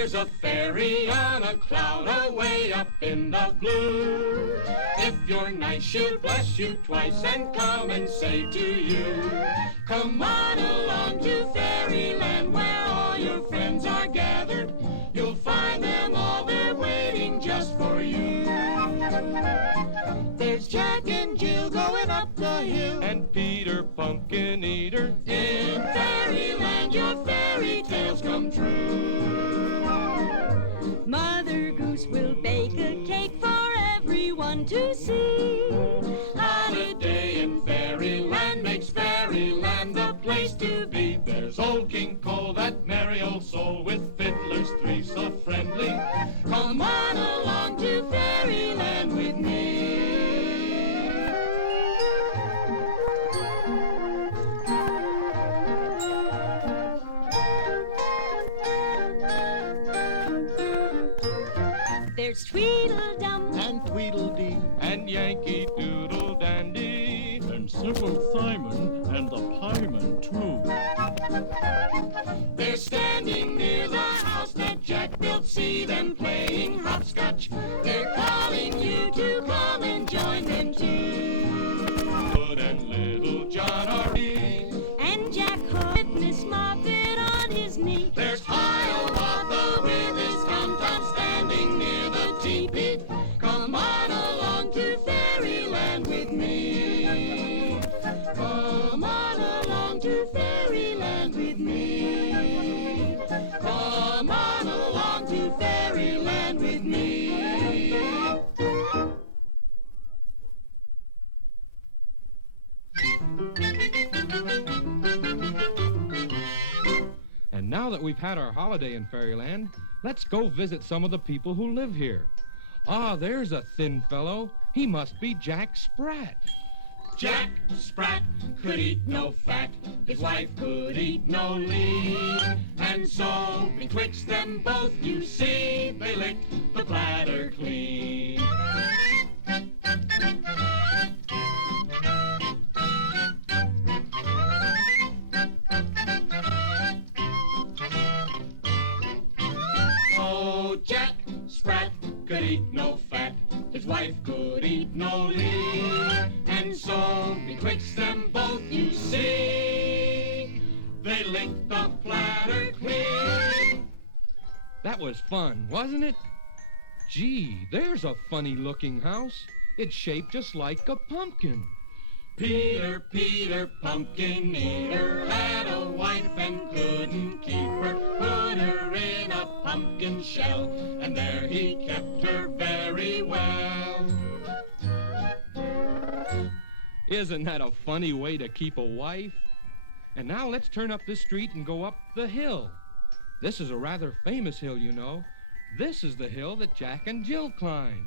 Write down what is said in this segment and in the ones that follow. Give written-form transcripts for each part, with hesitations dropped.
There's a fairy on a cloud away up in the blue. If you're nice, she'll bless you twice and come and say to you, come on along to fairyland where all your friends are gathered. You'll find them all there waiting just for you. There's Jack and Jill going up the hill, and Peter Pumpkin Eater. In fairyland your fairy tales come true. Mother Goose will bake a cake for everyone to see. Holiday in fairyland makes fairyland the place to be. There's old King Cole, that merry old soul, with fiddlers three so friendly. Come on along to fairyland with me. There's Tweedledum and Tweedledee and Yankee Doodle Dandy and Simple Simon and the Pieman too. They're standing near the house that Jack built. See them playing hopscotch. They're calling you to come and join them too. Hood and Little John are here, and Jack Hood, Miss Moppet on his knee. There's Hiawatha with his tom-tom standing near the teepee. Come on along to fairyland with me. Come on along to fairyland with me. Come on along to fairyland with me. And now that we've had our holiday in Fairyland, let's go visit some of the people who live here. Ah, there's a thin fellow. He must be Jack Sprat. Jack Sprat could eat no fat, his wife could eat no lean, and so betwixt them both, you see, they licked the platter clean. Oh, Jack Sprat could eat no fat, his wife could eat no lean, and so betwixt them both, you see, they licked the platter clean. That was fun, wasn't it? Gee, there's a funny-looking house. It's shaped just like a pumpkin. Peter Pumpkin Eater had a wife and couldn't keep her. Put her in a pumpkin shell, and there he kept her very well. Isn't that a funny way to keep a wife? And now let's turn up this street and go up the hill. This is a rather famous hill, you know. This is the hill that Jack and Jill climbed.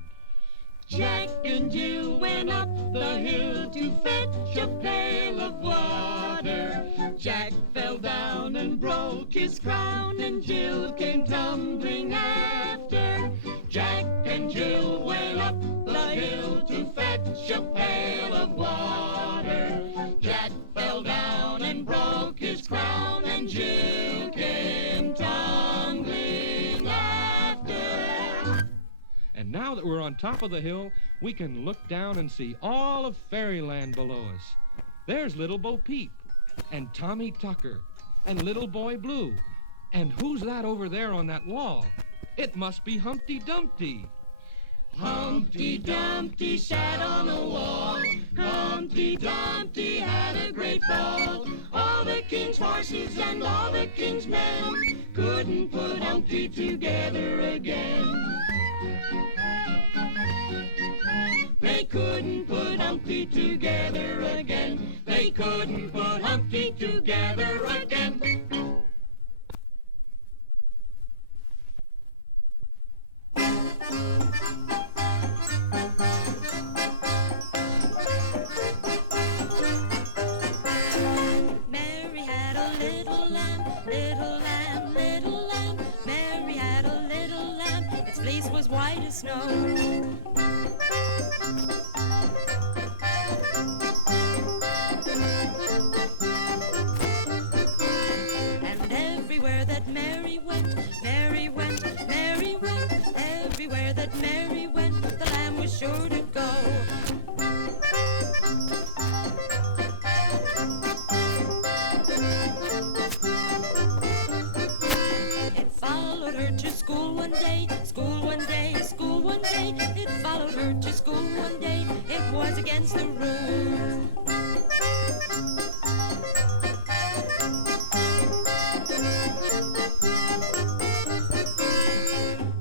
Jack and Jill went up the hill to fetch a pail of water. Jack fell down and broke his crown, and Jill came tumbling after. Jack and Jill went up the hill to fetch a pail of water. Jack fell down and broke his crown, and Jill came tumbling after. And now that we're on top of the hill, we can look down and see all of Fairyland below us. There's Little Bo Peep, and Tommy Tucker, and Little Boy Blue. And who's that over there on that wall? It must be Humpty Dumpty. Humpty Dumpty sat on a wall. Humpty Dumpty had a great fall. All the king's horses and all the king's men couldn't put Humpty together again. They couldn't put Humpty together again. They couldn't put Humpty together again. Mary had a little lamb, little lamb, little lamb. Mary had a little lamb, its fleece was white as snow. And everywhere that Mary went, It followed her to school one day. It was against the rules.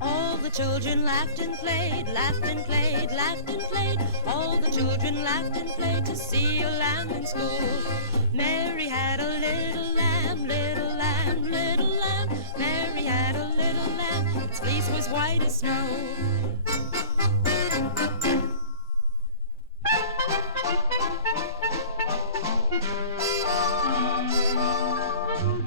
All the children laughed and played, laughed and played, laughed and played. All the children laughed and played to see a lamb in school. Mary had a little lamb, little lamb, little lamb. Mary had a little lamb, its fleece was white as snow.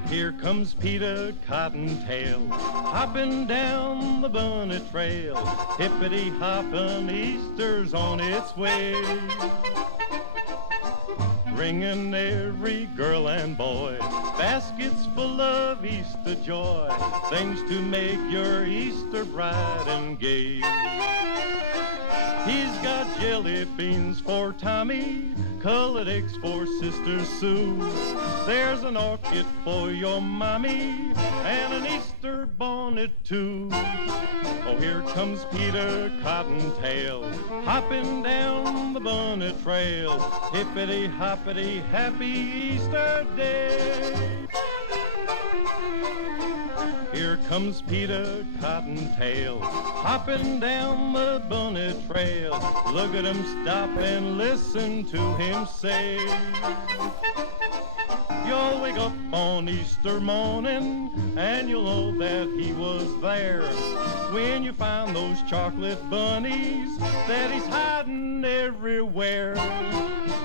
Here comes Peter Cottontail, hopping down the bunny trail. Hippity-hoppin', Easter's on its way. Bringing every girl and boy baskets full of Easter joy, things to make your Easter bright and gay. He's got jelly beans for Tommy, colored eggs for Sister Sue. There's an orchid for your mommy, and an Easter bonnet too. Oh, here comes Peter Cottontail, hopping down the bunny trail. Hippity-hoppity, happy Easter day. Here comes Peter Cottontail, hopping down the bunny trail. Look at him stop and listen to him say. You'll wake up on Easter morning and you'll know that he was there when you find those chocolate bunnies that he's hiding everywhere.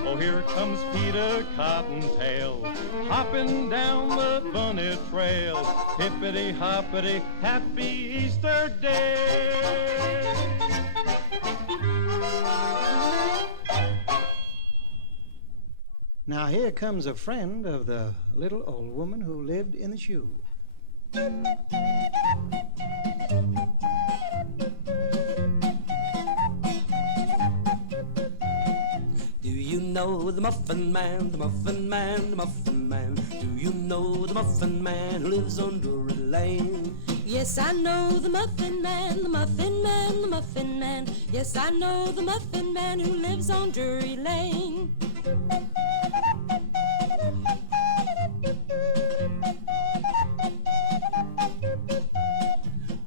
Oh, here comes Peter Cottontail, hopping down the bunny trail. Hippity-hoppity, happy Easter day. Now here comes a friend of the little old woman who lived in the shoe. Do you know the Muffin Man, the Muffin Man, the Muffin Man? Do you know the Muffin Man who lives on Drury Lane? Yes, I know the Muffin Man, the Muffin Man, the Muffin Man. Yes, I know the Muffin Man who lives on Drury Lane.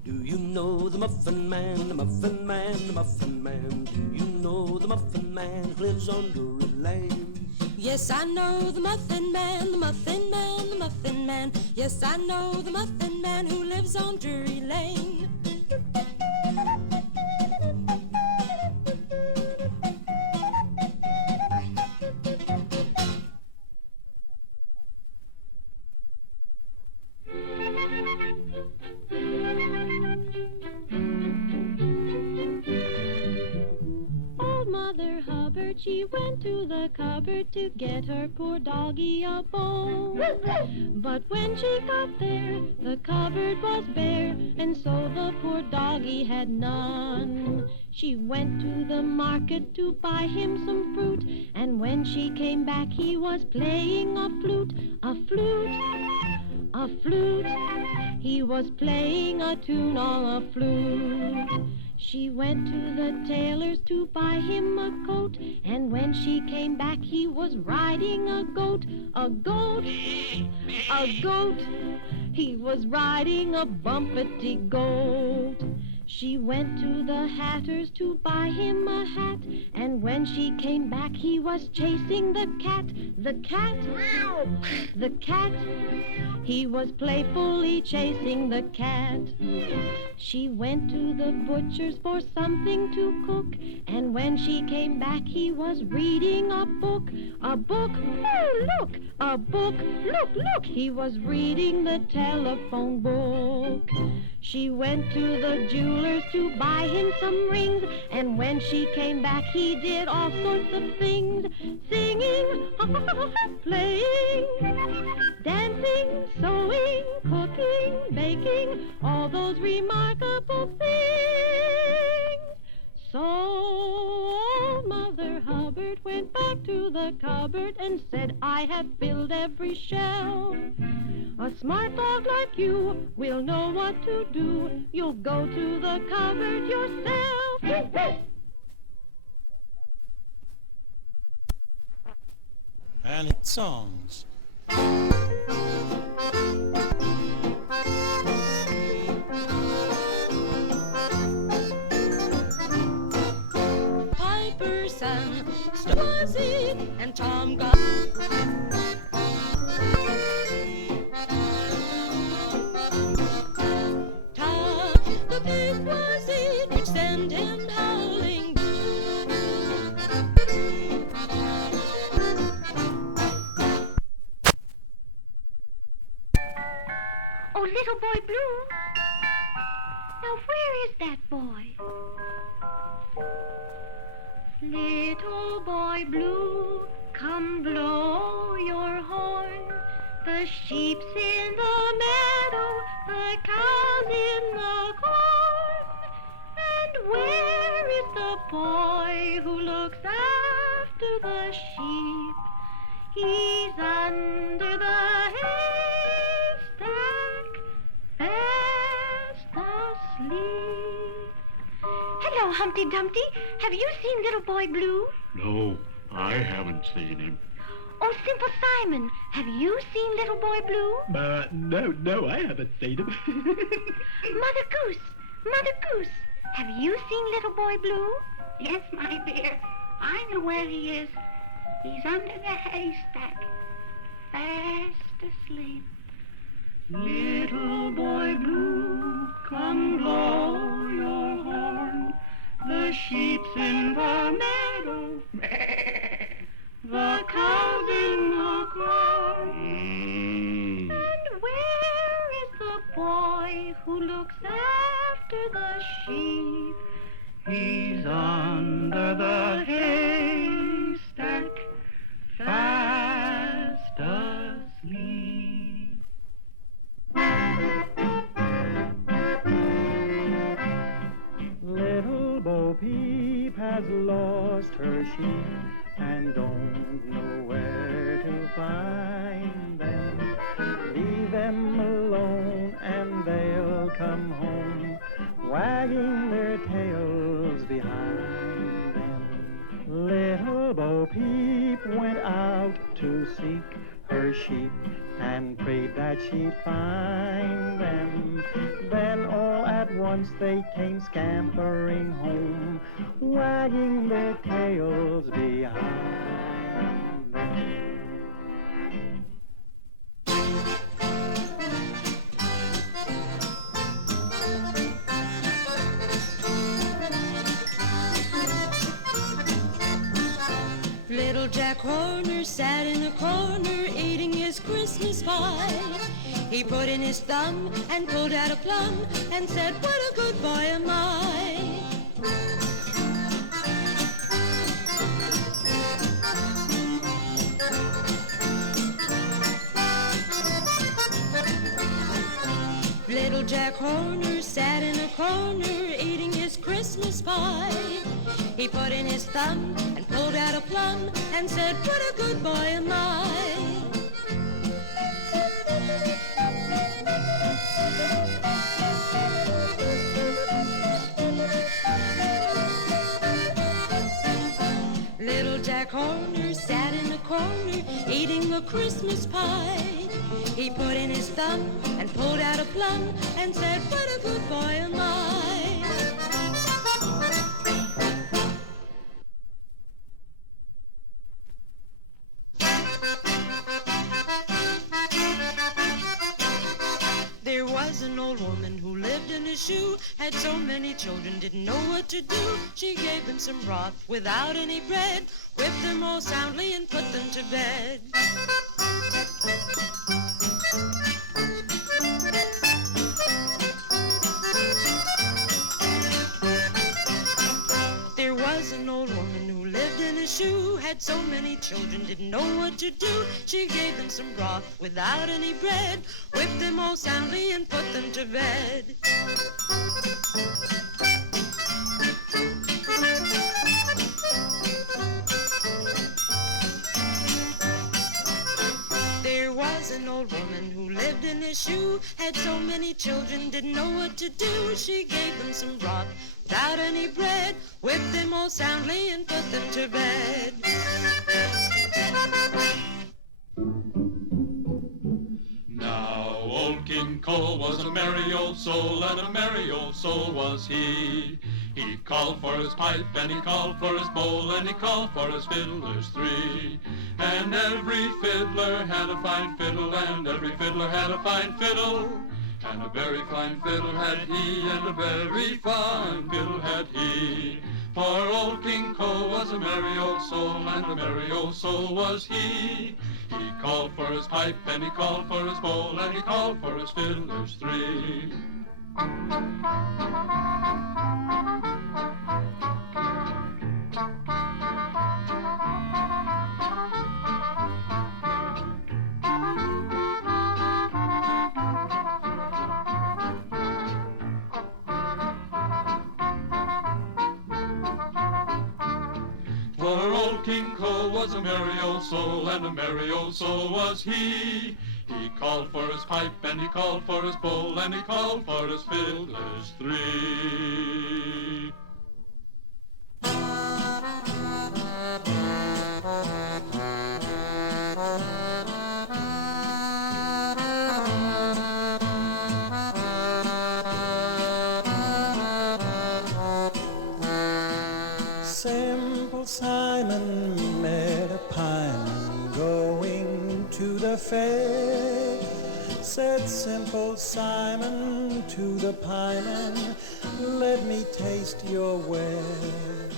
Do you know the Muffin Man, the Muffin Man, the Muffin Man? Do you know the Muffin Man who lives on Drury Lane? Yes, I know the Muffin Man, the Muffin Man, the Muffin Man. Yes, I know the Muffin Man who lives on Drury Lane. Mother Hubbard, she went to the cupboard to get her poor doggy a bone. But when she got there, the cupboard was bare, and so the poor doggy had none. She went to the market to buy him some fruit, and when she came back he was playing a flute, a flute, a flute. He was playing a tune on a flute. She went to the tailor's to buy him a coat, and when she came back he was riding a goat, a goat, a goat. He was riding a bumpety goat. She went to the hatter's to buy him a hat, and when she came back he was chasing the cat, the cat, the cat. He was playfully chasing the cat. She went to the butcher's for something to cook, and when she came back he was reading a book, a book, oh look, a book, look, look. He was reading the telephone book. She went to the jeweler's to buy him some rings, and when she came back he did all sorts of things, singing, playing, dancing, sewing, cooking, baking, all those remarkable things. So old Mother Hubbard went back to the cupboard and said, I have filled every shelf. A smart dog like you will know what to do. You'll go to the cupboard yourself. And it's songs. Piper sang Stuzzy and Tom got Tom, the pig was it which sent him howling blue. Oh, little boy Blue. Now, where is that boy? Little boy Blue, come blow your horn. The sheep's in the meadow, the cow's in the corn. And where is the boy who looks after the sheep? He's under the haystack, fast asleep. Hello, Humpty Dumpty. Have you seen little boy Blue? No, I haven't seen him. Oh, Simple Simon, have you seen little boy Blue? No, I haven't seen him. Mother Goose, have you seen little boy Blue? Yes, my dear. I know where he is. He's under the haystack, fast asleep. Little boy Blue, come blow your horn. The sheep's in the meadow, the cow's in the corn. And where is the boy who looks after the sheep? He's under the haystack, fast asleep. Little Bo Peep has lost her sheep and don't know where to find them. Leave them alone and they'll come home, wagging their tails behind them. Little Bo Peep went out to seek her sheep and prayed that she'd find them. Then all at once they came scampering home, wagging their tails behind them. Little Jack Horner sat in a corner eating his Christmas pie. He put in his thumb and pulled out a plum and said, "What a good boy am I." Little Jack Horner sat in a corner eating his Christmas pie. He put in his thumb and pulled out a plum and said, "What a good boy am I." Little Jack Horner sat in a corner eating a Christmas pie. He put in his thumb and pulled out a plum and said, "What a good boy am I." There was an old woman who lived in a shoe, had so many children, didn't know what to do. She gave them some broth without any bread, whipped them all soundly and put them to bed. There was an old woman who lived in a shoe, had so many children, didn't know what to do. She gave them some broth without any bread, whipped them all soundly and put them to bed. There was an old woman who lived in a shoe. Had so many children, didn't know what to do. She gave them some broth without any bread, whipped them all soundly and put them to bed. Now old King Cole was a merry old soul, and a merry old soul was he. He called for his pipe, and he called for his bowl, and he called for his fiddlers three. And every fiddler had a fine fiddle, and every fiddler had a fine fiddle. And a very fine fiddle had he, and a very fine fiddle had he. For old King Cole was a merry old soul, and a merry old soul was he. He called for his pipe, and he called for his bowl, and he called for his fiddlers three. For old King Cole was a merry old soul, and a merry old soul was he. He called for his pipe, and he called for his bowl, and he called for his fiddlers three. Simple Simon met a pieman going to the fair. Said Simple Simon to the pieman, let me taste your ware.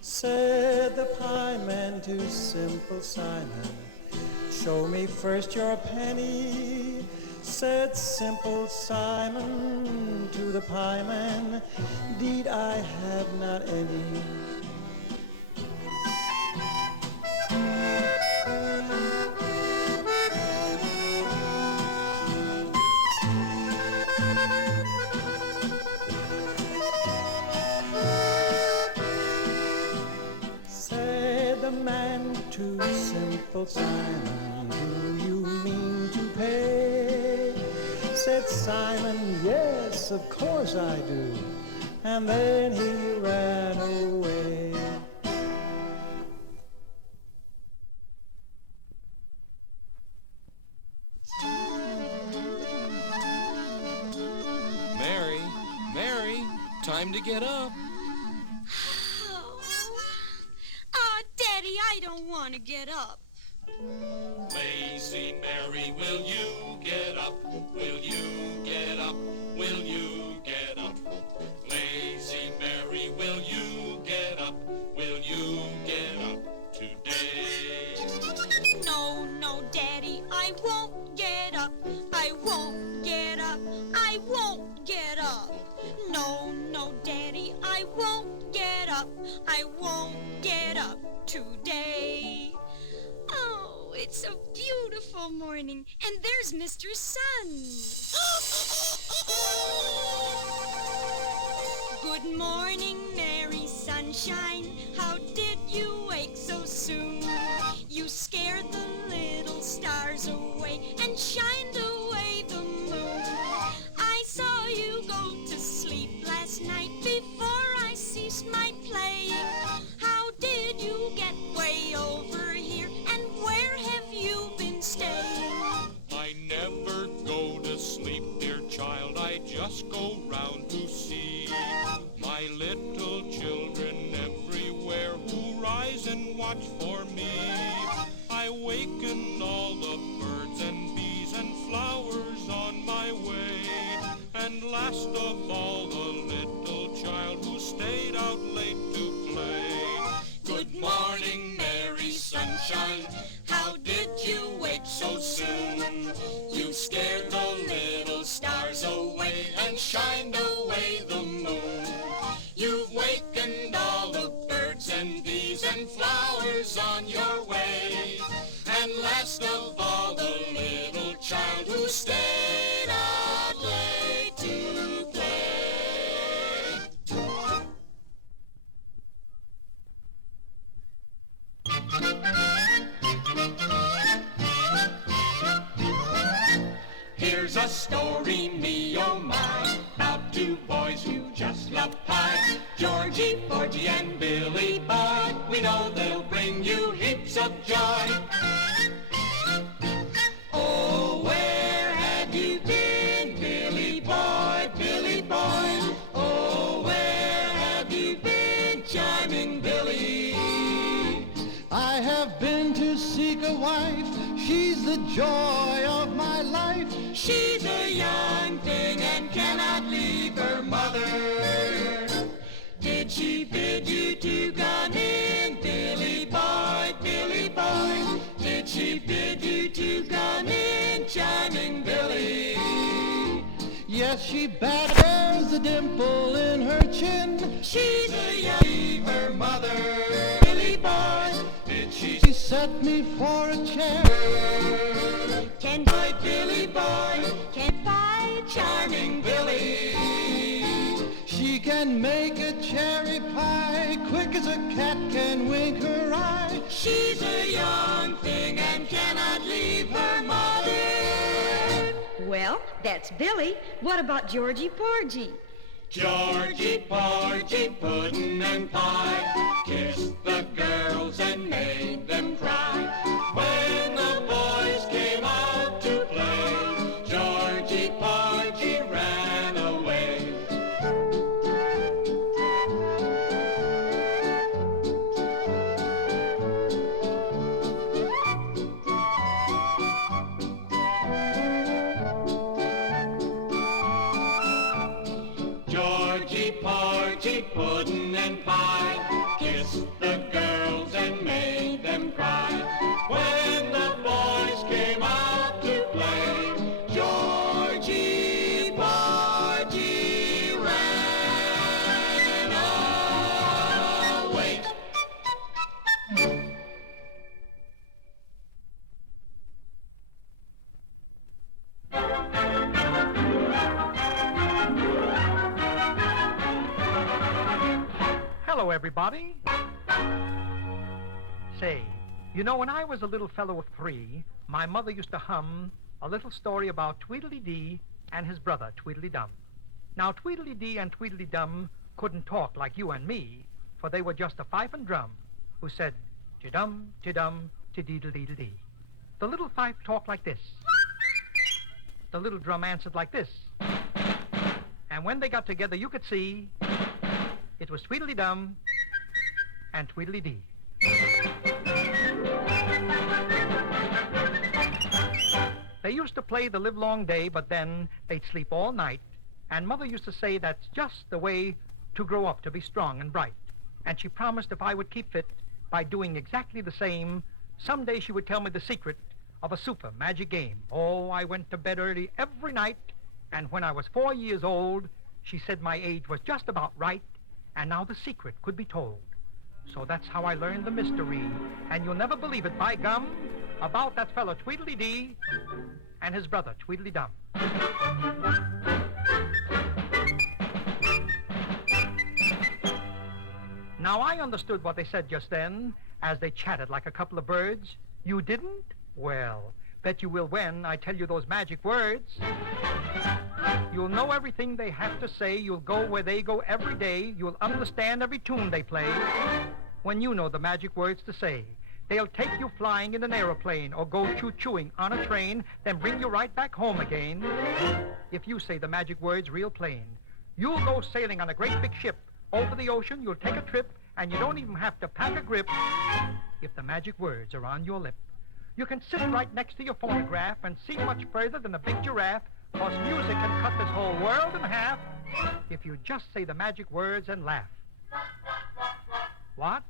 Said the pieman to Simple Simon, show me first your penny. Said Simple Simon to the pieman, deed I have not any. Said the man to Simple Simon, do you mean to pay? Said Simon, yes, of course I do. And then he ran away. Mary, Mary, time to get up. Oh, Daddy, I don't want to get up. Lazy Mary, will you get up? Will you get up? Will you get up? Lazy Mary, will you get up? Will you get up today? No, no, Daddy, I won't get up. I won't get up. I won't get up. No, no, Daddy, I won't get up. I won't get up today. Oh, it's a beautiful morning, and there's Mr. Sun. Good morning, Mary Sunshine. How did you wake so soon? You scared the little stars away and shined away the moon. I saw you go to sleep last night before I ceased my playing. How did you get way over here, and where have you been staying? I never go to sleep, dear child, I just go round to see my little children everywhere who rise and watch for me. I waken all the birds and bees and flowers on my way, and last of all the little child who stayed out late to play. Good morning, Mary Sunshine, how did you wake so soon? You scared the little stars away and shined away the moon. You've wakened all the birds and bees and flowers on your way, and last of all the little child who stayed out late to play. Here's a story, me oh my, about two boys who just love pie. Georgie, Porgy, and Billy Boy, we know they'll bring you heaps of joy. Oh, where have you been, Billy Boy, Billy Boy? Oh, where have you been, charming Billy? I have been to seek a wife. She's the joy of my life. She's a young thing and cannot leave her mother. Did she bid you to come in, Billy Boy, Billy Boy? Did she bid you to come in, charming Billy? Yes, she bears a dimple in her chin. She's a young leave her mother, Billy Boy. Did she set me for a chair? Can buy Billy Boy, can buy charming Billy. She can make a cherry pie, quick as a cat can wink her eye. She's a young thing and cannot leave her mother. Well, that's Billy. What about Georgie Porgy? Georgie Porgy, puddin' and pie, kissed the girls and made them cry. When the boys came out to play, Georgie Porgy ran away. Georgie Porgy, puddin' and pie, kissed the girls and made them cry. When the boys came out to play, Georgie Porgy ran away. Hello, everybody. Say, you know, when I was a little fellow of 3, my mother used to hum a little story about Tweedledee and his brother, Tweedledum. Now, Tweedledee and Tweedledum couldn't talk like you and me, for they were just a fife and drum who said, tidum, tidum, tideedle-deedle-dee. The little fife talked like this. The little drum answered like this. And when they got together, you could see it was Tweedledum and Tweedledee. They used to play the livelong day, but then they'd sleep all night. And Mother used to say that's just the way to grow up to be strong and bright. And she promised if I would keep fit by doing exactly the same, someday she would tell me the secret of a super magic game. Oh, I went to bed early every night, and when I was 4 years old, she said my age was just about right, and now the secret could be told. So that's how I learned the mystery, and you'll never believe it, by gum, about that fellow Tweedledee and his brother Tweedledum. Now, I understood what they said just then, as they chatted like a couple of birds. You didn't? Well, bet you will when I tell you those magic words. You'll know everything they have to say. You'll go where they go every day. You'll understand every tune they play. When you know the magic words to say, they'll take you flying in an aeroplane or go choo-chooing on a train, then bring you right back home again. If you say the magic words real plain, you'll go sailing on a great big ship over the ocean. You'll take a trip, and you don't even have to pack a grip if the magic words are on your lip. You can sit right next to your phonograph and see much further than a big giraffe, 'cause music can cut this whole world in half if you just say the magic words and laugh. What?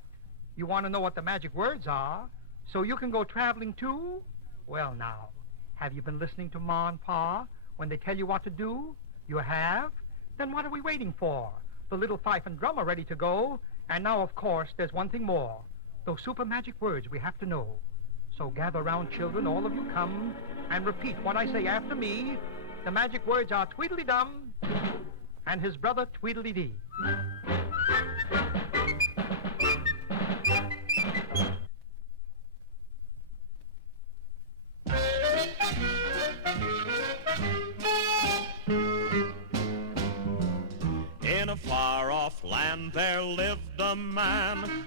You want to know what the magic words are so you can go traveling too? Well, now, have you been listening to Ma and Pa when they tell you what to do? You have? Then what are we waiting for? The little fife and drum are ready to go, and now, of course, there's one thing more. Those super magic words we have to know. So gather round, children, all of you come, and repeat what I say after me. The magic words are Tweedledum and his brother Tweedledee.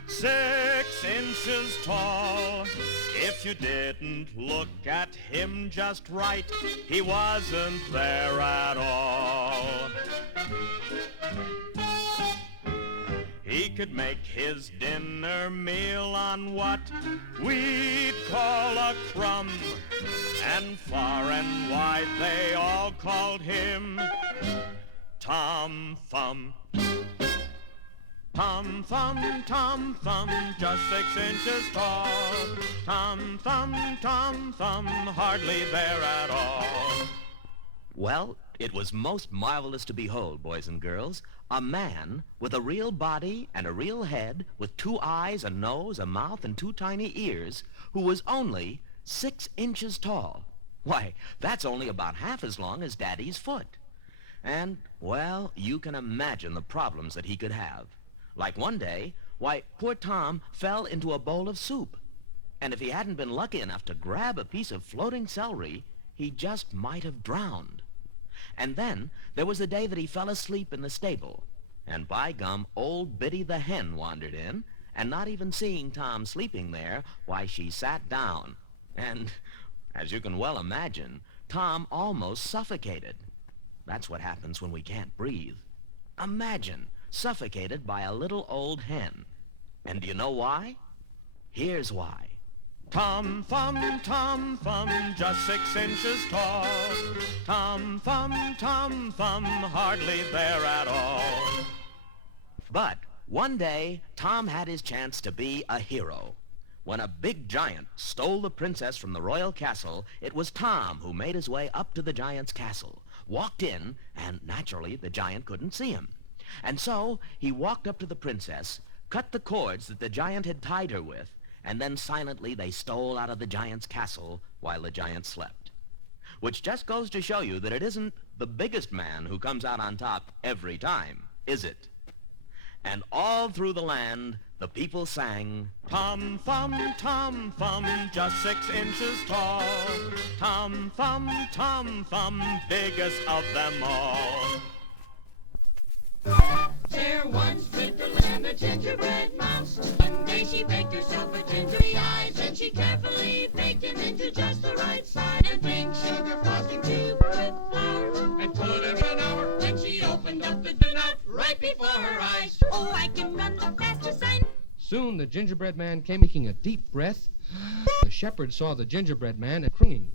6 inches tall. If you didn't look at him just right, he wasn't there at all. He could make his dinner meal on what we'd call a crumb, and far and wide they all called him Tom Thumb. Tom Thumb, Tom Thumb, just 6 inches tall. Tom Thumb, hardly there at all. Well, it was most marvelous to behold, boys and girls. A man with a real body and a real head, with 2 eyes, a nose, a mouth, and 2 tiny ears, who was only 6 inches tall. Why, that's only about half as long as Daddy's foot. And, well, you can imagine the problems that he could have. Like one day, why, poor Tom fell into a bowl of soup. And if he hadn't been lucky enough to grab a piece of floating celery, he just might have drowned. And then there was the day that he fell asleep in the stable. And by gum, old Biddy the hen wandered in, and not even seeing Tom sleeping there, why, she sat down. And, as you can well imagine, Tom almost suffocated. That's what happens when we can't breathe. Imagine suffocated by a little old hen. And do you know why? Here's why. Tom Thumb, just 6 inches tall. Tom Thumb, hardly there at all. But one day, Tom had his chance to be a hero. When a big giant stole the princess from the royal castle, it was Tom who made his way up to the giant's castle, walked in, and naturally the giant couldn't see him. And so he walked up to the princess, cut the cords that the giant had tied her with, and then silently they stole out of the giant's castle while the giant slept. Which just goes to show you that it isn't the biggest man who comes out on top every time, is it? And all through the land, the people sang, Tom Thumb, just 6 inches tall. Tom Thumb, biggest of them all. There once lived a lamb, a gingerbread mouse. One day she baked herself a gingery eyes, and she carefully baked him into just the right size. And pink sugar frosting too with flour, and put it an hour. Then she opened up the mouth right before her eyes. Oh, I can run the fastest I know. Soon the gingerbread man came taking a deep breath. The shepherd saw the gingerbread man and cringing.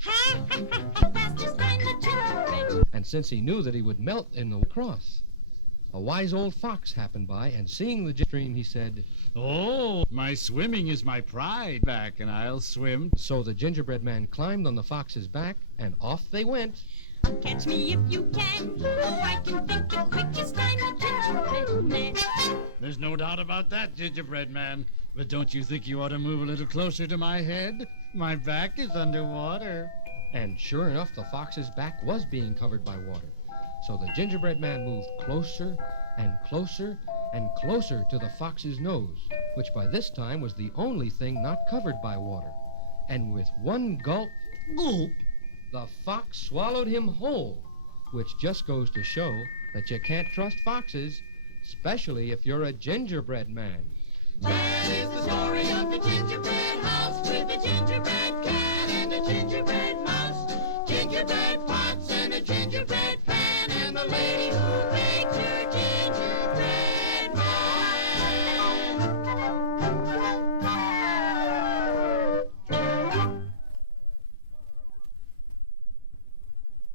Fastest I know, gingerbread. And since he knew that he would melt in the cross, a wise old fox happened by, and seeing the stream, he said, Oh, my swimming is my pride. Back and I'll swim. So the gingerbread man climbed on the fox's back, and off they went. Catch me if you can. Oh, I can think the quickest. I'm a gingerbread man. There's no doubt about that, gingerbread man. But don't you think you ought to move a little closer to my head? My back is underwater. And sure enough, the fox's back was being covered by water. So the gingerbread man moved closer and closer and closer to the fox's nose, which by this time was the only thing not covered by water. And with one gulp, the fox swallowed him whole, which just goes to show that you can't trust foxes, especially if you're a gingerbread man. That is the story of the gingerbread house, with a gingerbread cat and a gingerbread mouse, gingerbread pots and a gingerbread pan, and the lady who baked her gingerbread man.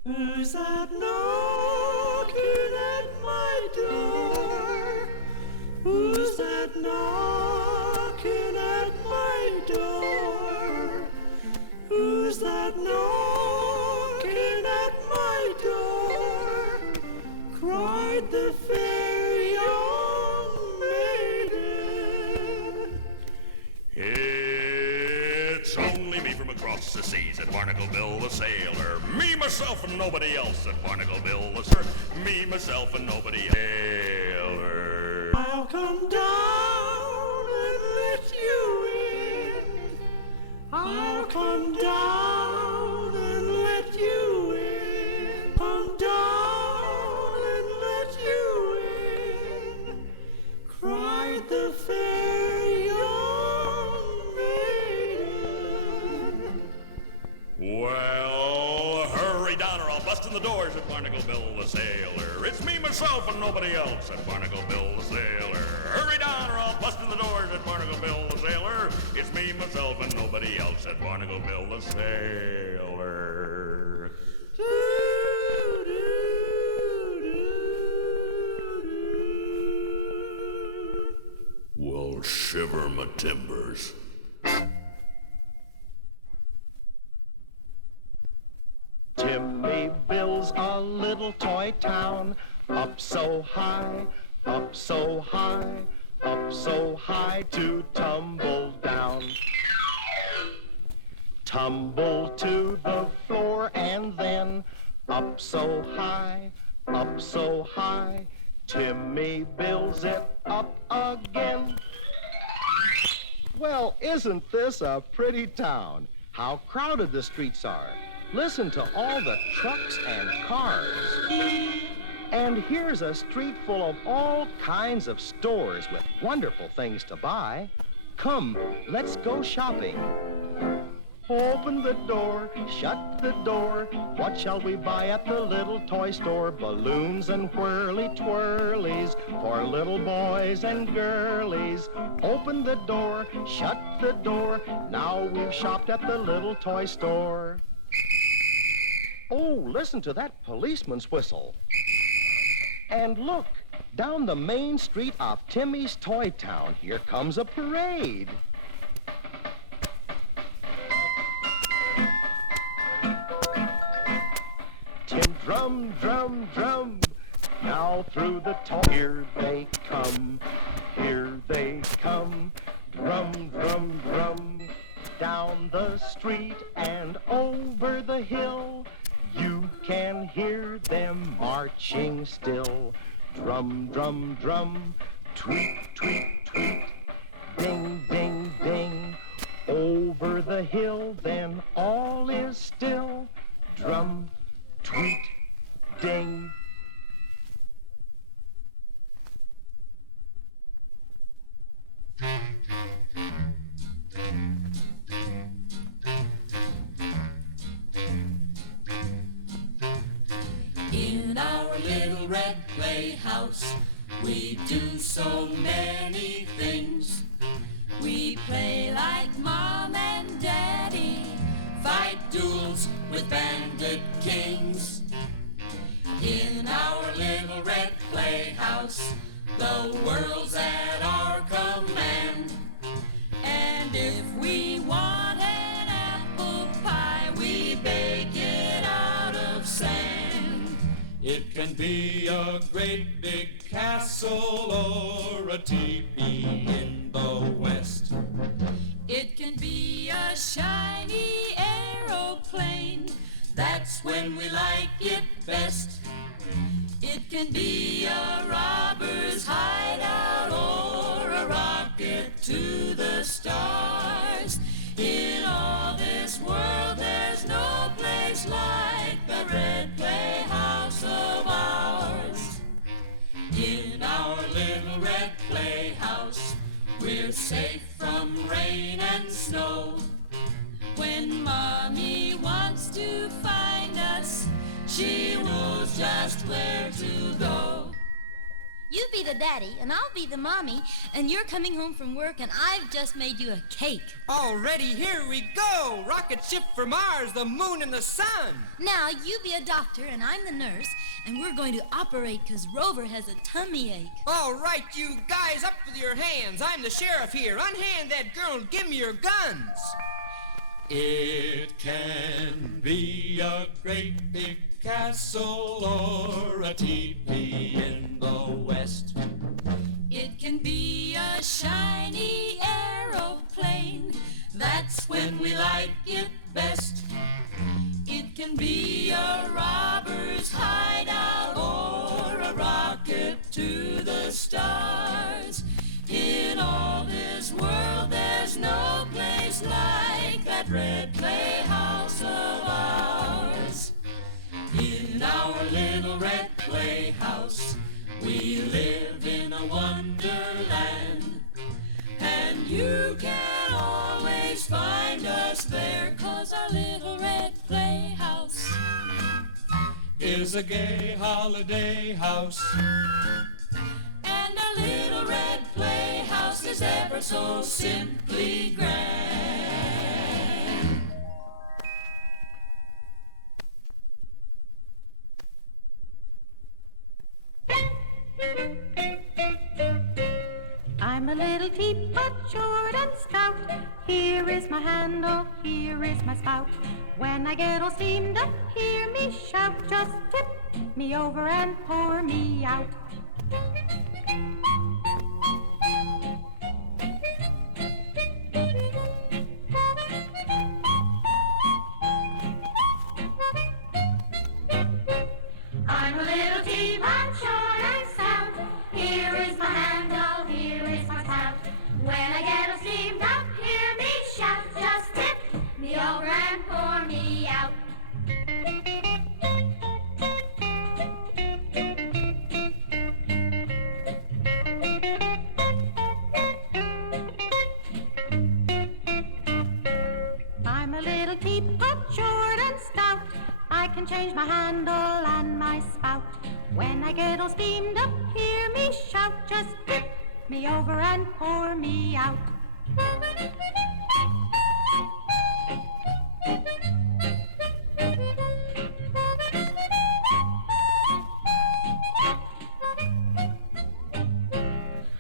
Who's that knocking at my door? Who's that knocking at my door? Who's that knocking at my door? Cried the fair young maiden. It's only me from across the seas at Barnacle Bill the sailor. Me, myself, and nobody else at Barnacle Bill the sailor. Me, myself, and nobody else. I'll come down and let you in. I'll come down and let you in. Come down and let you in. Cried the fair the doors, said Barnacle Bill the sailor. It's me, myself, and nobody else, said Barnacle Bill the sailor. Hurry down or I'll bust in the doors, said Barnacle Bill the sailor. It's me, myself, and nobody else, said Barnacle Bill the sailor. Well, shiver my timbers. Timmy Bill's a little toy town, up so high, up so high, up so high to tumble down. Tumble to the floor and then up so high, Timmy Bill's it up again. Well, isn't this a pretty town? How crowded the streets are. Listen to all the trucks and cars. And here's a street full of all kinds of stores with wonderful things to buy. Come, let's go shopping. Open the door, shut the door. What shall we buy at the little toy store? Balloons and whirly-twirlies for little boys and girlies. Open the door, shut the door. Now we've shopped at the little toy store. Oh, listen to that policeman's whistle. And look, down the main street of Timmy's Toy Town, here comes a parade. Tin drum, drum, drum. Now through the toy, here they come. Here they come. Drum, drum, drum. Down the street and over the hill. You can hear them marching still. Drum, drum, drum, tweet, tweet, tweet. Ding, ding, ding. Over the hill, then all is still. Drum, tweet, ding. In our little red playhouse, we do so many things. We play like Mom and Daddy, fight duels with bandit kings. In our little red playhouse, the world's at our command. And if we want an apple pie, we bake it out of sand. It can be a great big castle or a teepee in the west. It can be a shiny aeroplane, that's when we like it best. It can be a robber's hideout or a rocket to the stars. In all this world there's no place like the red playhouse of ours. In our little red playhouse, we're safe from rain and snow. When Mommy wants to find us, she knows just where to go. You be the daddy, and I'll be the mommy, and you're coming home from work, and I've just made you a cake. Already, here we go! Rocket ship for Mars, the moon and the sun! Now, you be a doctor, and I'm the nurse, and we're going to operate because Rover has a tummy ache. All right, you guys, up with your hands. I'm the sheriff here. Unhand that girl and give me your guns. It can be a great big castle or a teepee in the west. It can be a shiny aeroplane, that's when we like it best. It can be a robber's hideout or a rocket to the stars. In all this world there's no place like that red playhouse of ours. In our little red playhouse, we live in a wonderland. And you can always find us there, 'cause our little red playhouse a gay holiday house. And our little red playhouse is ever so simply grand. I'm a little teapot, short and stout. Here is my handle, here is my spout. When I get all steamed up, hear me shout. Just tip me over and pour me out. I'm a little teapot, short and stout. Here is my handle, here is my spout. When I get all steamed up, hear me shout. Just tip me over and pour me out. I'm a little teapot, short and stout. I can change my handle and my spout. When I get all steamed up, hear me shout. Just tip me over and pour me out.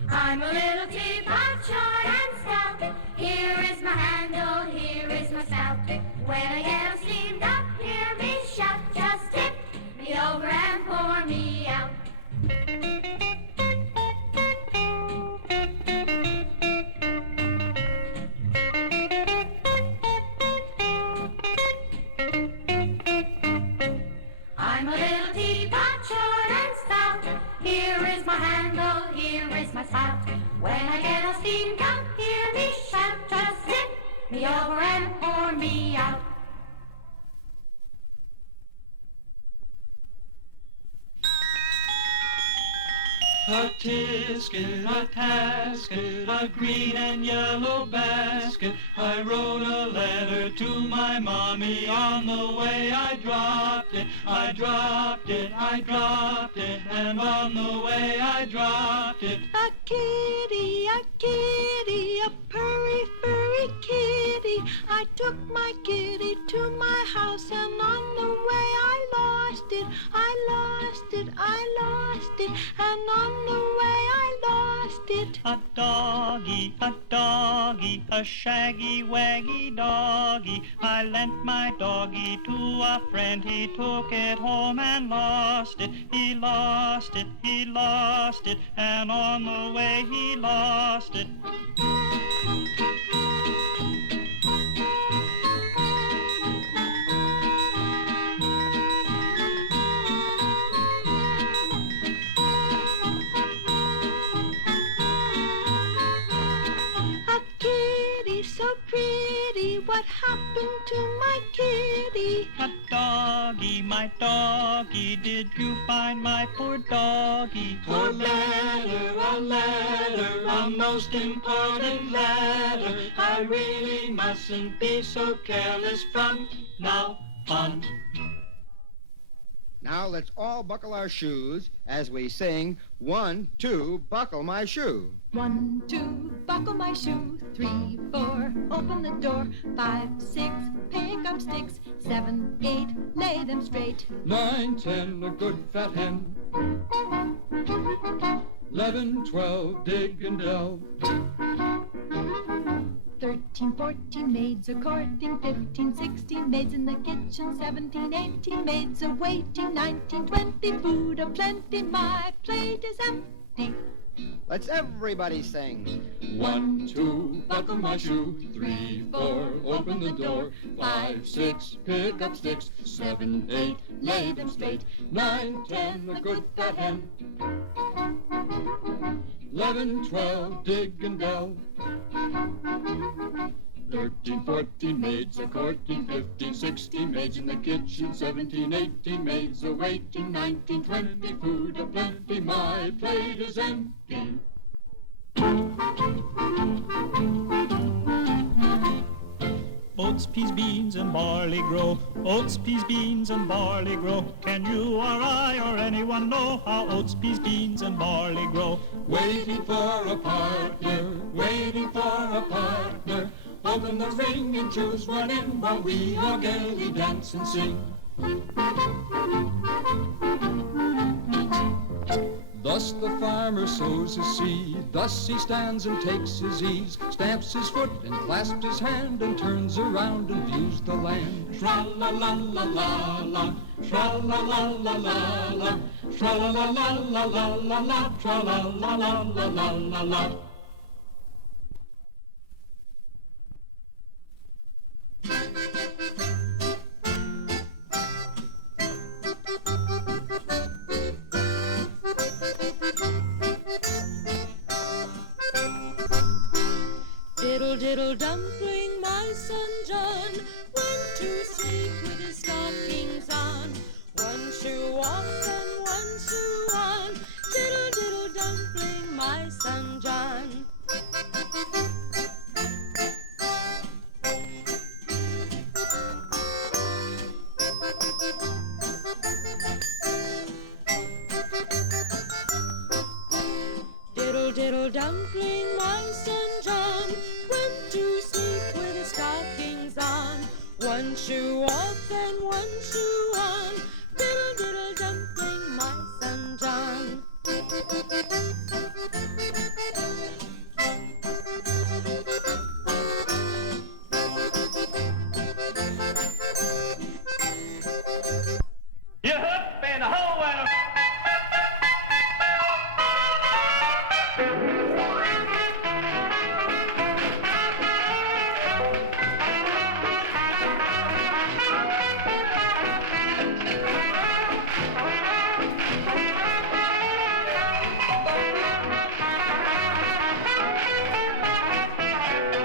I'm a little teapot, short and stout. Here is my handle, here is my spout. When I get all steamed up, hear me shout. Just tip me over and pour me out. I'm a little teapot, short and stout. Here is my handle, here is my spout. When I get all steamed up, hear me shout. Just tip me over and pour me out. A tisket, a tasket, a green and yellow basket. I wrote a letter to my mommy. On the way I dropped it, I dropped it, I dropped it, and on the way I dropped it. A kitty, a purry, furry kitty. I took my kitty to my house, and on the way I lost it, I lost it, I lost it, and on the way I lost it. A doggy, a shaggy waggy doggy. I lent my doggy to a friend. He took it home and lost it. He lost it, he lost it, and on the way he lost it. So pretty, what happened to my kitty? A doggy, my doggy, did you find my poor doggy? A letter, a most important letter. I really mustn't be so careless from now on. Now let's all buckle our shoes as we sing 1, 2, buckle my shoe. 1, 2, buckle my shoe. 3, 4, open the door. 5, 6, pick up sticks. 7, 8, lay them straight. 9, 10, a good fat hen. 11, 12, dig and delve. 13, 14, maids a-courting. 15, 16, maids in the kitchen. 17, 18, maids a-waiting. 19, 20, food a-plenty. My plate is empty. Let's everybody sing. 1, 2, buckle my shoe. 3, 4, open the door. 5, 6, pick up sticks. 7, 8, lay them straight. 9, 10, a good fat hen. 11, 12, dig and delve. 13, 14, maids a-courting. 15, 16, maids in the kitchen. 17, 18, maids a-waiting. 19, 20, food a-plenty. My plate is empty. Oh, oats, peas, beans, and barley grow. Oats, peas, beans, and barley grow. Can you or I or anyone know how oats, peas, beans, and barley grow? Waiting for a partner, waiting for a partner. Open the ring and choose one in while we all gaily dance and sing. Thus the farmer sows his seed, thus he stands and takes his ease, stamps his foot and clasps his hand and turns around and views the land. Tra-la-la-la-la-la, tra-la-la-la-la-la, tra-la-la-la-la-la-la, tra-la-la-la-la-la-la. Diddle, diddle, dumpling, my son John went to sleep with his stockings on. One shoe off and one shoe on. Diddle, diddle, dumpling, my son John. Diddle, diddle, dumpling, my son John went to sleep with his stockings on. One shoe off and one shoe on. Diddle, diddle, dumpling, my son John. You hop and a hoe and a...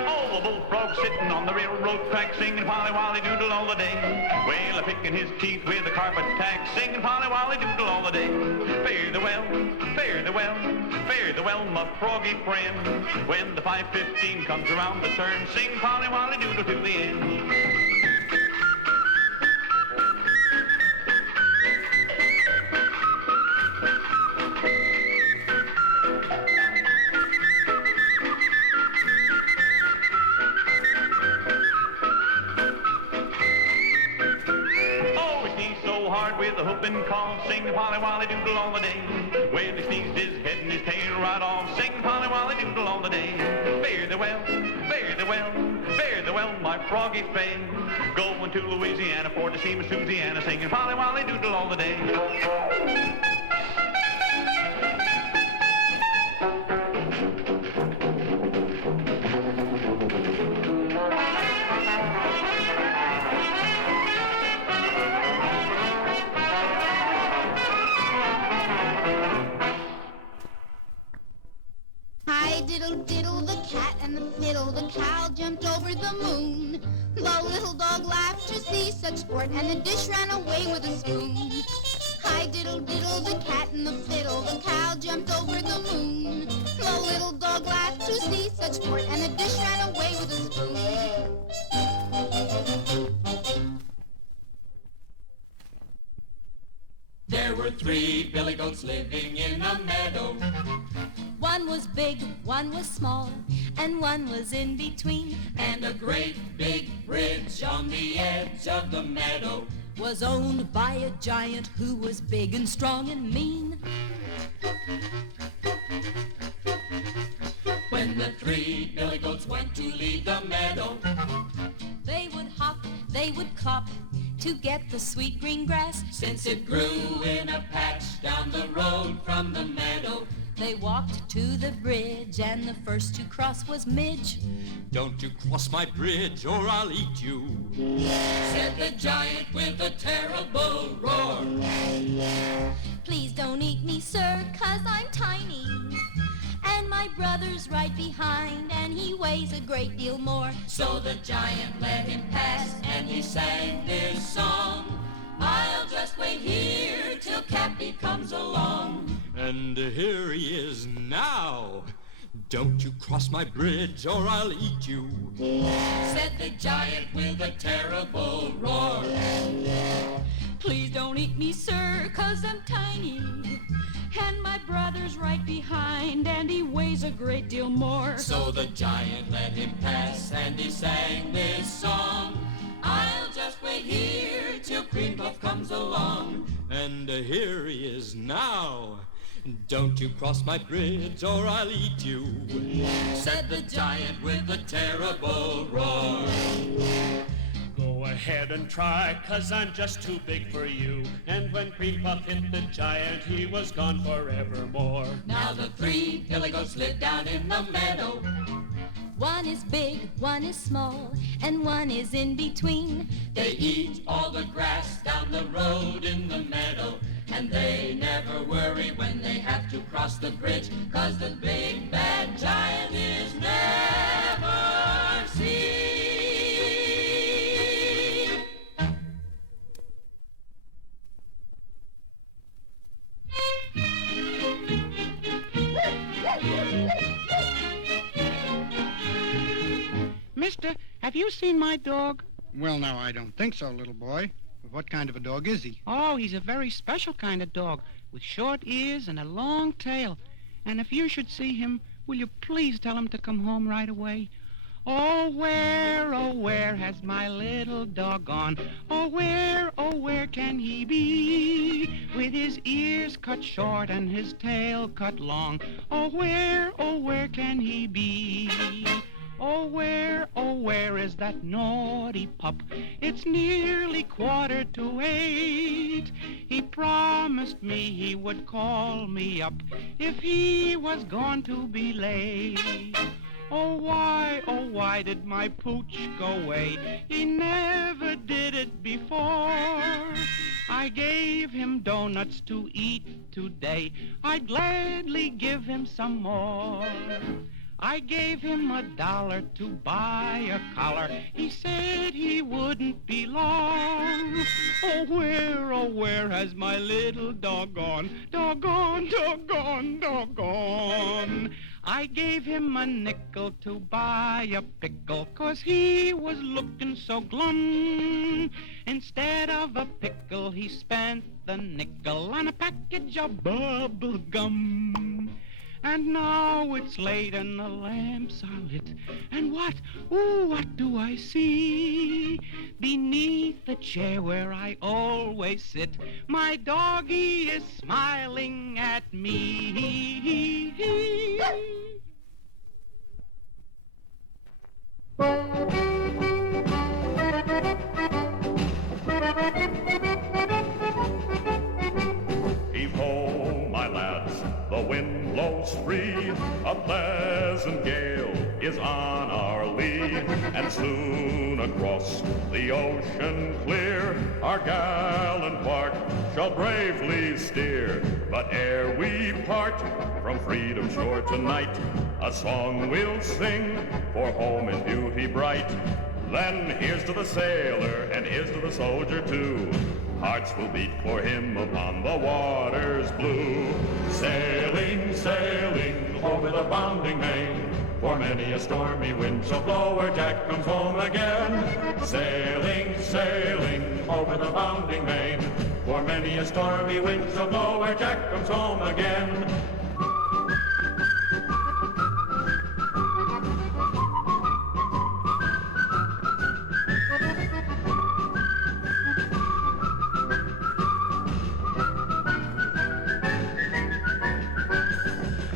Oh, the bullfrog sitting on the railroad track singing Polly Wolly Doodle all the day. Well, picking his teeth with a carpet tack, singing Polly Wolly Doodle all the day. Fare thee well, fare thee well, fare thee well, my froggy friend. When the 5:15 comes around the turn, sing Polly Wolly Doodle to the end. Oh, he sneezed so hard with a whooping cough, sing Polly Wolly Doodle all the day. Well, he sneezed his head and his tail right off, sing Polly Wolly Doodle all the day. Fare thee well, fare thee well, fare thee well, my froggy friend. Going to Louisiana for to see Miss Louisiana, singing Polly Wolly Doodle all the day. Hi, diddle, diddle, the cat and the fiddle, the cow jumped over the moon. The little dog laughed to see such sport, and the dish ran away with a spoon. Hi, diddle, diddle, the cat and the fiddle, the cow jumped over the moon. The little dog laughed to see such sport, and the dish ran away with a spoon. There were 3 billy goats living in a meadow. One was big, one was small, and one was in between. And a great big bridge on the edge of the meadow Was owned by a giant who was big and strong and mean. When the 3 billy goats went to leave the meadow, They would hop, they would clop to get the sweet green grass. since it grew in a patch down the road from the meadow, They walked to the bridge, and the first to cross was Midge. Don't you cross my bridge or I'll eat you, said the giant with a terrible roar. Please don't eat me, sir, 'cause I'm tiny. And my brother's right behind, and he weighs a great deal more. So the giant let him pass, and he sang this song. I'll just wait here till Cappy comes along. and here he is now. Don't you cross my bridge or I'll eat you, said the giant with a terrible roar. Please don't eat me, sir, 'cause I'm tiny, and my brother's right behind, and he weighs a great deal more. So the giant let him pass, and he sang this song. I'll just wait here till Cream Puff comes along. and here he is now. Don't you cross my bridge or I'll eat you, said the giant with a terrible roar. Go ahead and try, 'cause I'm just too big for you. And when Cream Puff hit the giant, he was gone forevermore. Now the three Billy Goats live down in the meadow. One is big, one is small, and one is in between. They eat all the grass down the road in the meadow, and they never worry when they have to cross the bridge, 'cause the big bad giant is never seen. Mister, have you seen my dog? Well, now, I don't think so, little boy. What kind of a dog is he? Oh, he's a very special kind of dog with short ears and a long tail. And if you should see him, will you please tell him to come home right away? Oh, where has my little dog gone? Oh, where can he be? With his ears cut short and his tail cut long. Oh, where can he be? Oh, where is that naughty pup? It's nearly 7:45. He promised me he would call me up if he was going to be late. Oh, why did my pooch go away? He never did it before. I gave him donuts to eat today. I'd gladly give him some more. I gave him $1 to buy a collar. He said he wouldn't be long. Oh, where has my little dog gone? Doggone. I gave him a nickel to buy a pickle, 'cause he was looking so glum. Instead of a pickle, he spent the nickel on a package of bubble gum. And now it's late and the lamps are lit. And what do I see? Beneath the chair where I always sit, my doggie is smiling at me. Heave ho, my lads, the wind blows free, a pleasant gale is on our lee, and soon across the ocean clear, our gallant bark shall bravely steer. But ere we part from freedom's shore tonight, a song we'll sing for home and beauty bright. Then here's to the sailor, and here's to the soldier too. Hearts will beat for him upon the waters blue. Sailing, sailing over the bounding main, for many a stormy wind shall blow where Jack comes home again. Sailing, sailing over the bounding main, for many a stormy wind shall blow where Jack comes home again.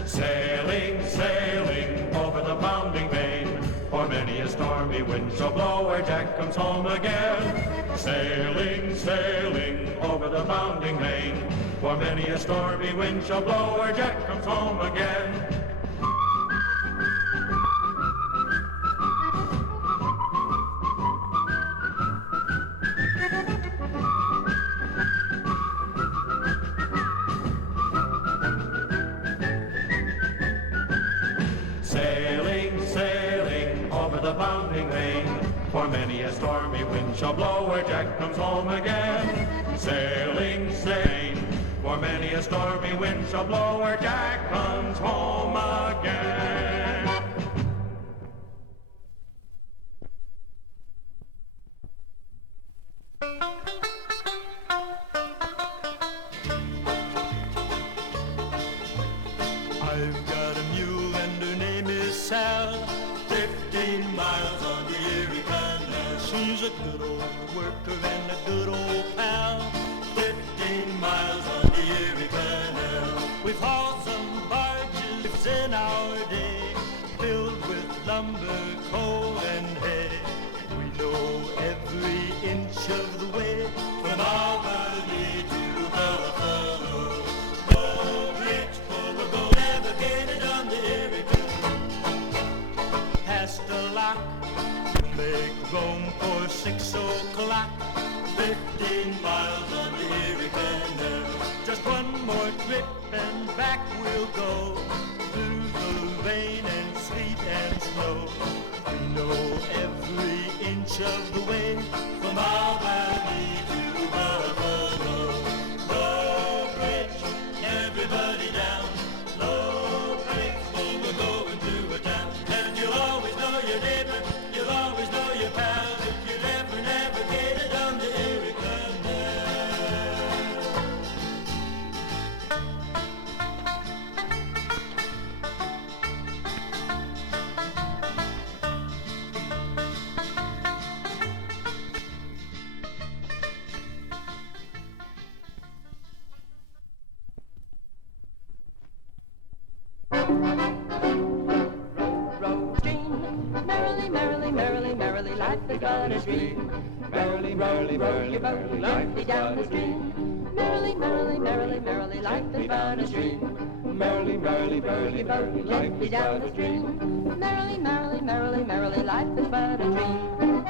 Sailing, sailing over the bounding main, for many a stormy wind shall blow where Jack comes home again. Sailing, sailing over the bounding main, for many a stormy wind shall blow where Jack comes home again. Sailing, sailing over the bounding main, for many a stormy wind shall blow where Jack comes home again. Sailing, sailing, for many a stormy wind shall blow where Jack comes home again. miles on the Erie Canal. She's a good old worker and a good old pal. 15 miles on the Erie Canal. We've hauled some barges in our day, filled with lumber, coal, and hay. We know every inch of the way from Albany to Buffalo. No bridge full of gold navigated on the Erie Canal. Past a lock, make room for 6 o'clock. 15 miles on the Erie Canal. Just one more trip and back we'll go, through the rain and sleet and snow. We know every inch of the way from Albany to Buffalo. No bridge, everybody down. No bridge, full we're going through a town. And you'll always know your neighbor, you'll always know your pal, if you never navigated on the Erie Merrily, merrily, merrily, merrily, life is but a dream. Merrily, merrily, merrily, merrily, life is down the stream. Merrily, merrily, merrily, merrily, life is but a dream. Merrily, merrily, merrily, merrily, life is down the stream. Merrily, merrily, merrily, merrily, life is but a dream.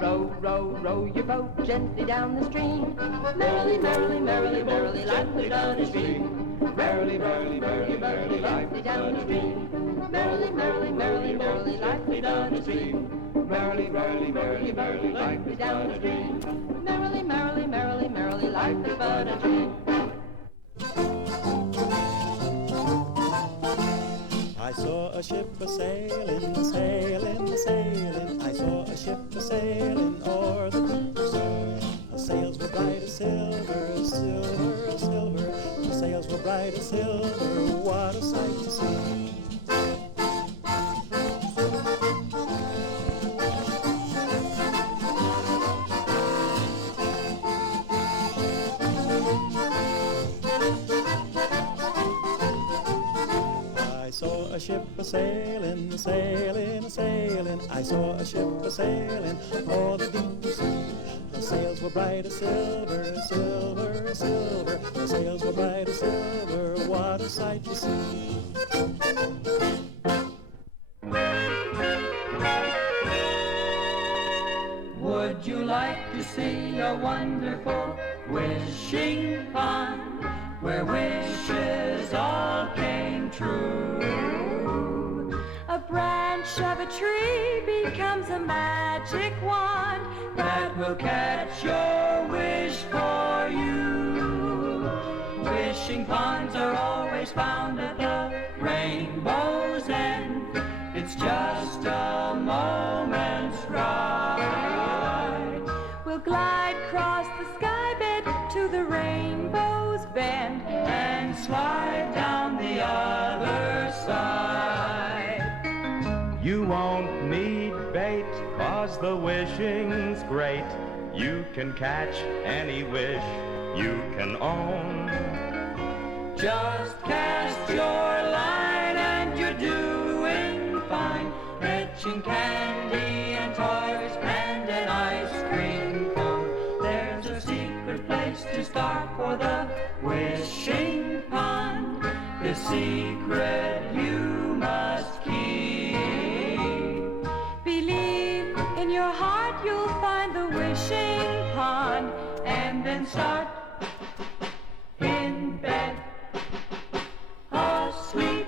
Row, row, row your boat gently down the stream. Merrily, merrily, merrily, merrily, life is but a dream. Merrily, merrily, merrily, merrily, life is down the stream. Merrily, merrily, merrily, merrily, life is down the stream. Merrily, merrily, merrily, merrily, life is down the stream. Merrily, merrily, merrily, merrily, life is but a dream. I saw a ship a-sailing, a-sailing, a-sailing. I saw a ship a-sailing o'er the deep sea. The sails were bright as silver, silver, silver. The sails were bright as silver, what a sight to see. I saw a ship a-sailing, a-sailing, a-sailing. I saw a ship a-sailing o'er the deep sea. The sails were bright as silver, silver, silver. The sails were bright as silver, what a sight to see. Would you like to see a wonderful wishing pond where wishes all came true? A branch of a tree becomes a magic wand that will catch your wish for you. Wishing ponds are always found at the rainbow's end. It's just a moment's ride. We'll glide across the sky bed to the rainbow's bend and slide down the other side. You won't need bait, 'cause the wishing's great. You can catch any wish you can own. Just cast your line and you're doing fine. Fetching candy and toys and an ice cream cone. There's a secret place to start for the wishing pond. The secret you must keep. Believe in your heart you'll find the wishing pond, and then start in bed asleep.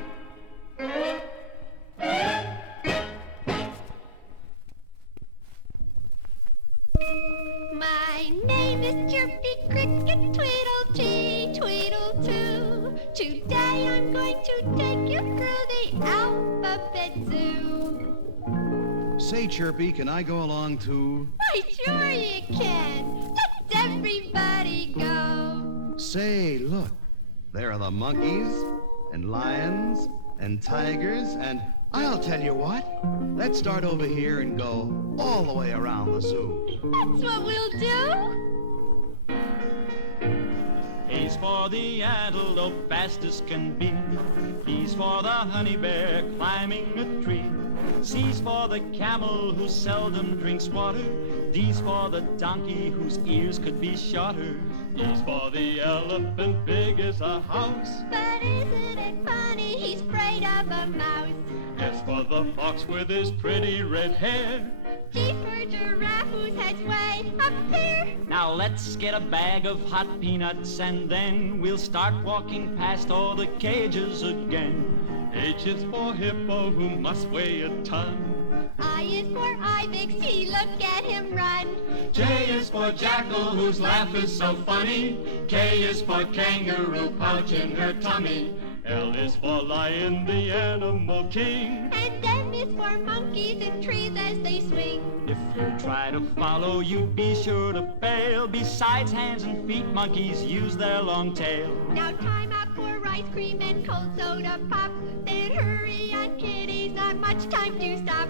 My name is Chirpy Cricket, Tweedle-chee, Tweedle-too. Today I'm going to take you through the alphabet zoo. Say, Chirpy, can I go along too? Why, sure you can. Let's everybody go. Say, look, there are the monkeys and lions and tigers and... I'll tell you what. Let's start over here and go all the way around the zoo. That's what we'll do. A's for the antelope, fast as can be. B's for the honey bear, climbing a tree. C's for the camel, who seldom drinks water. D's for the donkey, whose ears could be shorter. E's for the elephant, big as a house. But isn't it funny, he's afraid of a mouse. F for the fox with his pretty red hair. G for giraffe, whose head's way up here. Now let's get a bag of hot peanuts and then we'll start walking past all the cages again. H is for hippo, who must weigh a ton. I is for ibex, see, look at him run. J is for jackal, whose laugh is so funny. K is for kangaroo, pouch in her tummy. L is for lion, the animal king. And M is for monkeys in trees as they swing. If you try to follow, you'd be sure to fail. Besides hands and feet, monkeys use their long tail. Now time out for ice cream and cold soda pop. Then hurry on, kitties, not much time to stop.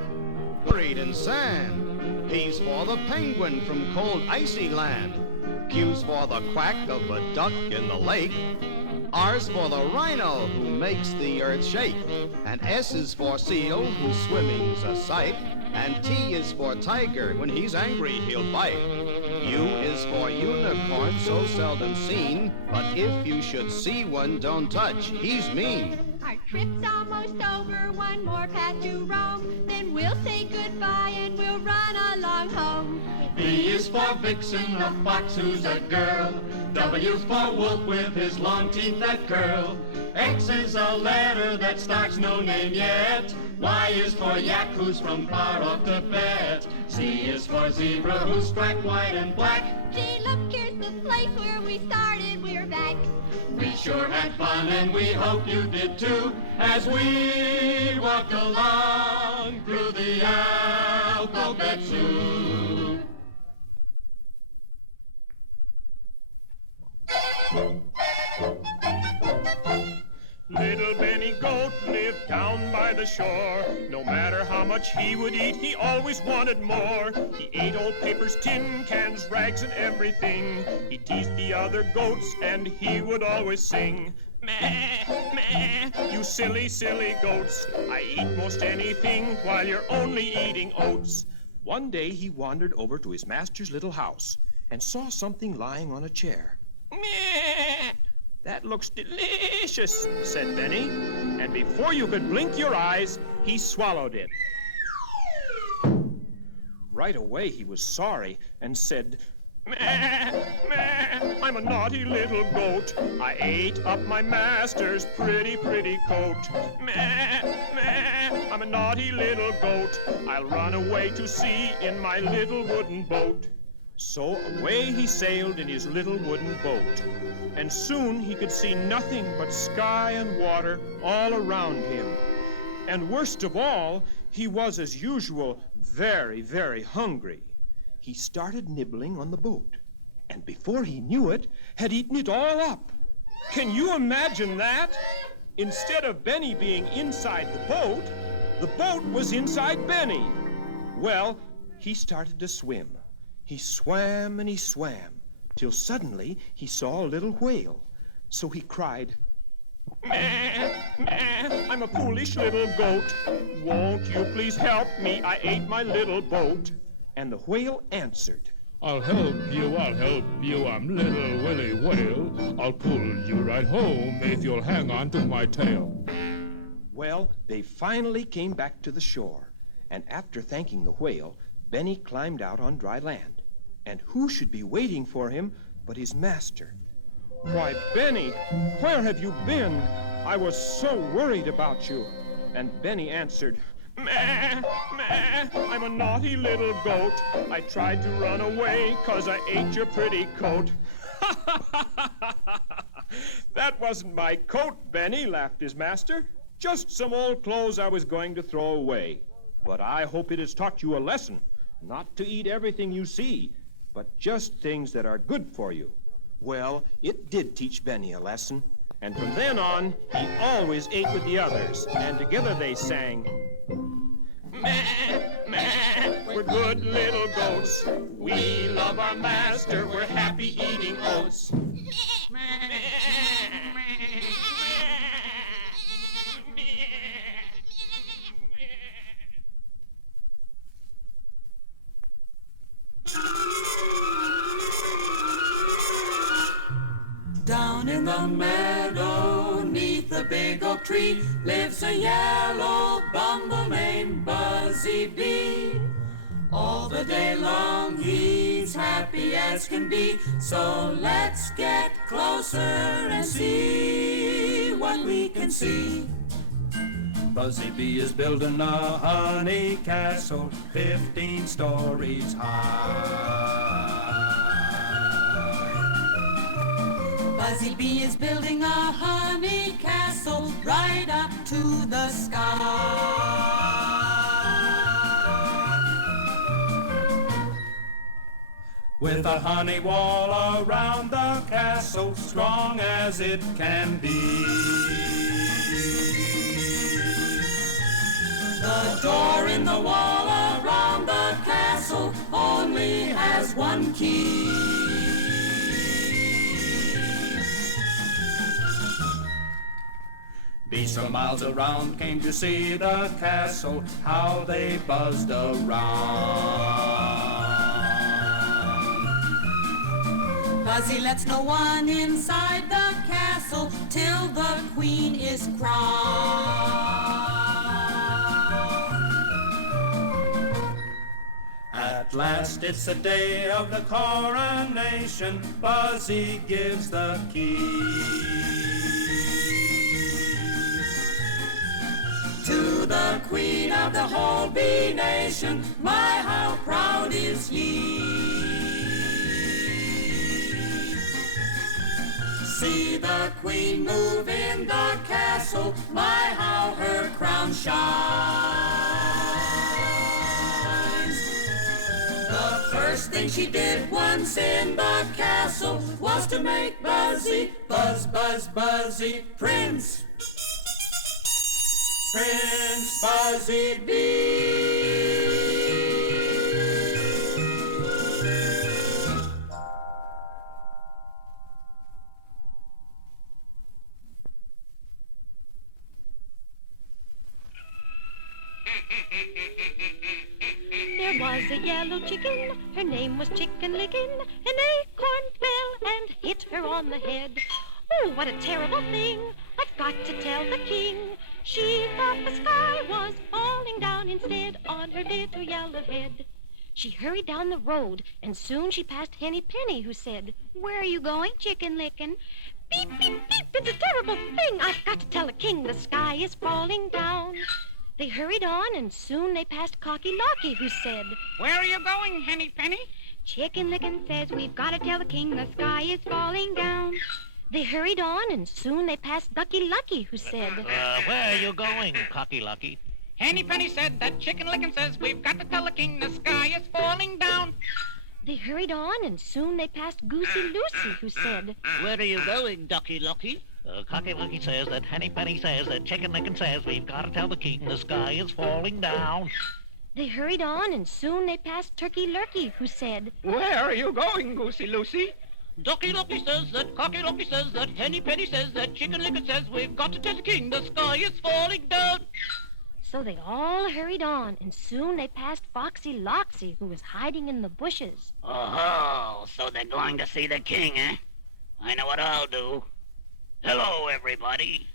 Reed and sand. P's for the penguin from cold icy land. Q's for the quack of a duck in the lake. R's for the rhino, who makes the earth shake. And S is for seal, whose swimming's a sight. And T is for tiger, when he's angry he'll bite. U is for unicorn, so seldom seen. But if you should see one, don't touch, he's mean. Our trip's almost over, one more path to roam. Then we'll say goodbye and we'll run along home. V is for vixen, a fox who's a girl. W's for wolf with his long teeth that curl. X is a letter that starts no name yet. Y is for yak, who's from far off Tibet. Z is for zebra, who's striped white and black. Gee, look, here's the place where we started, we're back. We sure had fun and we hope you did too, as we walked along through the alphabet zoo. Little Benny Goat lived down by the shore. No matter how much he would eat, he always wanted more. He ate old papers, tin cans, rags, and everything. He teased the other goats, and he would always sing. Meh, meh, you silly, silly goats. I eat most anything while you're only eating oats. One day he wandered over to his master's little house and saw something lying on a chair. Meh! That looks delicious, said Benny, and before you could blink your eyes, he swallowed it. Right away he was sorry and said, Meh, meh, I'm a naughty little goat. I ate up my master's pretty, pretty coat. Meh, meh, I'm a naughty little goat. I'll run away to sea in my little wooden boat. So away he sailed in his little wooden boat, and soon he could see nothing but sky and water all around him. And worst of all, he was, as usual, very, very hungry. He started nibbling on the boat, and before he knew it, had eaten it all up. Can you imagine that? Instead of Benny being inside the boat was inside Benny. Well, he started to swim. He swam and he swam, till suddenly he saw a little whale. So he cried, Meh, meh, I'm a foolish little goat. Won't you please help me? I ate my little boat. And the whale answered, I'll help you, I'm little Willie Whale. I'll pull you right home if you'll hang on to my tail. Well, they finally came back to the shore, and after thanking the whale, Benny climbed out on dry land. And who should be waiting for him but his master? Why, Benny, where have you been? I was so worried about you. And Benny answered, Meh, meh, I'm a naughty little goat. I tried to run away 'cause I ate your pretty coat. That wasn't my coat, Benny, laughed his master. Just some old clothes I was going to throw away. But I hope it has taught you a lesson, not to eat everything you see, but just things that are good for you. Well, it did teach Benny a lesson, And from then on, he always ate with the others, and together they sang, "Meh, meh, we're good little goats. We love our master, we're happy eating oats." Down in the meadow, 'neath the big oak tree, lives a yellow bumble named Buzzy Bee. All the day long he's happy as can be, so let's get closer and see what we can see. Buzzy Bee is building a honey castle, 15 stories high. Buzzy Bee is building a honey castle right up to the sky. With a honey wall around the castle, strong as it can be. The door in the wall around the castle only has one key. Bees from miles around came to see the castle, how they buzzed around. Buzzy lets no one inside the castle till the queen is crowned. At last it's the day of the coronation, Buzzy gives the key. To the queen of the whole bee nation, my how proud is ye. See the queen move in the castle, my how her crown shines. The first thing she did once in the castle was to make Buzzy, Buzz, Buzz, Buzzy, Prince. Prince Buzzy Bee. There was a yellow chicken, her name was Chicken Licken. An acorn fell and hit her on the head. Oh, what a terrible thing! I've got to tell the king. She thought the sky was falling down instead on her little yellow head. She hurried down the road, and soon she passed Henny Penny, who said, "Where are you going, Chicken Licken?" "Beep, beep, beep, it's a terrible thing. I've got to tell the king the sky is falling down." They hurried on, and soon they passed Cocky Locky, who said, "Where are you going, Henny Penny?" "Chicken Licken says we've got to tell the king the sky is falling down." They hurried on, and soon they passed Ducky Lucky, who said, "Where are you going, Cocky Lucky?" Henny Penny said that Chicken Licken says we've got to tell the king the sky is falling down. They hurried on, and soon they passed Goosey Lucy, who said, "Where are you going, Ducky Lucky?" Cocky Lucky says that Henny Penny says that Chicken Licken says we've got to tell the king the sky is falling down. They hurried on, and soon they passed Turkey Lurkey, who said, "Where are you going, Goosey Lucy?" Ducky Lucky says that, Cocky Lucky says that, Henny Penny says that, Chicken Licken says we've got to tell the king the sky is falling down. So they all hurried on, and soon they passed Foxy Loxy, who was hiding in the bushes. Oh, so they're going to see the king, eh? I know what I'll do. Hello, everybody.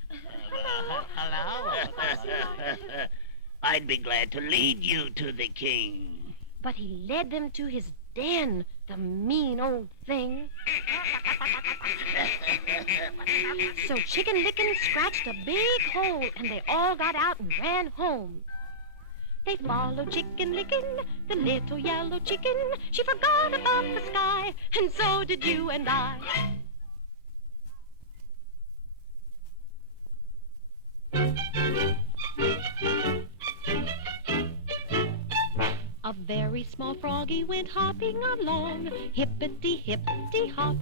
Hello. I'd be glad to lead you to the king. But he led them to his den, the mean old thing. So Chicken Licken scratched a big hole, and they all got out and ran home. They followed Chicken Licken, the little yellow chicken. She forgot about the sky, and so did you and I. A very small froggy went hopping along, hippity-hippity-hop.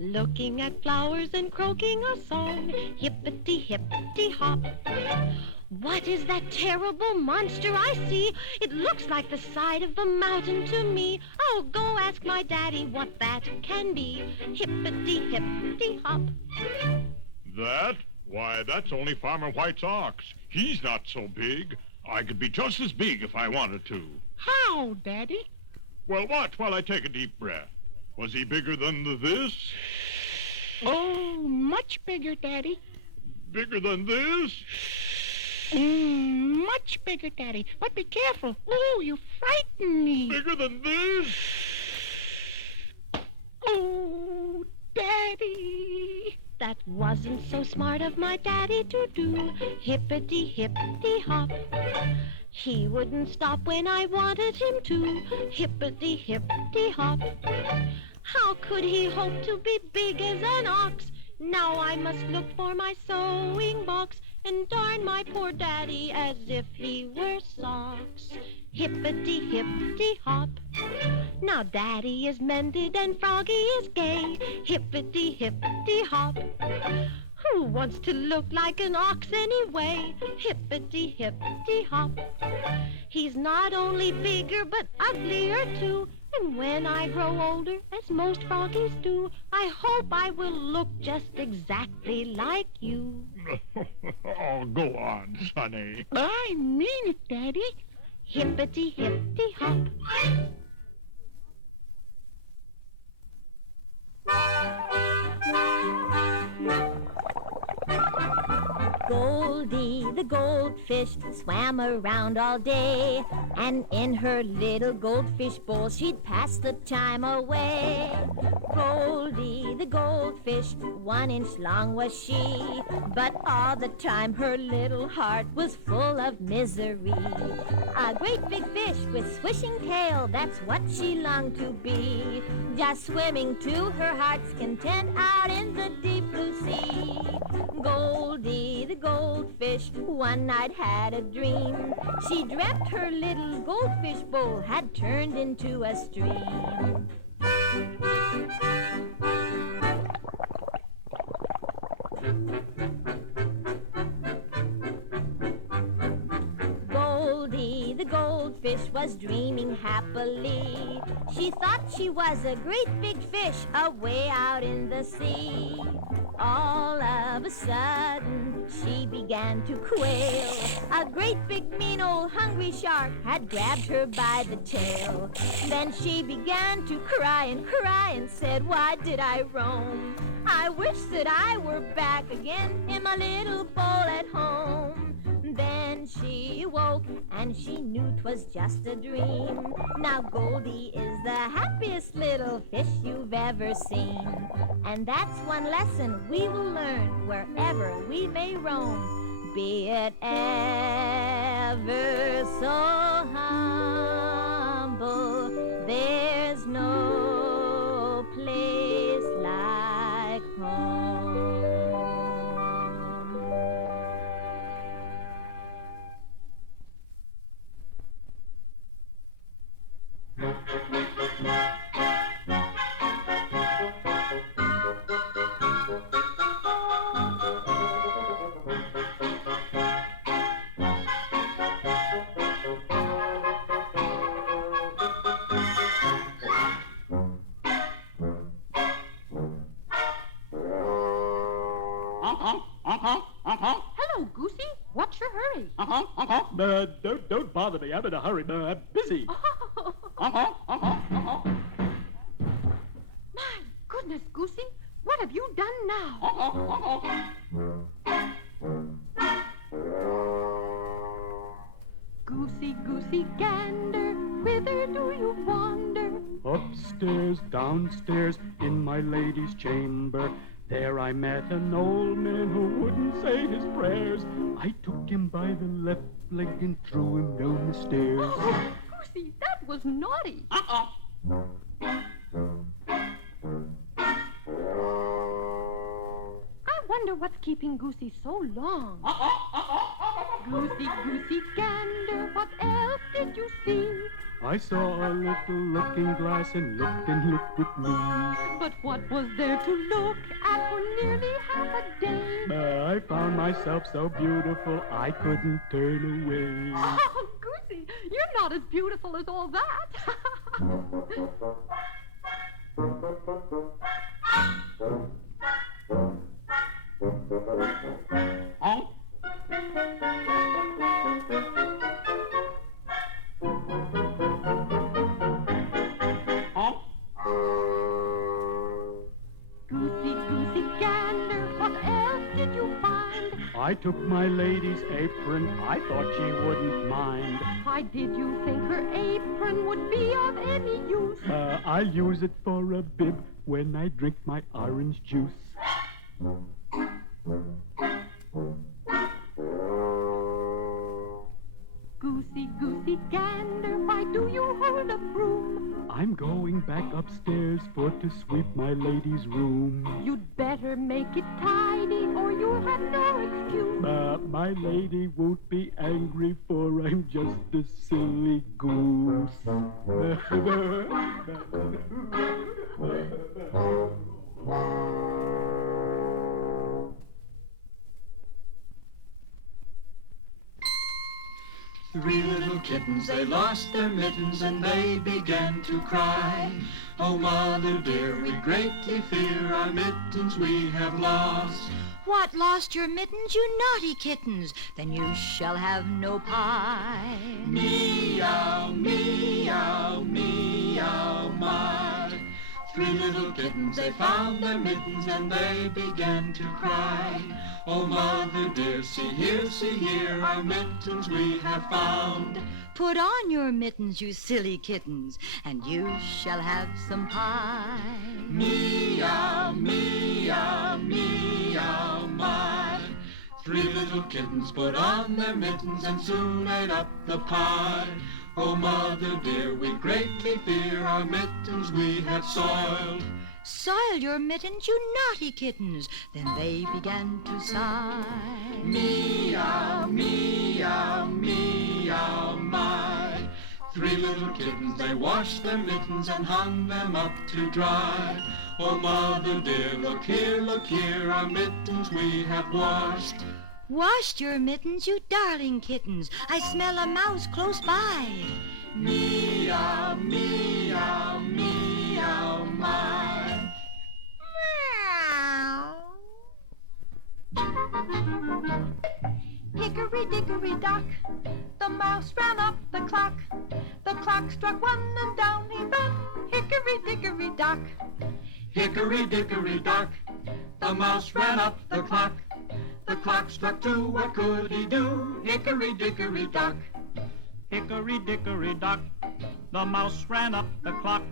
looking at flowers and croaking a song. Hippity-hippity-hop. What is that terrible monster I see? It looks like the side of a mountain to me. Oh, go ask my daddy what that can be. Hippity-hippity-hop. That? Why, that's only Farmer White's ox. He's not so big. I could be just as big if I wanted to. How, Daddy? Well, watch while I take a deep breath. Was he bigger than this? Oh, much bigger, Daddy. Bigger than this? Much bigger, Daddy. But be careful. Oh, you frighten me. Bigger than this? Oh, Daddy. That wasn't so smart of my daddy to do. Hippity-hippity-hop. He wouldn't stop when I wanted him to. Hippity-hippity-hop. How could he hope to be big as an ox? Now I must look for my sewing box and darn my poor daddy as if he were socks. Hippity-hippity-hop. Now daddy is mended and Froggy is gay. Hippity-hippity-hop. Who wants to look like an ox anyway? Hippity-hippity-hop. He's not only bigger but uglier too. And when I grow older, as most froggies do, I hope I will look just exactly like you. Oh, go on, Sonny. I mean it, Daddy. Hippity-hippity-hop. Goldie the goldfish swam around all day, and in her little goldfish bowl she'd pass the time away. Goldie the goldfish, 1 inch long was she, but all the time her little heart was full of misery. A great big fish with swishing tail, that's what she longed to be, just swimming to her heart's content out in the deep blue sea. Goldie the goldfish one night had a dream. She dreamt her little goldfish bowl had turned into a stream. Goldie the goldfish was dreaming happily. She thought she was a great big fish away out in the sea. All of a sudden, she began to quail. A great big mean old hungry shark had grabbed her by the tail. Then she began to cry and said, why did I roam? I wish that I were back again in my little bowl at home. Then she awoke and she knew 'twas just a dream. Now Goldie is the happiest little fish you've ever seen. And that's one lesson we will learn wherever we may roam. Be it ever so humble, there's no place like home. Hello, Goosey. What's your hurry? Don't bother me. I'm in a hurry. I'm busy. My goodness, Goosey. What have you done now? Goosey, goosey, gander, whither do you wander? Upstairs, downstairs, in my lady's chamber. There I met an old man who wouldn't say his prayers. I took him by the left leg and threw him down the stairs. Oh, Goosey, that was naughty. I wonder what's keeping Goosey so long. Goosey, goosey, gander, what else did you see? I saw a little looking glass and looked with me. But what was there to look at for nearly half a day? I found myself so beautiful I couldn't turn away. Oh, Goosey, you're not as beautiful as all that. Oh? Goosey, goosey gander, what else did you find? I took my lady's apron, I thought she wouldn't mind. Why did you think her apron would be of any use? I use it for a bib when I drink my orange juice. Goosey, goosey gander, why do you hold a broom? I'm going back upstairs for to sweep my lady's room. You'd better make it tidy or you'll have no excuse. My lady won't be angry, for I'm just a silly goose. Three little kittens, they lost their mittens and they began to cry. Oh, mother dear, we greatly fear our mittens we have lost. What, lost your mittens, you naughty kittens? Then you shall have no pie. Meow, meow, meow, my. Three little kittens, they found their mittens and they began to cry. Oh, mother dear, see here, our mittens we have found. Put on your mittens, you silly kittens, and you shall have some pie. Meow, meow, meow, my. Three little kittens put on their mittens and soon ate up the pie. Oh, mother dear, we greatly fear our mittens we have soiled. Soil your mittens, you naughty kittens. Then they began to sigh. Meow, meow, meow, my. Three little kittens, they washed their mittens and hung them up to dry. Oh, mother dear, look here, our mittens we have washed. Washed your mittens, you darling kittens. I smell a mouse close by. Meow, meow, meow, my. Hickory-dickory-dock, the mouse ran up the clock. The clock struck one and down he ran. Hickory-dickory-dock. Hickory-dickory-dock, the mouse ran up the clock. The clock struck two, what could he do? Hickory-dickory-dock. Hickory-dickory-dock, the mouse ran up the clock.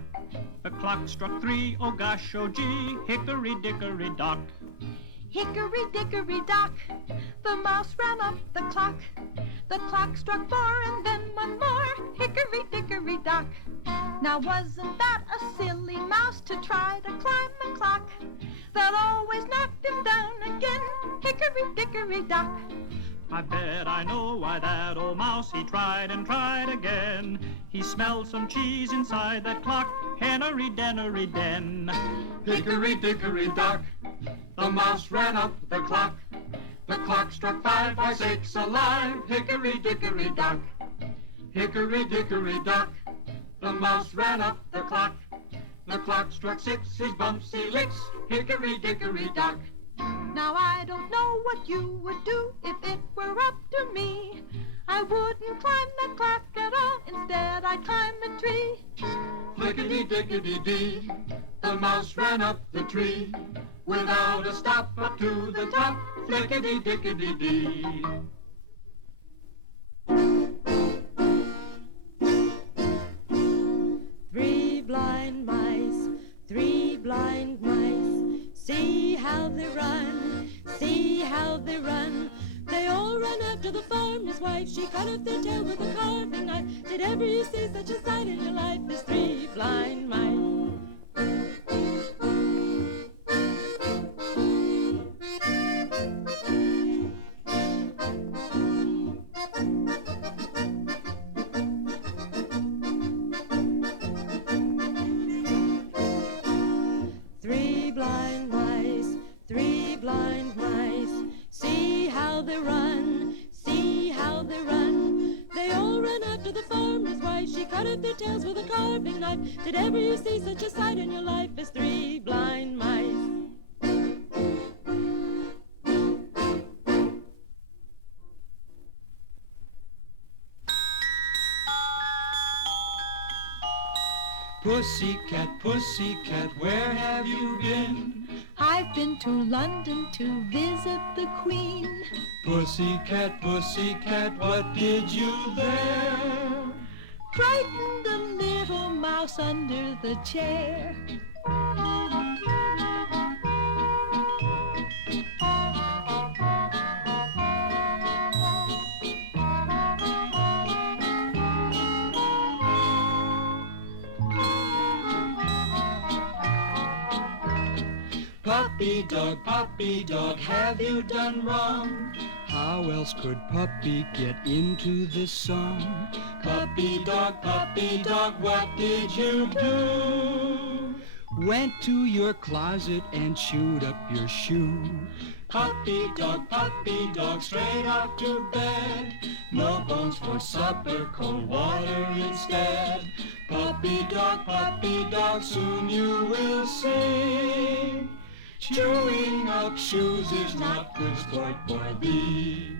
The clock struck three, oh gosh, oh gee, hickory-dickory-dock. Hickory-dickory-dock, the mouse ran up the clock. The clock struck four and then one more. Hickory-dickory-dock. Now wasn't that a silly mouse to try to climb the clock? That always knocked him down again. Hickory-dickory-dock. I bet I know why that old mouse, he tried and tried again. He smelled some cheese inside that clock, Hennery-dennery-den. Hickory-dickory-dock, the mouse ran up the clock. The clock struck five, why sakes alive, hickory-dickory-dock. Hickory-dickory-dock, the mouse ran up the clock. The clock struck six, his bumps he licks, hickory-dickory-dock. Now I don't know what you would do if it were up to me. I wouldn't climb that clock at all, instead I'd climb a tree. Flickety-dickety-dee, the mouse ran up the tree. Without a stop up to the top, flickety-dickety-dee. Three blind mice, three blind mice. See how they run, see how they run. They all ran after the farmer's wife. She cut off their tail with a carving knife. Did ever you see such a sight in your life as three blind mice? cut off their tails with a carving knife. Did ever you see such a sight in your life as 3 blind mice? Pussycat, pussycat, where have you been? I've been to London to visit the Queen. Pussycat, pussycat, what did you there? Frightened a little mouse under the chair. Puppy dog, have you done wrong? How else could Puppy get into this song? Puppy dog, what did you do? Went to your closet and chewed up your shoe. Puppy dog, straight off to bed. No bones for supper, cold water instead. Puppy dog, soon you will see. Chewing up shoes is not good sport for thee.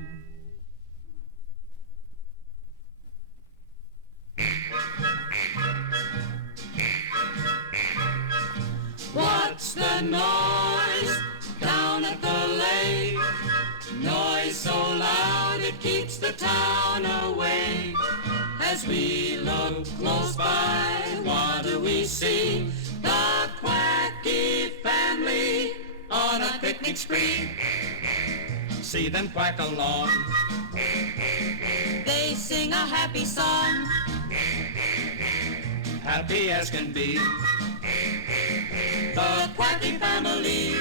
What's the noise down at the lake? Noise so loud it keeps the town awake. As we look close by, what do we see? The Quacky family on a picnic spree. See them quack along. They sing a happy song. Happy as can be. The Quacky family.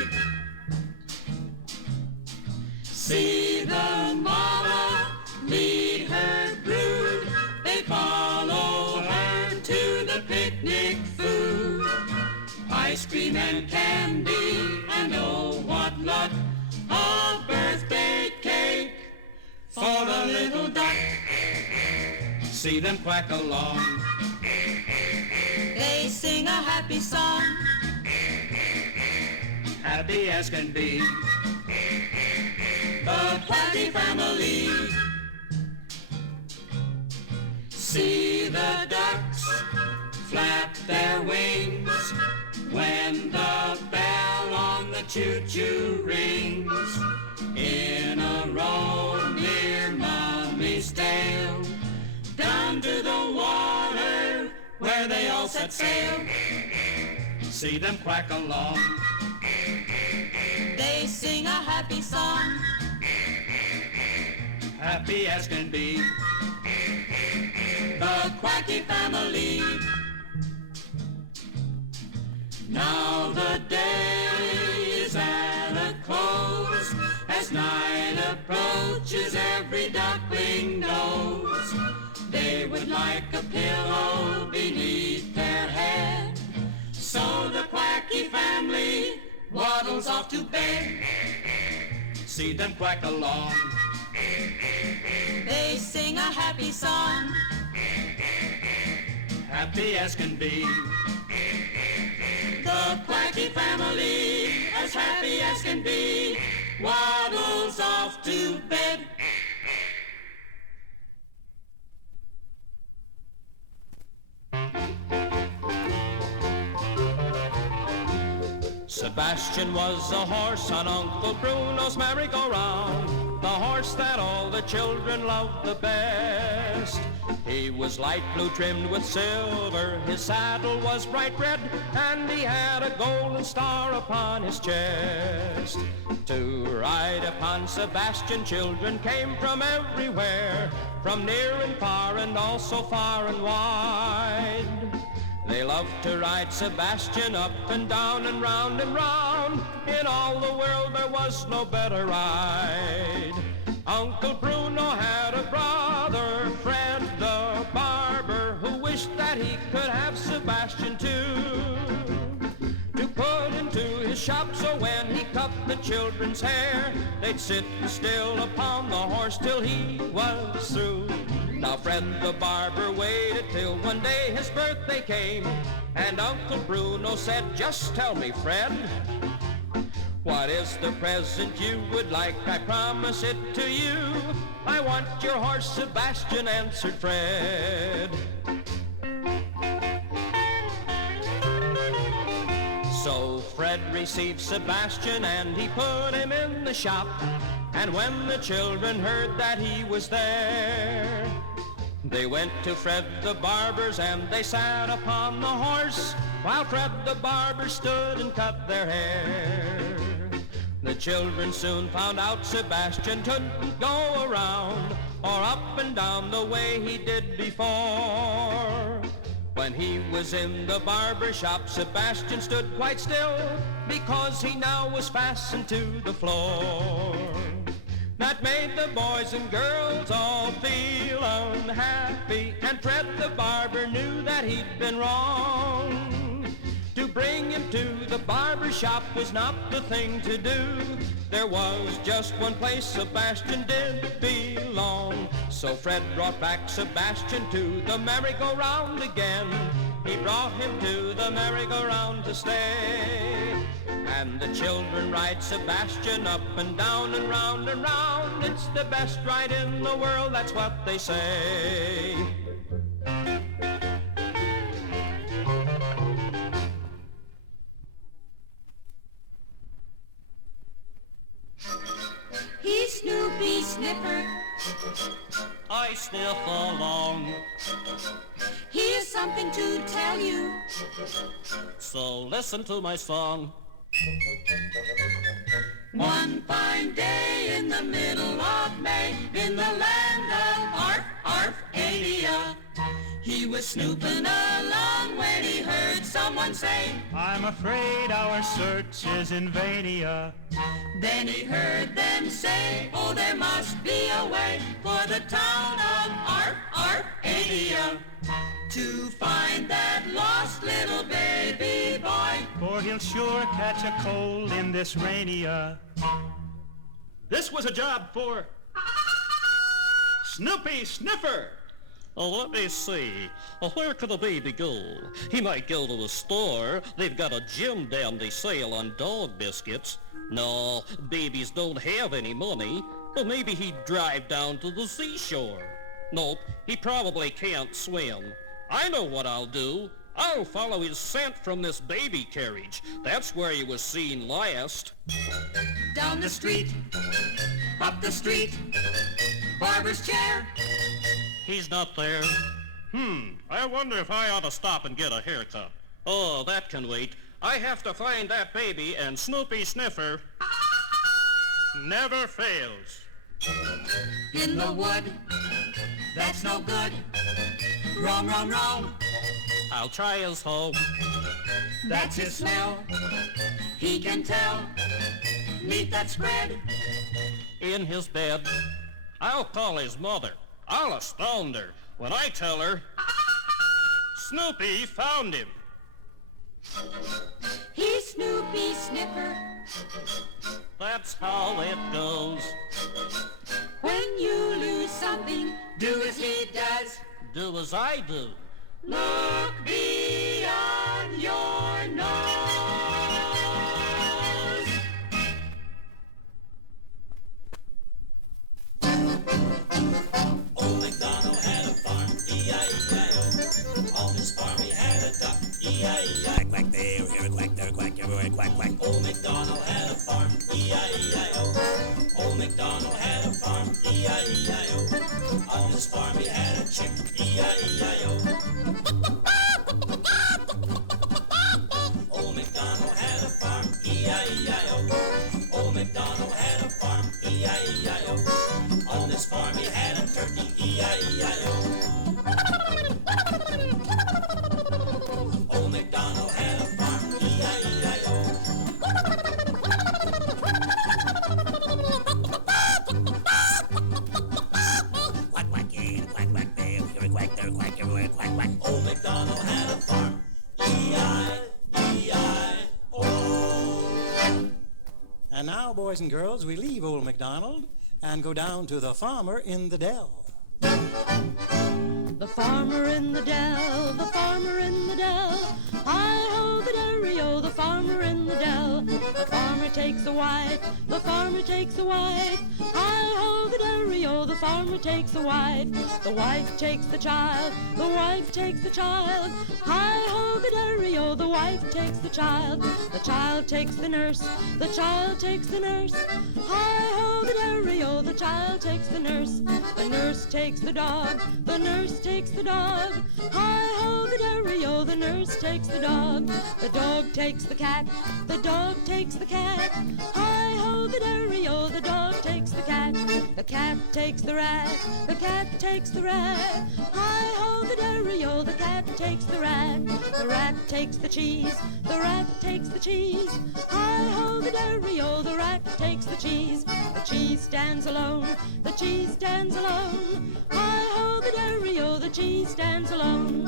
See the mama lead her brood. They follow her to the picnic food. Ice cream and candy, and oh, what luck, a birthday cake for the little duck. See them quack along. They sing a happy song. Happy as can be. The Quacky family. See the ducks flap their wings when the bell on the choo-choo rings. In a row near Mommy's tail, down to the water where they all set sail. See them quack along. They sing a happy song. Happy as can be. The Quacky family. Now the day is at a close. As night approaches, every duckling knows they would like a pillow beneath their head. So the Quacky family waddles off to bed. See them quack along. They sing a happy song. Happy as can be. The Quacky family, as happy as can be, waddles off to bed. Sebastian was a horse on Uncle Bruno's merry-go-round, the horse that all the children loved the best. He was light blue trimmed with silver, his saddle was bright red, and he had a golden star upon his chest. To ride upon Sebastian, children came from everywhere, from near and far and also far and wide. They loved to ride Sebastian up and down and round and round. In all the world there was no better ride. Uncle Bruno had a brother, Fred the barber, who wished that he could have Sebastian too, to put into his shop, so when he cut the children's hair, they'd sit still upon the horse till he was through. Now Fred the barber waited till one day his birthday came, and Uncle Bruno said, just tell me, Fred, what is the present you would like? I promise it to you. I want your horse, Sebastian, answered Fred. So Fred received Sebastian and he put him in the shop. And when the children heard that he was there, they went to Fred the barber's and they sat upon the horse, while Fred the barber stood and cut their hair. The children soon found out Sebastian couldn't go around or up and down the way he did before. When he was in the barber shop, Sebastian stood quite still, because he now was fastened to the floor. That made the boys and girls all feel unhappy, and Fred the barber knew that he'd been wrong. To bring him to the barber shop was not the thing to do. There was just one place Sebastian did belong. So Fred brought back Sebastian to the merry-go-round again. He brought him to the merry-go-round to stay. And the children ride Sebastian up and down and round and round. It's the best ride in the world, that's what they say. He's Snoopy Sniffer. I sniff along. He has something to tell you. So listen to my song. One fine day in the middle of May, in the land of Arf, Arf, Adia, he was snooping along when he heard someone say, I'm afraid our search is in vain. Then he heard them say, oh, there must be a way for the town of Arf, Arf, Adia to find that lost little baby boy. For he'll sure catch a cold in this rainia. This was a job for Snoopy Sniffer. Oh, let me see. Where could the baby go? He might go to the store. They've got a Jim Dandy sale on dog biscuits. No, babies don't have any money. Well, maybe he'd drive down to the seashore. Nope, he probably can't swim. I know what I'll do. I'll follow his scent from this baby carriage. That's where he was seen last. Down the street, up the street, barber's chair. He's not there. I wonder if I ought to stop and get a haircut. Oh, that can wait. I have to find that baby, and Snoopy Sniffer never fails. In the wood, that's no good. Wrong, wrong, wrong. I'll try his home. That's his smell. He can tell. Meet that spread. In his bed. I'll call his mother. I'll astound her when I tell her Snoopy found him. He's Snoopy Sniffer. That's how it goes. When you lose something, do as he does. Do as I do. Look beyond your nose. Old MacDonald had a farm, E-I-E-I-O. On his farm he had a duck, E-I-E-I-O. Quack, quack, there, here a quack, there a quack, everywhere quack, quack. Old MacDonald had a farm, E-I-E-I-O. Old MacDonald had a farm, E-I-E-I-O. On his farm he had a chick, E-I-E-I-O. Old MacDonald had a farm, E-I-E-I-O. Old MacDonald had a farm, E-I-E-I-O. On this farm he had a turkey, E-I-E-I-O. Old MacDonald had a farm, E-I-E-I-O. Quack, quack, yeah, quack, quack, there, here a quack, there a quack, everywhere quack, quack. Old MacDonald had a farm, E-I-E-I-O. And now, boys and girls, we leave old MacDonald and go down to the farmer in the dell. The farmer in the dell, the farmer in the dell. Hi-ho, the derry-o, the farmer in the dell. The farmer takes a wife, the farmer takes a wife. Hi-ho, the derry-o, the farmer takes a wife. The wife takes the child, the wife takes the child. Hi-ho, the derry-o, the wife takes the child. The child takes the nurse, the child takes the nurse. Hi-ho, the derry-o, the child takes the nurse. The nurse takes the dog, the nurse takes the dog. Hi-ho, the derry-o, the nurse takes the dog. The dog takes the cat, the dog takes the cat. Hi-ho, the derry-o, the dog takes the cat. The cat takes the rat, the cat takes the rat. Hi-ho, the derry-o, the cat takes the rat. The rat takes the cheese, the rat takes the cheese. Hi-ho, the derry-o, the rat takes the cheese. The cheese stands alone, the cheese stands alone. Hi-ho, the derry-o, the cheese stands alone.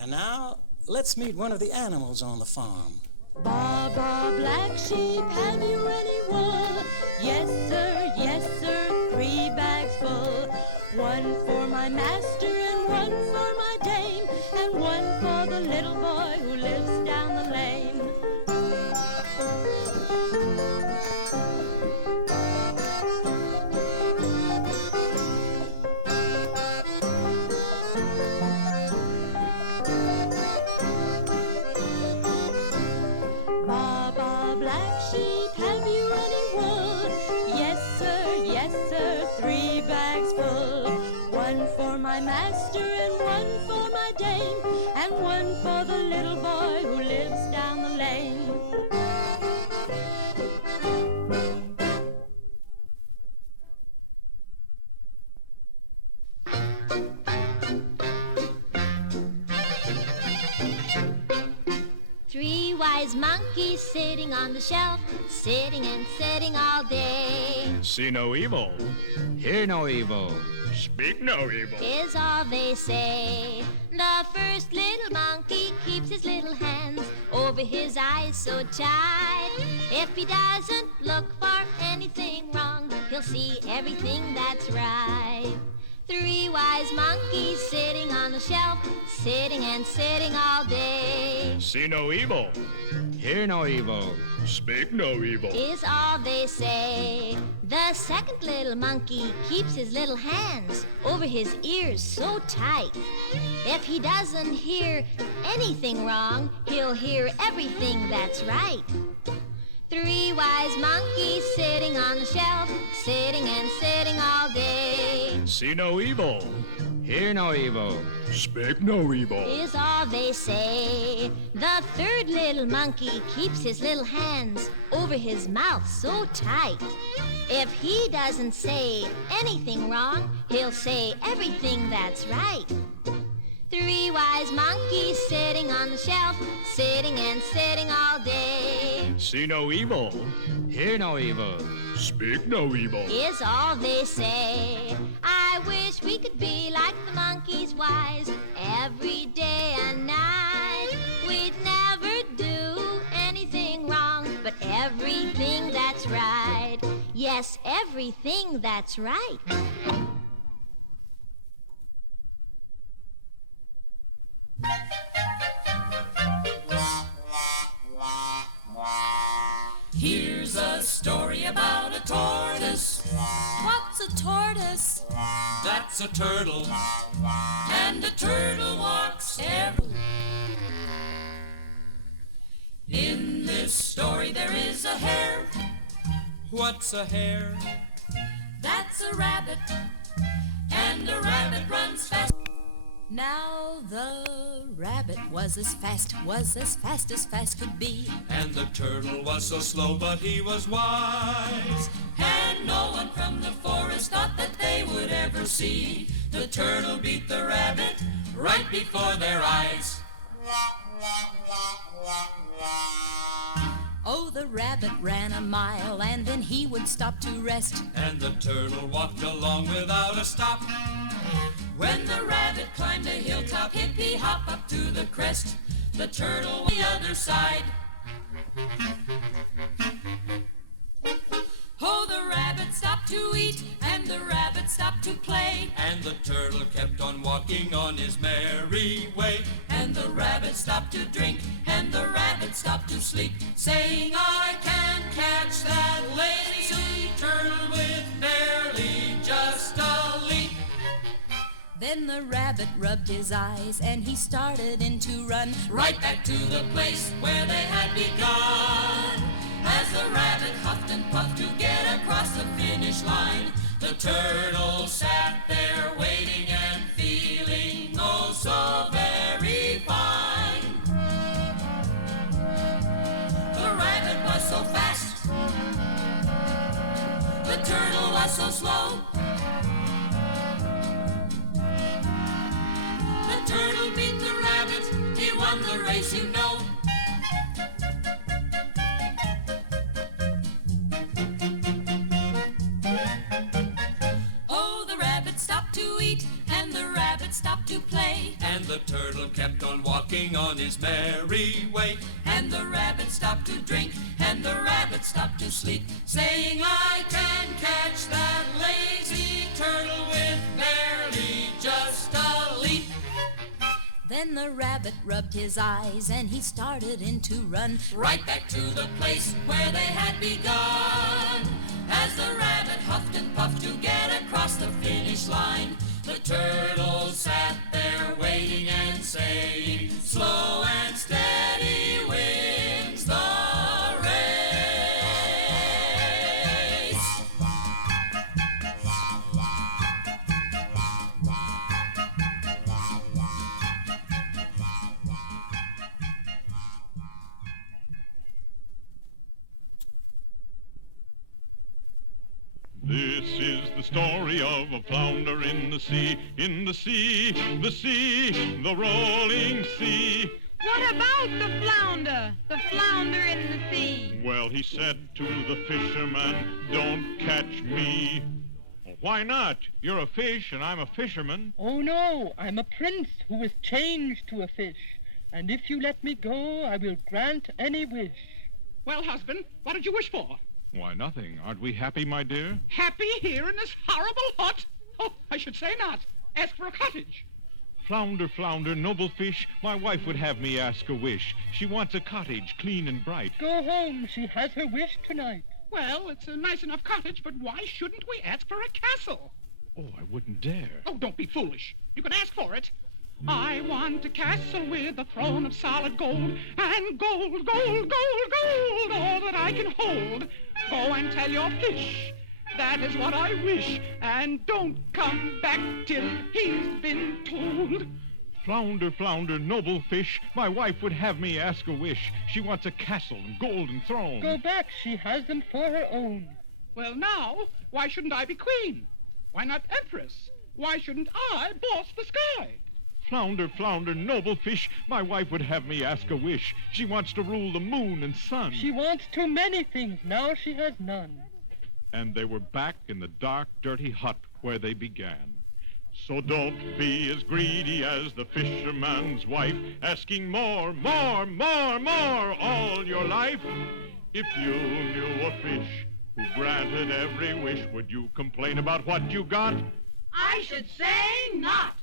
And now, let's meet one of the animals on the farm. Baba, black sheep, have you any wool? Yes, sir, 3 bags full. 1 for my master and 1 for my dame, and 1 for the little boy who lives down the lane. Baba, black sheep, have you any wool? Yes, sir, 3 bags full. 1 for my master and 1 for my dame, and 1 for the little boy who lives down the lane. Three wise monkeys sitting on the shelf, sitting and sitting all day. See no evil, Hear no evil. speak no evil. Is all they say. The first little monkey keeps his little hands over his eyes so tight. If he doesn't look for anything wrong, he'll see everything that's right. 3 wise monkeys sitting on the shelf, sitting and sitting all day. See no evil, Hear no evil. speak no evil. Is all they say. The second little monkey keeps his little hands over his ears so tight. If he doesn't hear anything wrong, he'll hear everything that's right. 3 wise monkeys sitting on the shelf, sitting and sitting all day. See no evil, Hear no evil. speak no evil. Is all they say. The third little monkey keeps his little hands over his mouth so tight. If he doesn't say anything wrong, he'll say everything that's right. 3 wise monkeys sitting on the shelf, sitting and sitting all day. See no evil, Hear no evil. speak no evil. Is all they say. I wish we could be like the monkeys wise every day and night. We'd never do anything wrong, but everything that's right. Yes, everything that's right. Here's a story about a tortoise. What's a tortoise? That's a turtle. And a turtle walks every. In this story there is a hare. What's a hare? That's a rabbit. And a rabbit runs fast. Now the rabbit was as fast as fast could be. And the turtle was so slow, but he was wise. And no one from the forest thought that they would ever see the turtle beat the rabbit right before their eyes. Oh, the rabbit ran a mile and then he would stop to rest. And the turtle walked along without a stop. When the rabbit climbed a hilltop, hippy-hop up to the crest, the turtle on the other side. Oh, the rabbit stopped to eat, and the rabbit stopped to play. And the turtle kept on walking on his merry way. And the rabbit stopped to drink, and the rabbit stopped to sleep, saying, I can catch that lazy turtle with barely just a leap. Then the rabbit rubbed his eyes, and he started in to run right back to the place where they had begun. As the rabbit huffed and puffed to get across the finish line, the turtle sat there waiting and feeling oh so very fine. The rabbit was so fast, the turtle was so slow. The turtle beat the rabbit, he won the race, you know. And the rabbit stopped to play. And the turtle kept on walking on his merry way. And the rabbit stopped to drink, and the rabbit stopped to sleep, saying, I can catch that lazy turtle with barely just a leap. Then the rabbit rubbed his eyes, and he started in to run right back to the place where they had begun. As the rabbit huffed and puffed to get across the finish line, the turtle sat there waiting and saying, slow and steady wins the race. This is the story of a flounder in the sea, the sea, the rolling sea. What about the flounder in the sea? Well, he said to the fisherman, don't catch me. Why not? You're a fish and I'm a fisherman. Oh, no, I'm a prince who is changed to a fish. And if you let me go, I will grant any wish. Well, husband, what did you wish for? Why, nothing. Aren't we happy, my dear? Happy here in this horrible hut? Oh, I should say not. Ask for a cottage. Flounder, flounder, noble fish, my wife would have me ask a wish. She wants a cottage, clean and bright. Go home. She has her wish tonight. Well, it's a nice enough cottage, but why shouldn't we ask for a castle? Oh, I wouldn't dare. Oh, don't be foolish. You can ask for it. I want a castle with a throne of solid gold, and gold, gold, gold, gold, all that I can hold. Go and tell your fish, that is what I wish, and don't come back till he's been told. Flounder, flounder, noble fish, my wife would have me ask a wish. She wants a castle and golden throne. Go back, she has them for her own. Well, now, why shouldn't I be queen? Why not empress? Why shouldn't I boss the sky? Flounder, flounder, noble fish, my wife would have me ask a wish. She wants to rule the moon and sun. She wants too many things, now she has none. And they were back in the dark, dirty hut where they began. So don't be as greedy as the fisherman's wife, asking more, more, more, more all your life. If you knew a fish who granted every wish, would you complain about what you got? I should say not.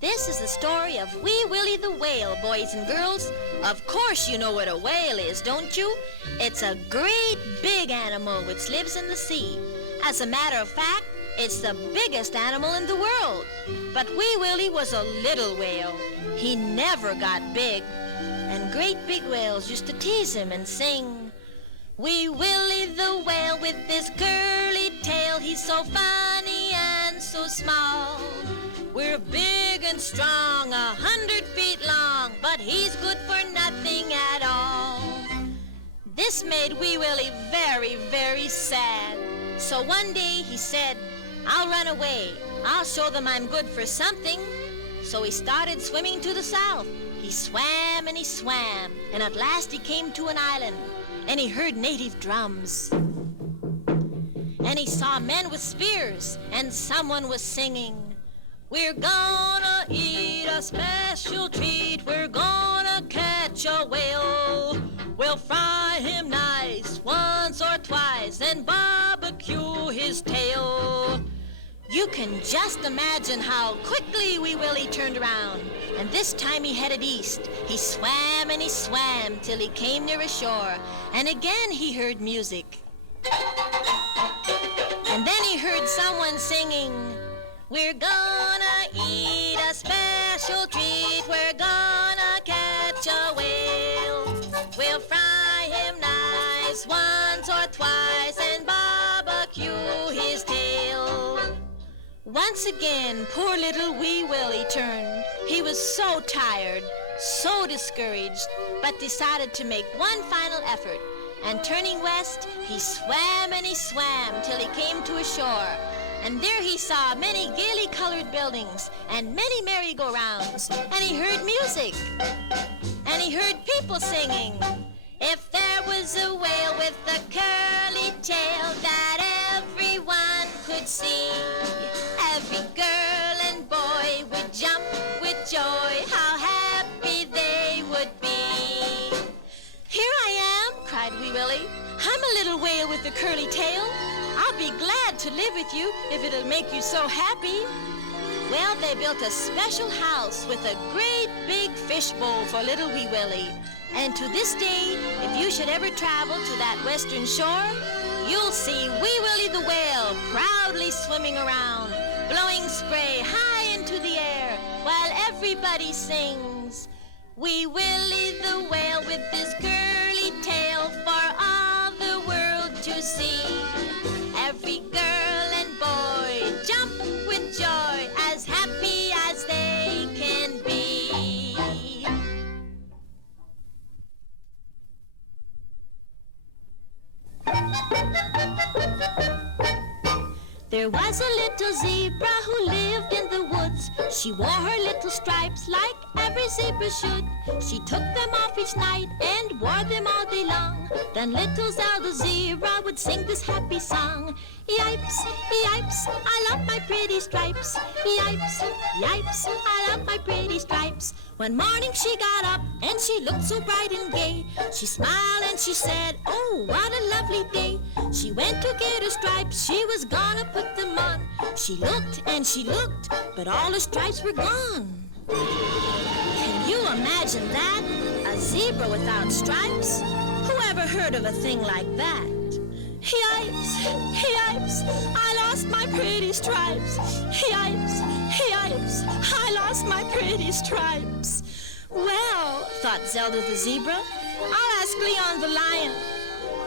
This is the story of Wee Willie the Whale, boys and girls. Of course you know what a whale is, don't you? It's a great big animal which lives in the sea. As a matter of fact, it's the biggest animal in the world. But Wee Willie was a little whale. He never got big. And great big whales used to tease him and sing, Wee Willie the whale with his curly tail, he's so funny and so small. We're big and strong, 100 feet long, but he's good for nothing at all. This made Wee Willie very, very sad. So one day he said, I'll run away. I'll show them I'm good for something. So he started swimming to the south. He swam and he swam, and at last he came to an island, and he heard native drums. And he saw men with spears, and someone was singing, we're gonna eat a special treat. We're gonna catch a whale. We'll fry him nice once or twice and barbecue his tail. You can just imagine how quickly Wee Willie turned around. And this time he headed east. He swam and he swam till he came near a shore. And again he heard music. And then he heard someone singing, "We're gonna eat a special treat. We're gonna catch a whale. We'll fry him nice once or twice and barbecue his tail." Once again, poor little Wee Willie turned. He was so tired, so discouraged, but decided to make one final effort. And turning west, he swam and he swam till he came to a shore. And there he saw many gaily colored buildings and many merry-go-rounds. And he heard music. And he heard people singing, "If there was a whale with a curly tail that everyone could see, every girl and boy would jump with joy, how happy they would be." "Here I am," cried Wee Willie. "I'm a little whale with a curly tail. I'll be glad to live with you if it'll make you so happy." Well, they built a special house with a great big fishbowl for little Wee Willie. And to this day, if you should ever travel to that western shore, you'll see Wee Willie the whale proudly swimming around, blowing spray high into the air, while everybody sings, "Wee Willie the whale with his curly tail for all the world to see. Every girl and boy jump with joy, as happy as they can be." There was a little zebra who lived in the woods. She wore her little stripes like every zebra should. She took them off each night and wore them all day long. Then little Zelda Zebra would sing this happy song. "Yipes, yipes, I love my pretty stripes. Yipes, yipes, I love my pretty stripes." One morning she got up and she looked so bright and gay. She smiled and she said, "Oh, what a lovely day." She went to get her stripes, she was gonna put them on. She looked and she looked, but all her stripes were gone. Can you imagine that? A zebra without stripes? Who ever heard of a thing like that? "Yipes, yipes, I lost my pretty stripes. Yipes, yipes, I lost my pretty stripes." Well, thought Zelda the zebra, I'll ask Leon the lion.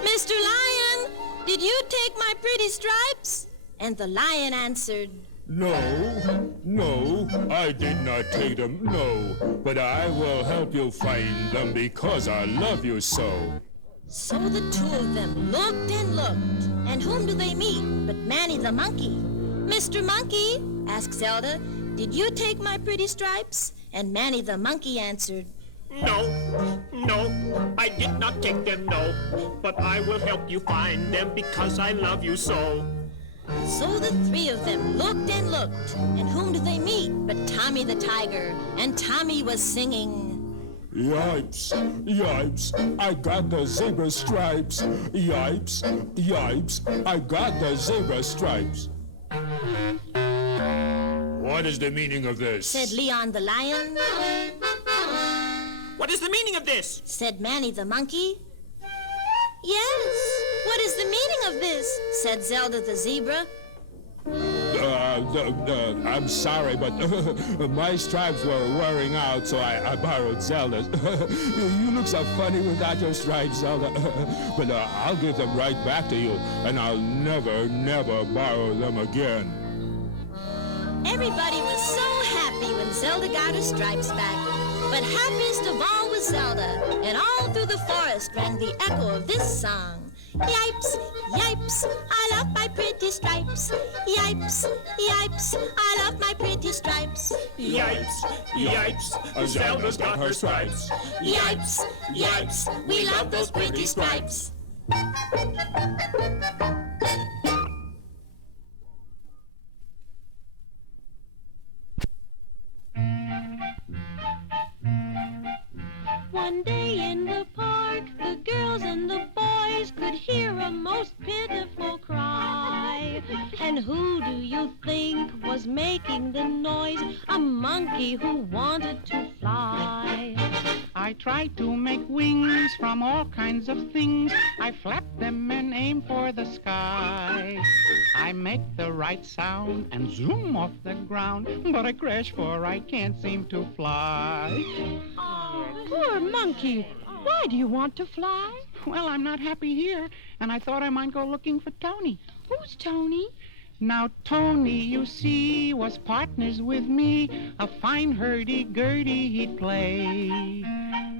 "Mr. Lion, did you take my pretty stripes?" And the lion answered, No, I did not take them, no. But I will help you find them because I love you so. So the two of them looked and looked, and whom do they meet but Manny the monkey? "Mr. Monkey," asked Zelda, "did you take my pretty stripes?" And Manny the monkey answered, No, I did not take them, no. But I will help you find them because I love you so. So the three of them looked and looked, and whom do they meet but Tommy the tiger? And Tommy was singing, "Yipes, yipes, I got the zebra stripes. Yipes, yipes, I got the zebra stripes." What is the meaning of this? said Leon the lion. What is the meaning of this? said Manny the monkey. Yes, what is the meaning of this? said Zelda the zebra. I'm sorry, but my stripes were wearing out, so I borrowed Zelda's. You look so funny without your stripes, Zelda. But I'll give them right back to you, and I'll never borrow them again. Everybody was so happy when Zelda got her stripes back. But happiest of all was Zelda, and all through the forest rang the echo of this song. Yipes, yipes, I love my pretty stripes. Yipes, yipes, I love my pretty stripes. Yipes, yipes, Zelda's got her stripes. Yipes, yipes, we love those pretty stripes. One day in the park, the girls and the boys could hear a most pitiful cry. And who do you think was making the noise? A monkey who wanted to fly. I tried to make wings from all kinds of things. I flap them and aim for the sky. I make the right sound and zoom off the ground, but I crash for I can't seem to fly. Poor monkey. Why do you want to fly? Well, I'm not happy here, and I thought I might go looking for Tony. Who's Tony? Now, Tony, you see, was partners with me. A fine hurdy-gurdy he'd play.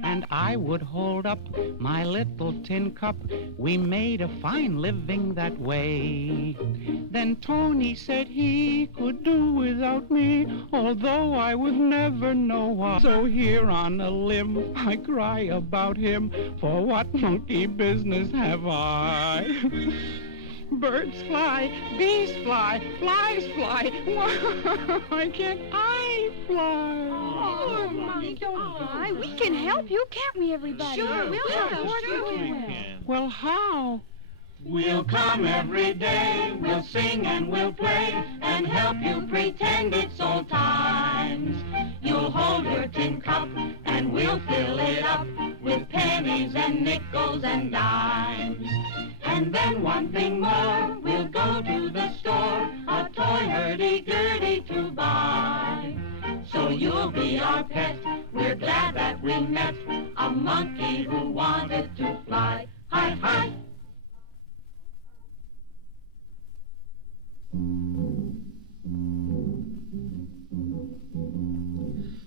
And I would hold up my little tin cup. We made a fine living that way. Then Tony said he could do without me, although I would never know why. So here on a limb I cry about him, for what monkey business have I? Birds fly, bees fly, flies fly. Why can't I fly? Oh, Monkey, don't cry. We can help you, can't we, everybody? Sure, we'll help. Sure we will. Well, how? We'll come every day, we'll sing and we'll play, and help you pretend it's old times. You'll hold your tin cup, and we'll fill it up with pennies and nickels and dimes. And then one thing more, we'll go to the store, a toy hurdy-gurdy to buy. So you'll be our pet, we're glad that we met, a monkey who wanted to fly. Hi, hi!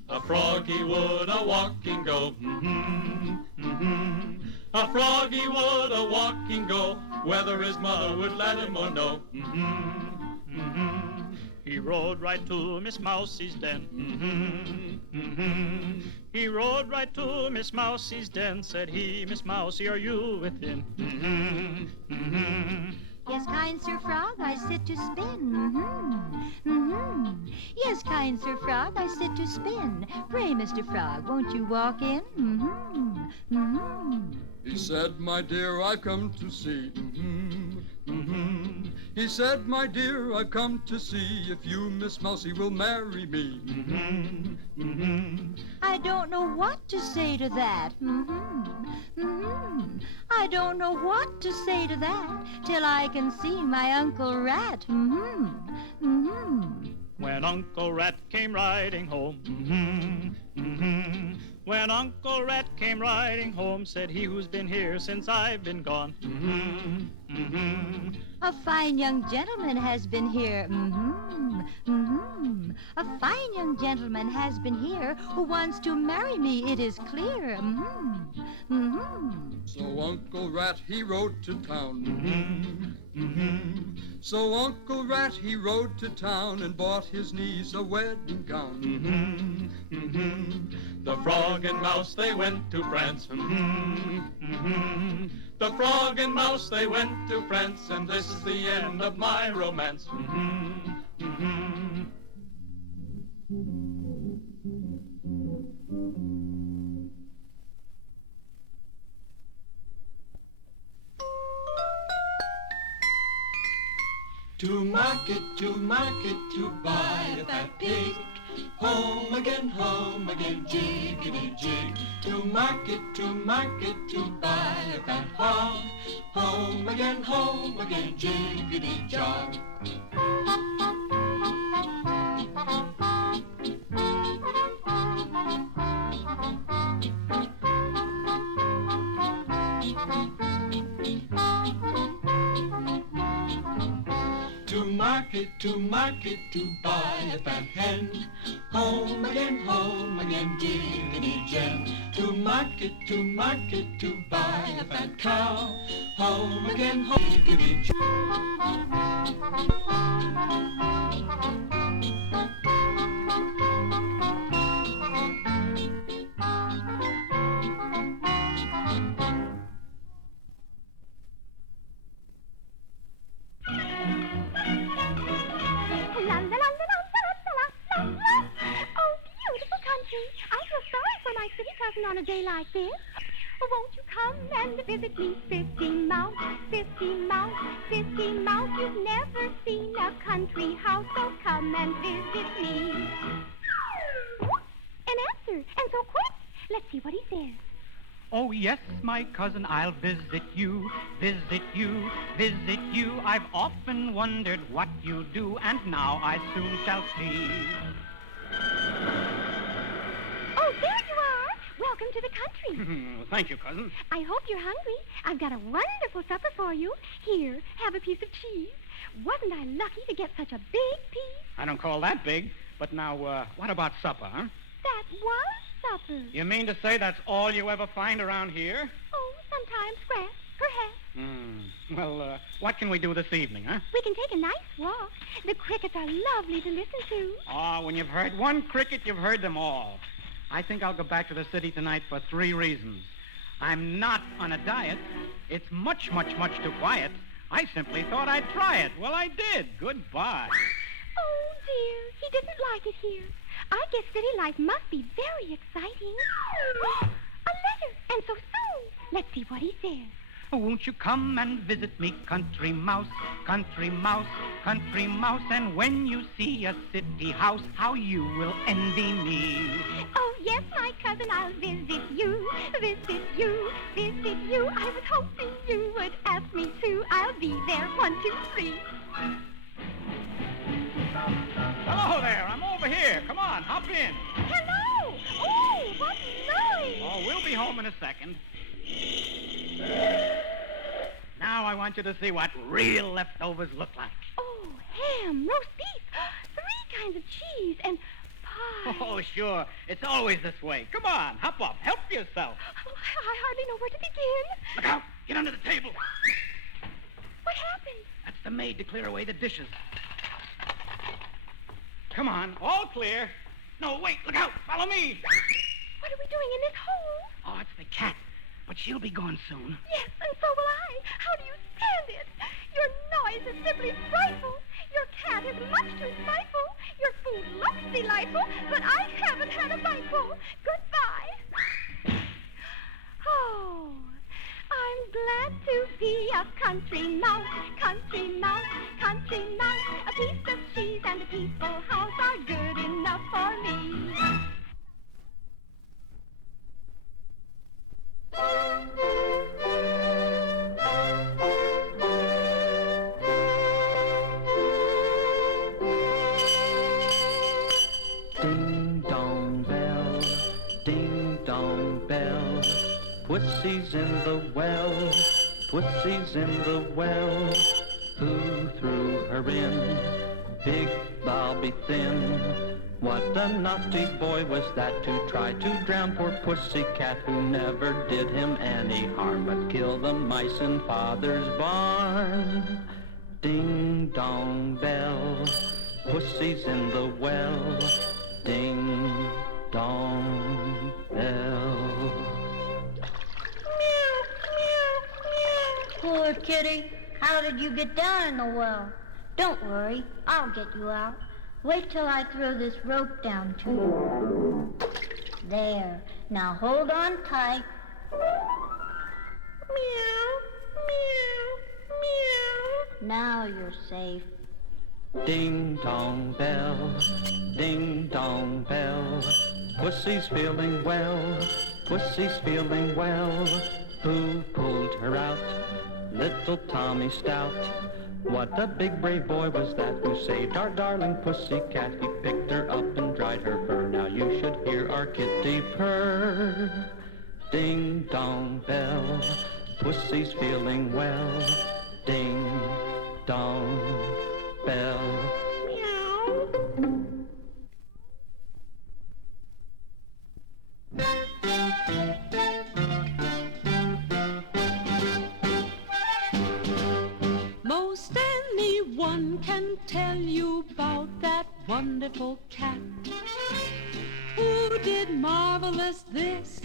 A froggy would a walking go, A froggy would a walking go, whether his mother would let him or no. He rode right to Miss Mousie's den. He rode right to Miss Mousie's den. Said he, Miss Mousie, are you within? Yes, kind Sir Frog, I sit to spin. Yes, kind Sir Frog, I sit to spin. Pray, Mr. Frog, won't you walk in? He said, my dear, I've come to see. He said, my dear, I've come to see if you, Miss Mousie, will marry me. I don't know what to say to that. I don't know what to say to that till I can see my Uncle Rat. When Uncle Rat came riding home, when Uncle Rat came riding home, said he who's been here since I've been gone. A fine young gentleman has been here. A fine young gentleman has been here who wants to marry me, it is clear. So Uncle Rat, he rode to town. So Uncle Rat, he rode to town and bought his niece a wedding gown. The frog and mouse, they went to France. The frog and mouse, they went to France, and this is the end of my romance. To market, to buy a fat pig. Home again, jiggity jig. To market, to buy a fat hog. Home again, jiggity jog. To market, to buy a fat hen. Home again, jiggity jen. To market, to buy a fat cow. Home again, jiggity jen. On a day like this? Won't you come and visit me, Fifty Mouse, Fifty Mouse, Fifty Mouse? You've never seen a country house, so come and visit me. An answer, and so quick. Let's see what he says. Oh, yes, my cousin, I'll visit you, visit you, visit you. I've often wondered what you do, and now I soon shall see. Oh, there you are. Welcome to the country. Thank you, cousin. I hope you're hungry. I've got a wonderful supper for you. Here, have a piece of cheese. Wasn't I lucky to get such a big piece? I don't call that big, but now, what about supper, huh? That was supper. You mean to say that's all you ever find around here? Oh, sometimes scraps, perhaps. Well, what can we do this evening, huh? We can take a nice walk. The crickets are lovely to listen to. Oh, when you've heard one cricket, you've heard them all. I think I'll go back to the city tonight for 3 reasons. I'm not on a diet. It's much, much, much too quiet. I simply thought I'd try it. Well, I did. Goodbye. Oh, dear. He didn't like it here. I guess city life must be very exciting. A letter, and so soon. Let's see what he says. Won't you come and visit me, country mouse, country mouse, country mouse? And when you see a city house, how you will envy me. Oh, yes, my cousin, I'll visit you, visit you, visit you. I was hoping you would ask me to. I'll be there 1, 2, 3. Hello there, I'm over here. Come on, hop in. Hello! Oh, what noise! Oh, we'll be home in a second. Now I want you to see what real leftovers look like. Oh, ham, roast beef, 3 kinds of cheese, and pie. Oh, sure. It's always this way. Come on, hop up. Help yourself. Oh, I hardly know where to begin. Look out. Get under the table. What happened? That's the maid to clear away the dishes. Come on, all clear. No, wait, look out. Follow me. What are we doing in this hole? Oh, it's the cat. But she'll be gone soon. Yes, and so will I. How do you stand it? Your noise is simply frightful. Your cat is much too spiteful. Your food looks delightful, but I haven't had a biteful. Goodbye. Oh, I'm glad to be a country mouse, country mouse, country mouse. A piece of cheese and a peaceful house are good enough for me. Ding dong bell, ding dong bell. Pussy's in the well, pussy's in the well. Who threw her in? Big Bobby Thin. What a naughty boy was that to try to drown poor Pussycat, who never did him any harm but kill the mice in Father's barn. Ding dong bell, pussy's in the well. Ding dong bell. Poor kitty, how did you get down in the well? Don't worry, I'll get you out. Wait till I throw this rope down to you. There. Now hold on tight. Meow, meow, meow. Now you're safe. Ding dong bell, ding dong bell. Pussy's feeling well, pussy's feeling well. Who pulled her out? Little Tommy Stout. What a big brave boy was that who saved our darling Pussycat. He picked her up and dried her fur. Now you should hear our kitty purr. Ding dong bell, pussy's feeling well. Ding dong bell. Most anyone can tell you about that wonderful cat who did marvelous this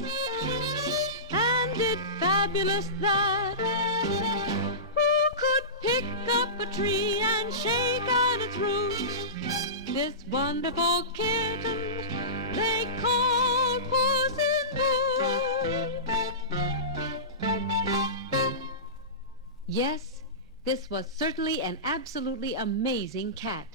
and did fabulous that, who could pick up a tree and shake out its roots. This wonderful kitten they call Puss in Boots. Yes, this was certainly an absolutely amazing cat.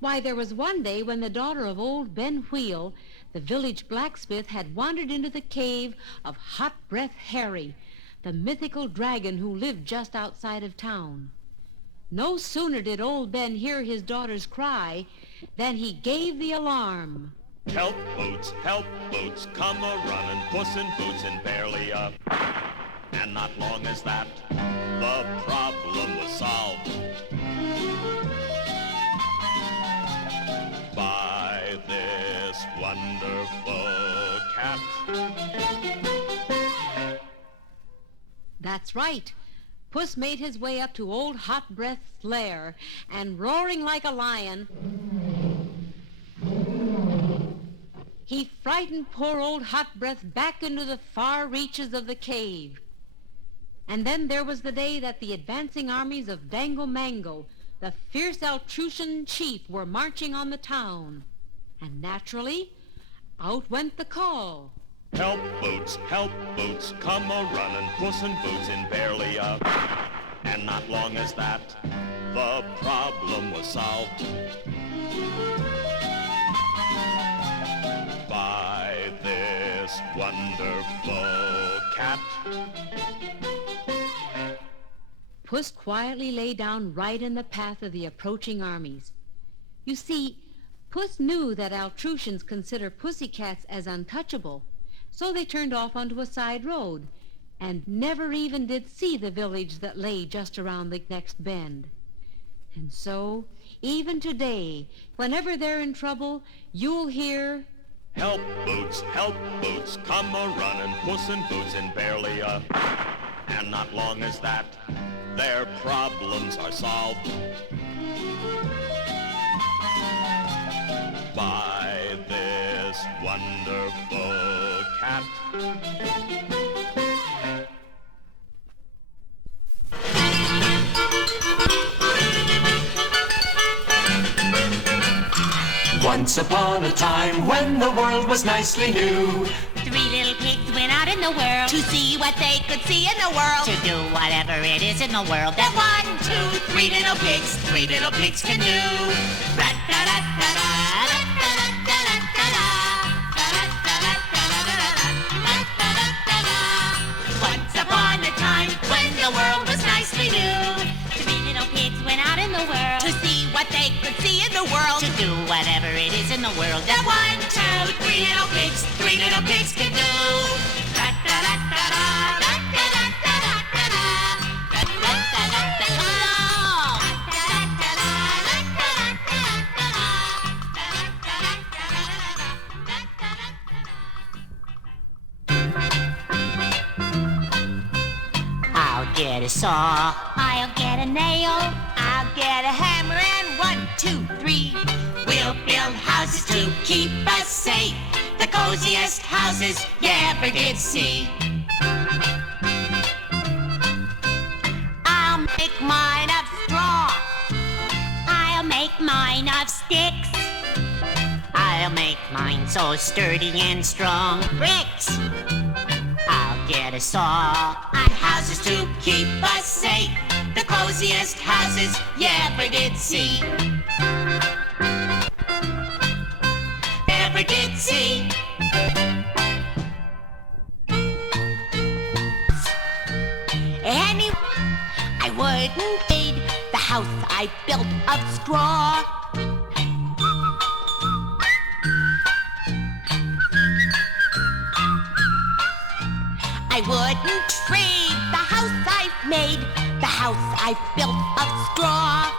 Why, there was one day when the daughter of old Ben Wheel, the village blacksmith, had wandered into the cave of Hot Breath Harry, the mythical dragon who lived just outside of town. No sooner did old Ben hear his daughter's cry than he gave the alarm. Help, Boots, come a-running, Puss in Boots and barely up. And not long as that, the problem was solved. By this wonderful cat. That's right. Puss made his way up to old Hot Breath's lair, and roaring like a lion, he frightened poor old Hot Breath back into the far reaches of the cave. And then there was the day that the advancing armies of Dango Mango, the fierce Altrusian chief, were marching on the town. And naturally, out went the call. Help, Boots, come a-running, Puss in Boots and barely up. And not long as that, the problem was solved. By this wonderful cat. Puss quietly lay down right in the path of the approaching armies. You see, Puss knew that Altrusians consider pussycats as untouchable, so they turned off onto a side road and never even did see the village that lay just around the next bend. And so, even today, whenever they're in trouble, you'll hear, Help, Boots, come a-running, Puss in Boots and barely up. And not long as that, their problems are solved. By this wonderful cat. Once upon a time when the world was nicely new, 3 little pigs went out in the world to see what they could see in the world, to do whatever it is in the world that 1, 2, 3 little pigs can do. Once upon a time when the world was nicely new, 3 little pigs went out in the world to see what they could see in the world, to do whatever it is in the world that 1, 2, 3 little pigs can do. I'll get a saw, I'll get a nail, I'll get a hammer, and 1, 2, 3 we'll build houses to keep us safe, the coziest houses you ever did see. I'll make mine of straw, I'll make mine of sticks, I'll make mine so sturdy and strong. Bricks! I'll get a saw, and houses to keep us safe, the coziest houses you ever did see. Ever did see. Anyway, I wouldn't trade the house I built of straw. I wouldn't trade the house I've made, the house I built of straw.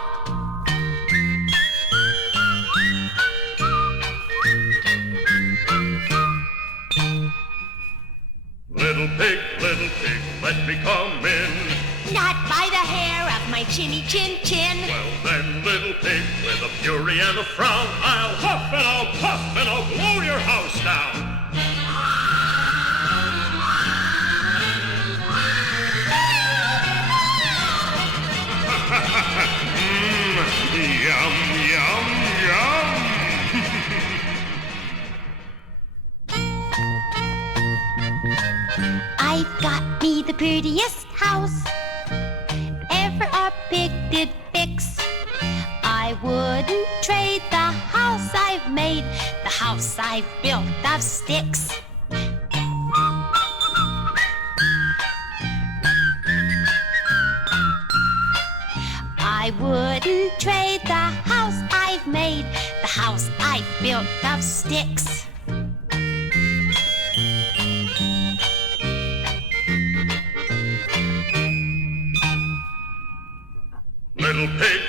Little pig, let me come in. Not by the hair of my chinny chin chin. Well then, little pig, with a fury and a frown, I'll huff and I'll puff and I'll blow your house down. Yum, yum, yum. I've got me the prettiest house ever a pig did fix. I wouldn't trade the house I've made, the house I've built of sticks. I wouldn't trade the house I've made, the house I've built of sticks. Little pig,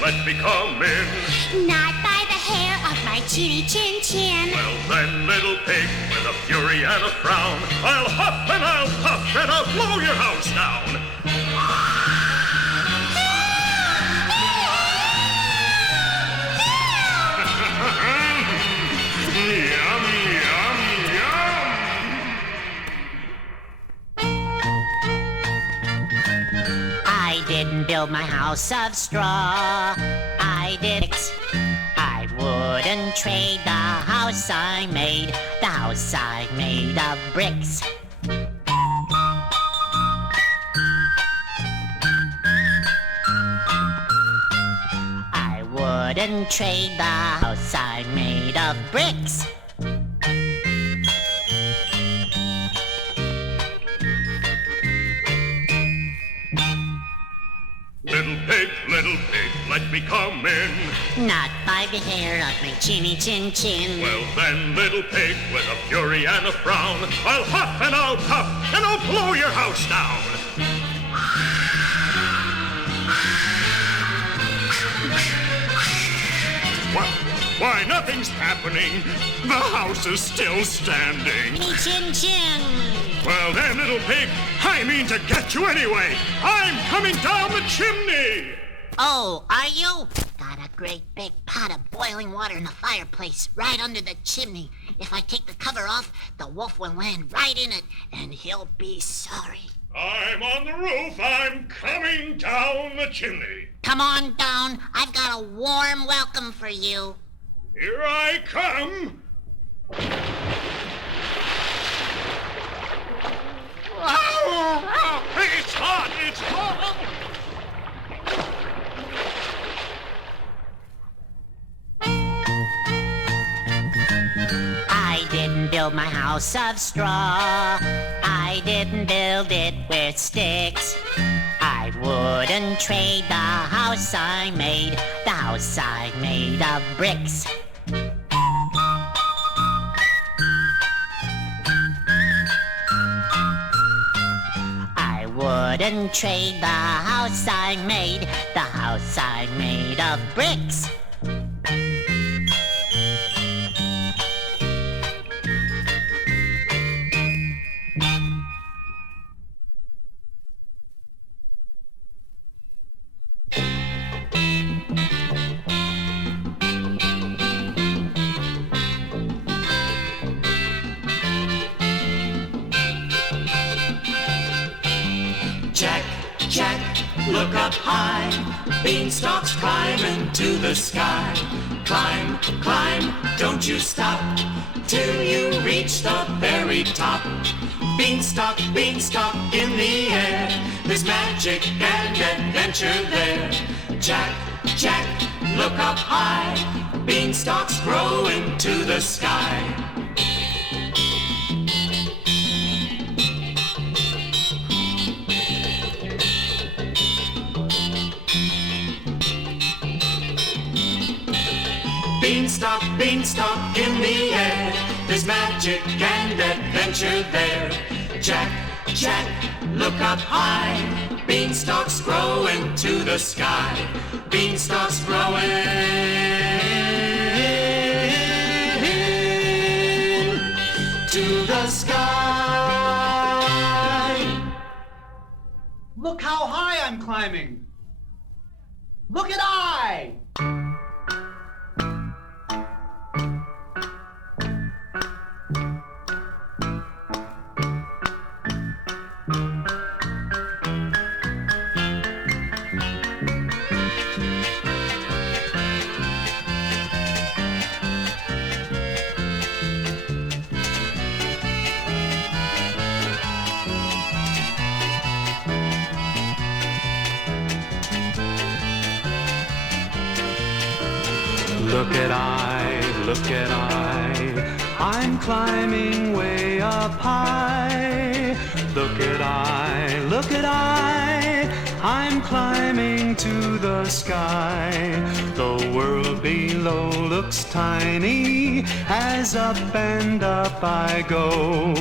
let me come in. Not by the hair of my chinny chin chin. Well then, little pig, with a fury and a frown, I'll huff and I'll puff and I'll blow your house down. Yum, yum, yum. I didn't build my house of straw. I did. I wouldn't trade the house I made, the house I made of bricks. I wouldn't trade the house I made of bricks. Little pig, let me come in. Not by the hair of my chinny chin chin. Well then, little pig, with a fury and a frown, I'll huff and I'll puff and I'll blow your house down. Why, nothing's happening. The house is still standing. Chin chin. Well then, little pig, I mean to get you anyway. I'm coming down the chimney. Oh, are you? Got a great big pot of boiling water in the fireplace right under the chimney. If I take the cover off, the wolf will land right in it, and he'll be sorry. I'm on the roof. I'm coming down the chimney. Come on down. I've got a warm welcome for you. Here I come. It's hot! It's hot! I didn't build my house of straw. I didn't build it with sticks. I wouldn't trade the house I made, the house I made of bricks. I wouldn't trade the house I made, the house I made of bricks. Look up high, beanstalks climbing to the sky. Climb, climb, don't you stop, till you reach the very top. Beanstalk, beanstalk in the air, there's magic and adventure there. Jack, Jack, look up high, beanstalks grow into the sky. Beanstalk, beanstalk in the air, there's magic and adventure there. Jack, Jack, look up high, beanstalks grow into the sky. Beanstalks growing to the sky. Look how high I'm climbing. Look at I. Look at I, I'm climbing way up high. Look at I, I'm climbing to the sky. The world below looks tiny as up and up I go.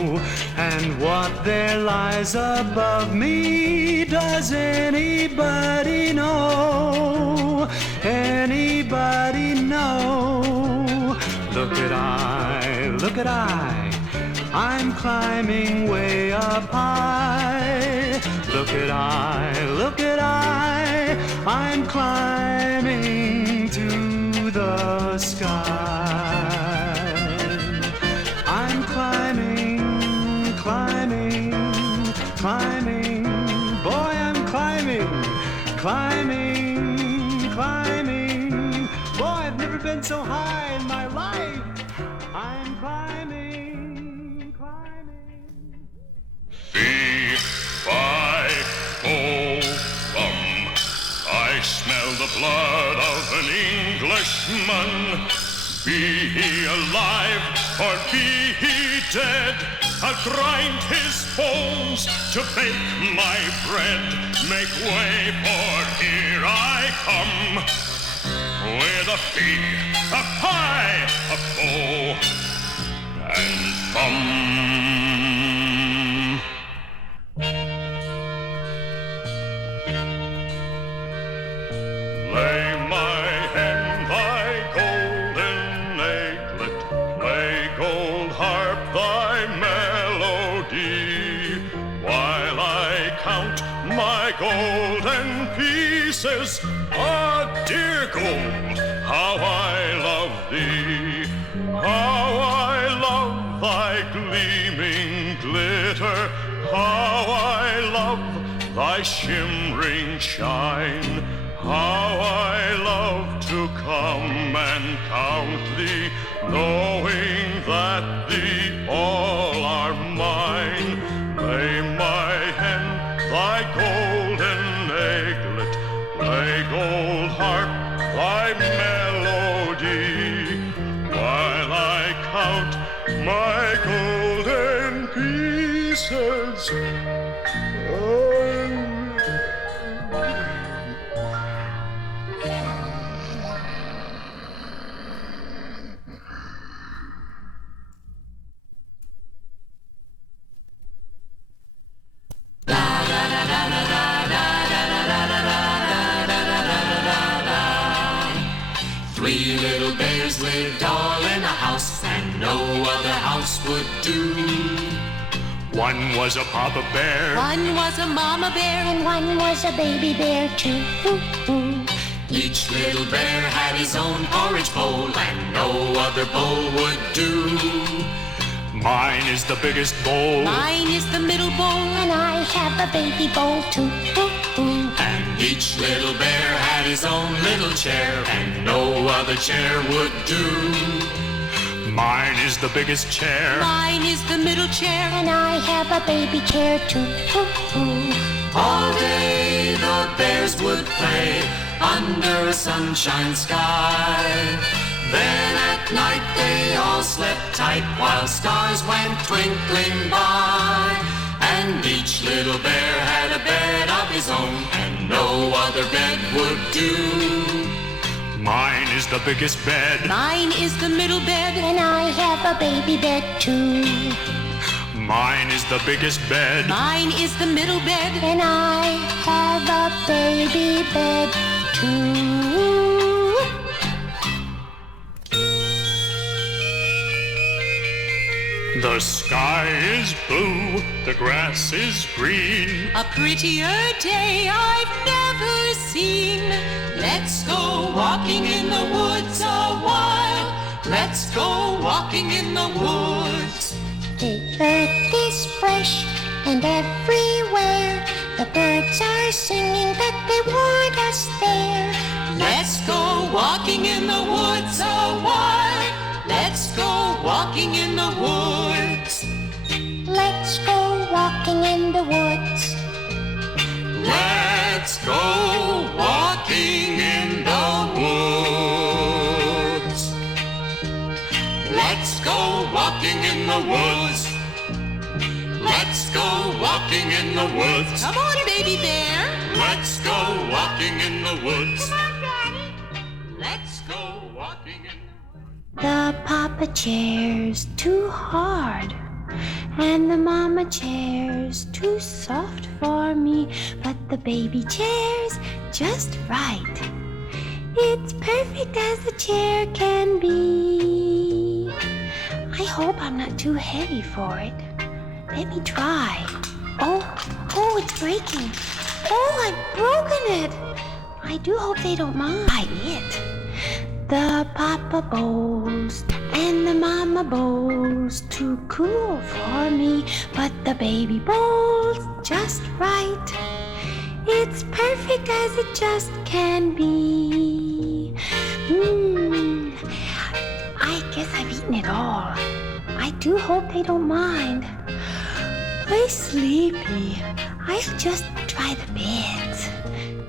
And what there lies above me, does anybody know? Anybody know? Look at I, I'm climbing way up high. Look at I, I'm climbing to the sky. I'm climbing, boy, I'm climbing. Boy, I've never been so high in my life. I'm climbing. Fee-fi-fo-fum, I smell the blood of an Englishman. Be he alive or be he dead, I'll grind his bones to bake my bread. Make way, for here I come, with a fee, a pie, a foe, and fum. Lay my hand thy golden aiglet, lay gold harp thy melody, while I count my golden pieces. Ah, dear gold, how I love thee, how I love thy gleaming glitter, how I love thy shimmering shine, how I love to come and count thee, knowing that thee all are mine. Lay my hand thy golden aiglet, thy gold harp thy melody, while I count my golden pieces. Three little bears lived all in a house, and no other house would do. One was a papa bear, One was a mama bear, and one was a baby bear too. Each little bear had his own porridge bowl, and no other bowl would do. mine is the biggest bowl. Mine is the middle bowl, and I have a baby bowl too. And each little bear had his own little chair, and no other chair would do. Mine is the biggest chair. Mine is the middle chair, and I have a baby chair too. All day the bears would play under a sunshine sky. Then at night they all slept tight while stars went twinkling by. And each little bear had a bed of his own, and no other bed would do. Mine is the biggest bed. Mine is the middle bed, and I have a baby bed too. Mine is the biggest bed. Mine is the middle bed, and I have a baby bed too. The sky is blue, the grass is green. A prettier day I've never seen. Let's go walking in the woods a while. Let's go walking in the woods. The earth is fresh and everywhere the birds are singing that they want us there. Let's go walking in the woods a while. Let's go walking in the woods. Let's go walking in the woods. Let's go walking in the woods. in the woods. Let's go walking in the woods. Come on, baby bear. Let's go walking in the woods. Come on, Daddy. Let's go walking in the woods. The papa chair's too hard, and the mama chair's too soft for me, but the baby chair's just right. It's perfect as a chair can be. I hope I'm not too heavy for it. Let me try. Oh, it's breaking. Oh, I've broken it. I do hope they don't mind it. The papa bowl's and the mama bowl's too cool for me, but the baby bowl's just right. It's perfect as it just can be. I guess I've eaten it all. I do hope they don't mind. I'm sleepy. I'll just try the beds.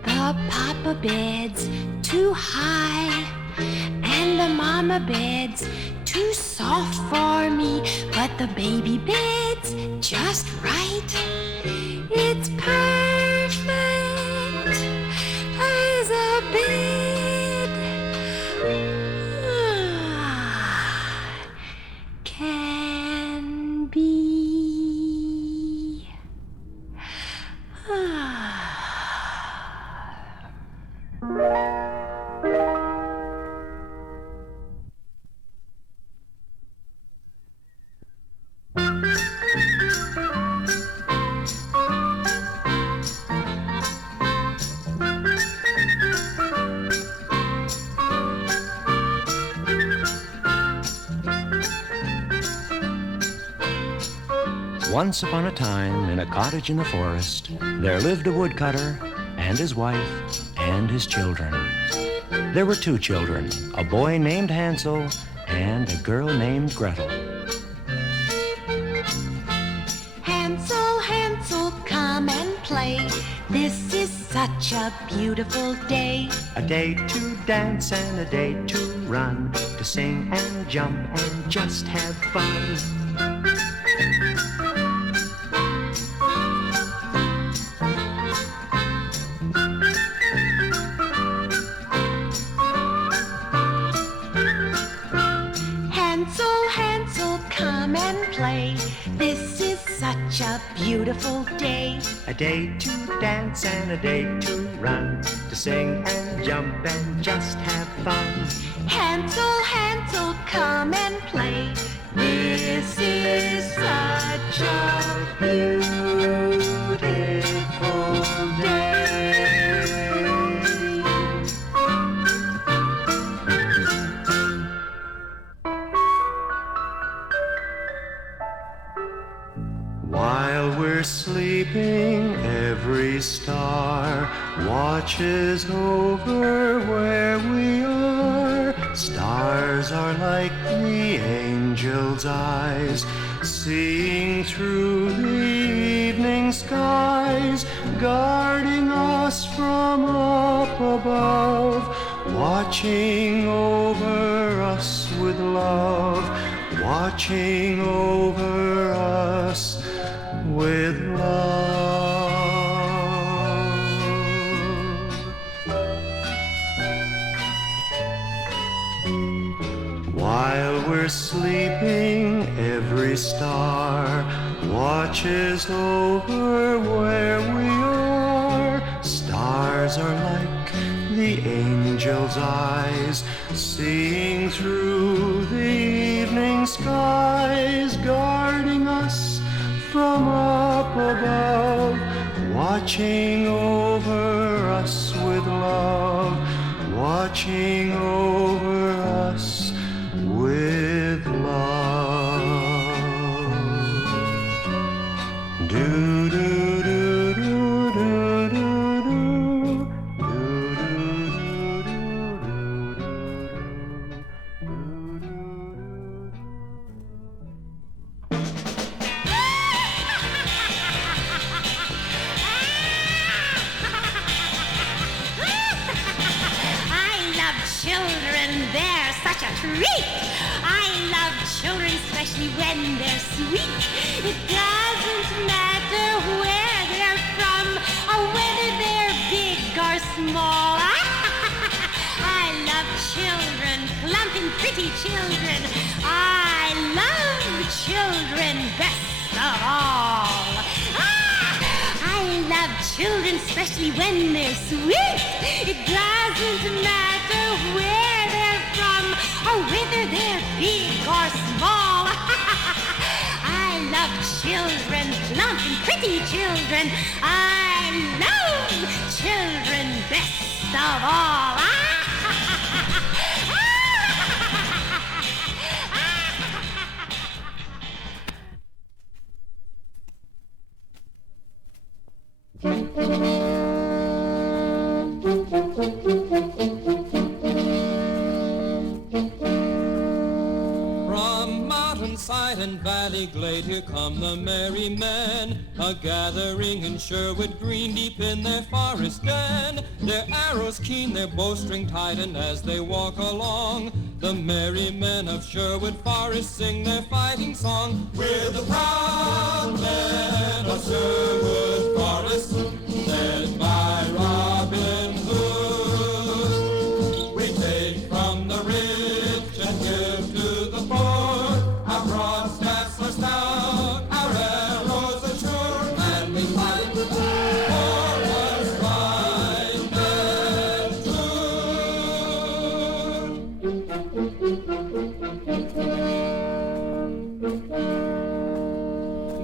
The papa bed's too high, and the mama bed's too soft for me, but the baby bed's just right. It's perfect as a bed can be. Once upon a time, in a cottage in the forest, there lived a woodcutter and his wife and his children. There were two children, a boy named Hansel and a girl named Gretel. Hansel, Hansel, come and play. This is such a beautiful day. A day to dance and a day to run, to sing and jump and just have fun. This is such a beautiful day. A day to dance and a day to run, to sing and jump and just have fun. Hansel, Hansel, come and play. This is such a beautiful day. While we're sleeping, every star watches over where we are. Stars are like the angel's eyes, seeing through the evening skies, guarding us from up above, watching over us with love, watching over us with love. While we're sleeping, every star watches over where we are. Stars are like the angel's eyes, seeing through the evening skies, guarding us from up above, watching over us with love, watching over us with love. Do do do do do do Children, they're such a treat. I love children especially when they're sweet. It doesn't matter where they're from or whether they're big or small. I love children, plump and pretty children. I love children best of all. I love children, especially when they're sweet. It doesn't matter where they're from or whether they're big or small. I love children, plump and pretty children. I love children best of all. From mountainside and valley glade, here come the merry men, a gathering in Sherwood Green, deep in their forest den. Their arrows keen, their bowstring tight, and as they walk along, the merry men of Sherwood Forest sing their fighting song. We're the proud men of Sherwood Forest, led by Robin Hood. We take from the rich and give to the poor. Our broad staffs are stout, our arrows are sure, and we fight for what's right and true.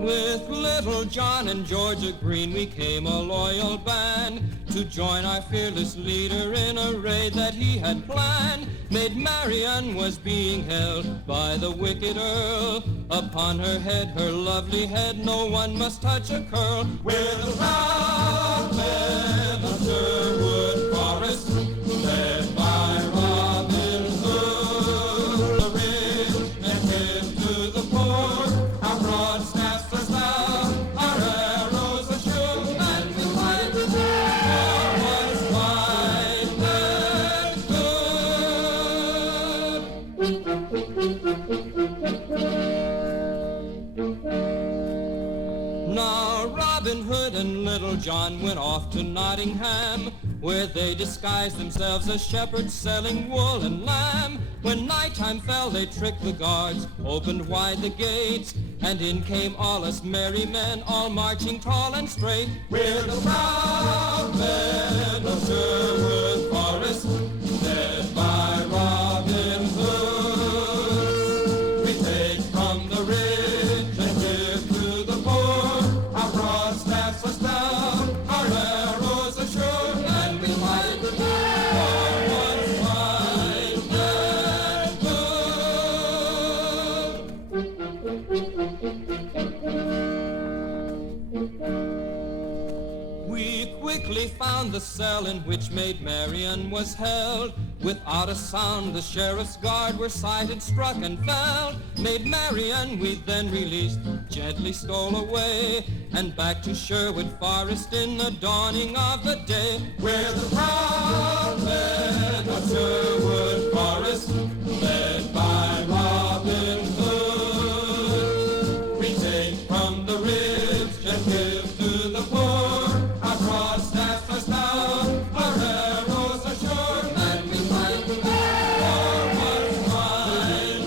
With Little John and Georgia Green, we came a loyal band to join our fearless leader in a raid that he had planned. Maid Marian was being held by the wicked Earl. Upon her head, her lovely head, no one must touch a curl. We're the proud men of Sherwood Forest, led by Robin Hood. The rich and give to the poor, our broad staffs are stout, our arrows are sure, and we fight for what's right and good. Now Robin Hood and Little John went off to Nottingham, where they disguised themselves as shepherds selling wool and lamb. When nighttime fell, they tricked the guards, opened wide the gates, and in came all us merry men, all marching tall and straight. We're the proud men of Sherwood Forest, led by Robin Hood. We take from the rich and give to the poor. Our broad staffs are stout, our arrows are sure, and we fight for what's right and good. We quickly found the cell in which Maid Marian was held. Without a sound, the sheriff's guard were sighted, struck, and felled. Maid Marian we then released, gently stole away, and back to Sherwood Forest in the dawning of the day. We're the proud men of Sherwood Forest, led by Robin Hood. We take from the rich and give to the poor. Our broad staffs are stout, our arrows are sure, and we fight for what's right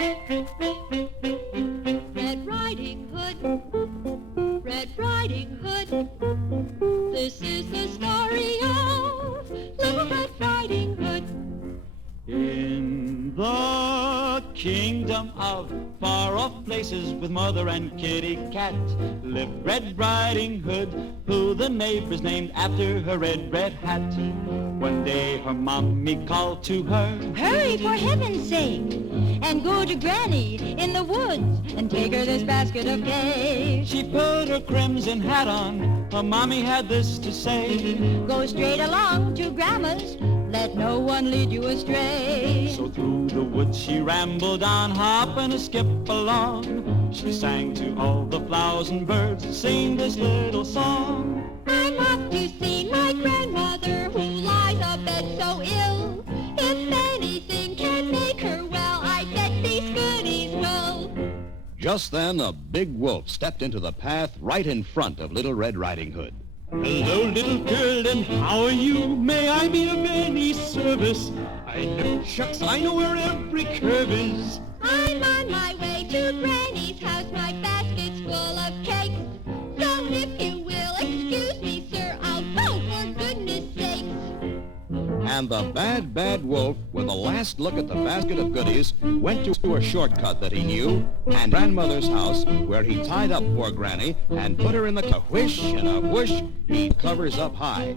and Red Riding Hood, Red Riding Hood, this is the story of Little Red Riding Hood. In the kingdom of far-off places with mother and kitty cat lived Red Riding Hood, who the neighbors named after her red hat. One day her mommy called to her, Hurry, for heaven's sake, and go to Granny in the woods and take her this basket of cake. She put her crimson hat on, her mommy had this to say, Go straight along to Grandma's, let no one lead you astray. So through the woods she rambled on, hop and a skip along. She sang to all the flowers and birds, sing this little song. I'm off to see my grandmother who lies abed so ill. If anything can make her well, I bet these goodies will. Just then, a big wolf stepped into the path right in front of Little Red Riding Hood. Hello, little girl, and how are you? May I be of any service? I know, shucks, I know where every curve is. I'm on my way to Granny's house, my basket's full of cakes. So if you will excuse me, sir, I'll go for goodness sakes. And the bad wolf, with a last look at the basket of goodies, went to a shortcut that he knew, and grandmother's house, where he tied up poor Granny and put her in the whish and a whoosh, he covers up high.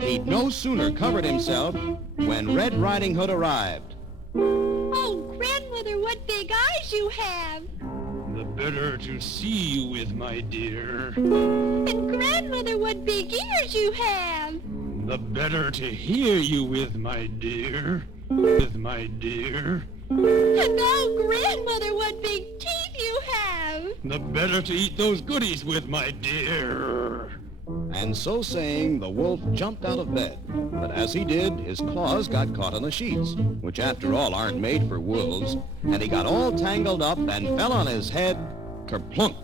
He'd no sooner covered himself when Red Riding Hood arrived. Oh, grandmother, what big eyes you have! The better to see you with, my dear. And grandmother, what big ears you have! The better to hear you with, my dear. With, my dear. And oh, grandmother, what big teeth you have! The better to eat those goodies with, my dear. And so saying, the wolf jumped out of bed. But as he did, his claws got caught on the sheets, which after all aren't made for wolves, and he got all tangled up and fell on his head, kerplunk.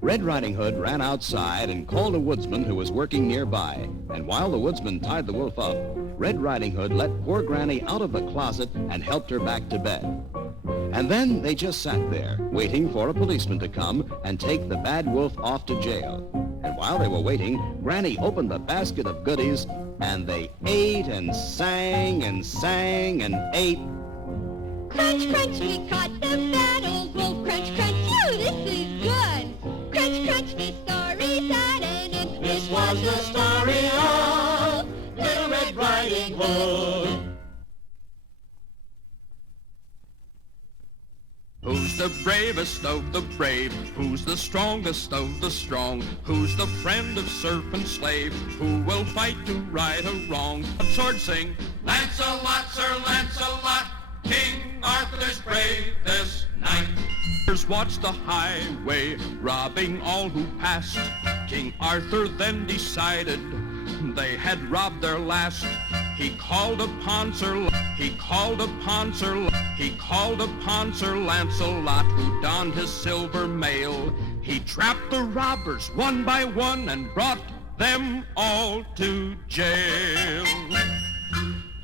Red Riding Hood ran outside and called a woodsman who was working nearby, and while the woodsman tied the wolf up, Red Riding Hood let poor Granny out of the closet and helped her back to bed. And then they just sat there, waiting for a policeman to come and take the bad wolf off to jail. And while they were waiting, Granny opened the basket of goodies, and they ate and sang and sang and ate. Crunch, crunch, we caught the bad old wolf. Crunch, crunch, oh, this is good. Crunch, crunch, this story's at an end. This was the story of Little Red Riding Hood. Who's the bravest of the brave? Who's the strongest of the strong? Who's the friend of serf and slave? Who will fight to right a wrong? Sword sing, Lancelot, Sir Lancelot, King Arthur's bravest knight. Watched the highway, robbing all who passed. King Arthur then decided they had robbed their last. He called upon Sir Lancelot, who donned his silver mail. He trapped the robbers one by one and brought them all to jail.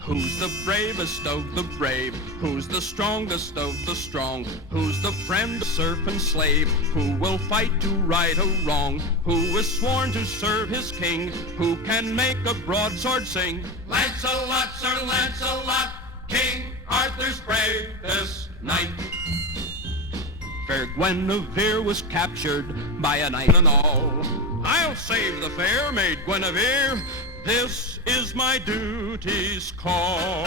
Who's the bravest of the brave? Who's the strongest of the strong? Who's the friend of serf and slave? Who will fight to right a wrong? Who is sworn to serve his king? Who can make a broadsword sing? Lancelot, Sir Lancelot, King Arthur's bravest knight. Fair Guinevere was captured by a knight and all. I'll save the fair maid Guinevere. This is my duty's call.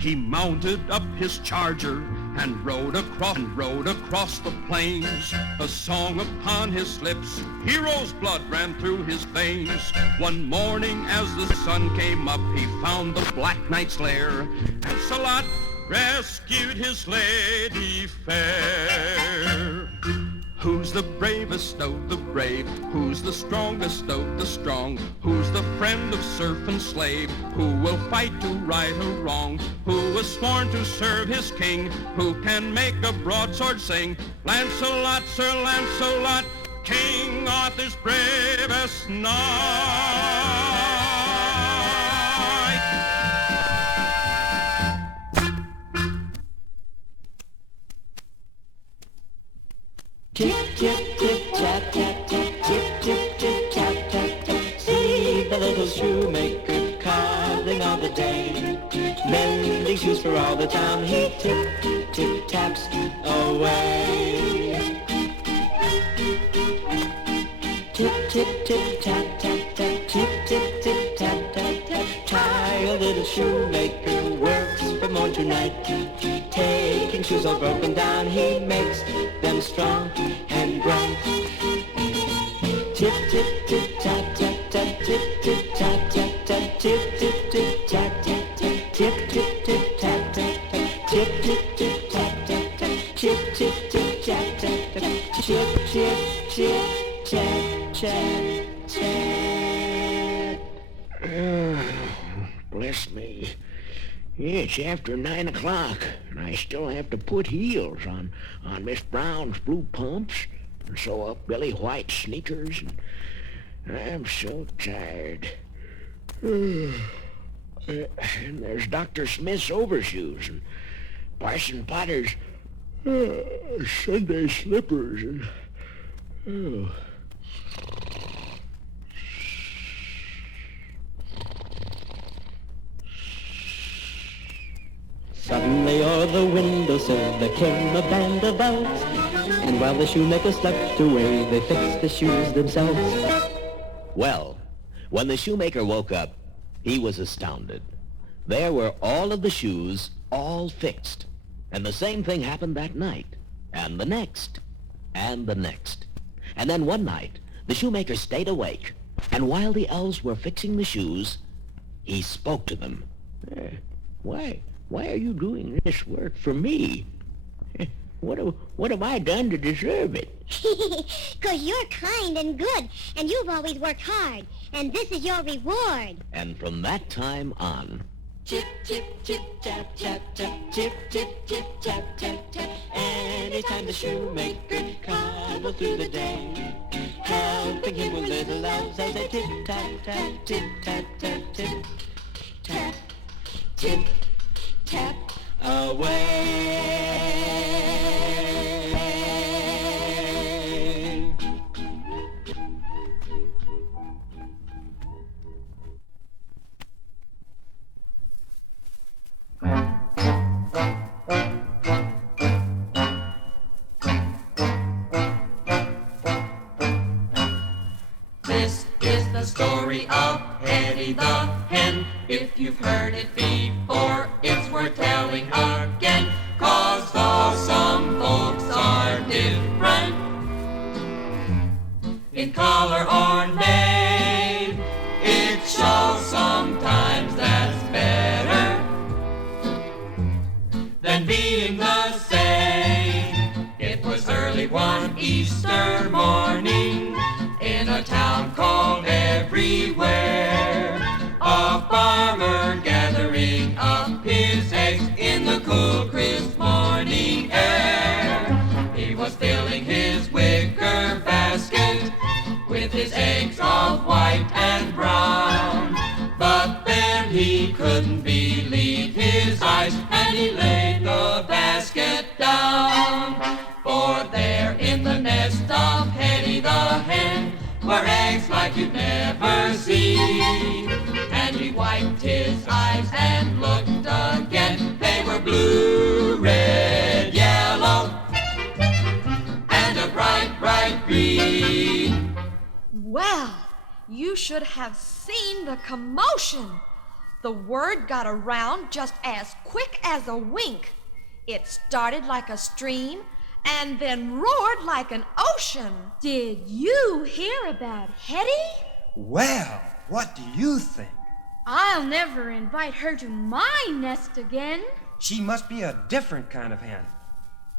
He mounted up his charger and rode across the plains. A song upon his lips, hero's blood ran through his veins. One morning as the sun came up, he found the Black Knight's lair. Lancelot rescued his lady fair. Who's the bravest of the brave? Who's the strongest of the strong? Who's the friend of serf and slave? Who will fight to right a wrong? Who is sworn to serve his king? Who can make a broadsword sing? Lancelot, Sir Lancelot, King Arthur's bravest knight. Tip, tip, tip, tap, tap, tip, tip, tip, tip, tap, tap, tap. See the little shoemaker carving all the day, mending shoes for all the town. He tip, tip, taps away. Tip, tip, tip, tap, tap, tap, tip, tip, tip, tap, tap, tap. Try a little shoemaker works from morn to night, taking shoes all broken down. He makes them strong and bright. Tip, tip, tip, tap, tap, tap, tip, tip, tap, tap, tap, tip, chip, chip, chip, chat, chat, chat. Bless me. It's after 9 o'clock, and I still have to put heels on Miss Brown's blue pumps and sew up Billy White's sneakers, and I'm so tired. And there's Dr. Smith's overshoes and Parson Potter's Sunday slippers, and Suddenly o'er the windowsill there came a band of elves, and while the shoemaker slept away, they fixed the shoes themselves. Well, when the shoemaker woke up, he was astounded. There were all of the shoes all fixed. And the same thing happened that night, and the next, and the next. And then one night, the shoemaker stayed awake, and while the elves were fixing the shoes, he spoke to them. Why are you doing this work for me? What have I done to deserve it? 'Cause you're kind and good, and you've always worked hard, and this is your reward. And from that time on, chip, chip, chip, tap, tap, tap, chip, chip, chip, tap, tap, tap. Anytime the shoemaker cobbled through the day, helping him with little elves as they tip, tap, tap, tip, tap, tap, tip, tap, tip, tap, away. This is the story of Hetty the Hen. If you've heard it before, it's worth telling again. 'Cause though some folks are different in color or name, it shows sometimes that's better than being the same. It was early one Easter morning in a town called Everywhere, a farmer gathering up his eggs in the cool, crisp morning air. He was filling his wicker basket with his eggs of white and brown, but then he couldn't believe his eyes, and he laid the basket down. For there in the nest of Hetty the Hen were eggs like you'd never seen. And he wiped his eyes and looked again. They were blue, red, yellow, and a bright, bright green. Well, you should have seen the commotion. The word got around just as quick as a wink. It started like a stream and then roared like an ocean. Did you hear about Hetty? Well, what do you think? I'll never invite her to my nest again. She must be a different kind of hen.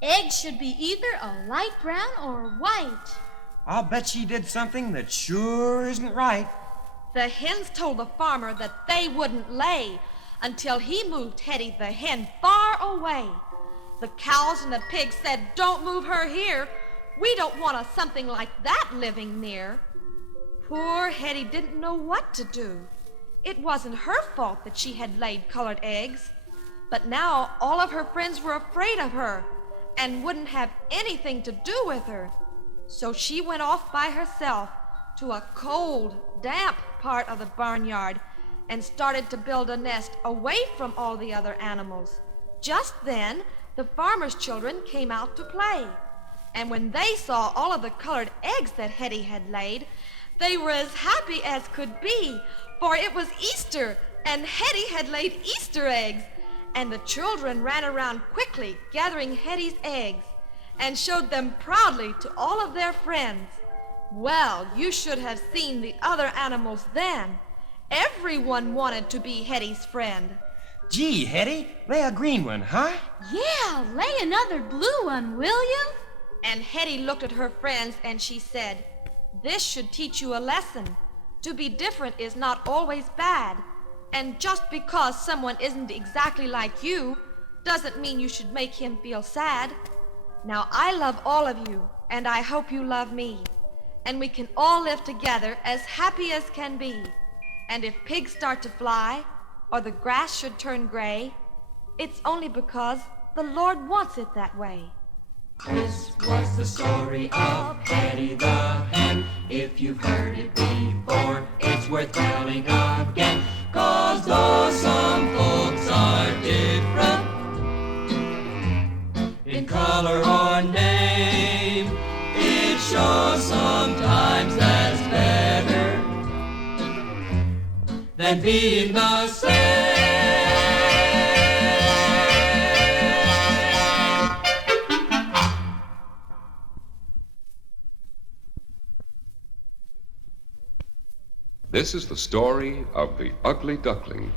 Eggs should be either a light brown or white. I'll bet she did something that sure isn't right. The hens told the farmer that they wouldn't lay until he moved Hetty the Hen far away. The cows and the pigs said, "Don't move her here. We don't want something like that living near." Poor Hetty didn't know what to do. It wasn't her fault that she had laid colored eggs. But now all of her friends were afraid of her and wouldn't have anything to do with her. So she went off by herself to a cold, damp part of the barnyard and started to build a nest away from all the other animals. Just then, the farmer's children came out to play. And when they saw all of the colored eggs that Hetty had laid, they were as happy as could be, for it was Easter, and Hetty had laid Easter eggs. And the children ran around quickly, gathering Hetty's eggs, and showed them proudly to all of their friends. Well, you should have seen the other animals then. Everyone wanted to be Hetty's friend. Gee, Hetty, lay a green one, huh? Yeah, lay another blue one, will you? And Hetty looked at her friends and she said, "This should teach you a lesson. To be different is not always bad. And just because someone isn't exactly like you doesn't mean you should make him feel sad. Now I love all of you, and I hope you love me. And we can all live together as happy as can be. And if pigs start to fly, or the grass should turn gray, it's only because the Lord wants it that way." This was the story of Hetty the Hen. If you've heard it before, it's worth telling again. 'Cause though some folks are different in color or name, it shows sometimes that's better than being the same. This is the story of the Ugly Duckling.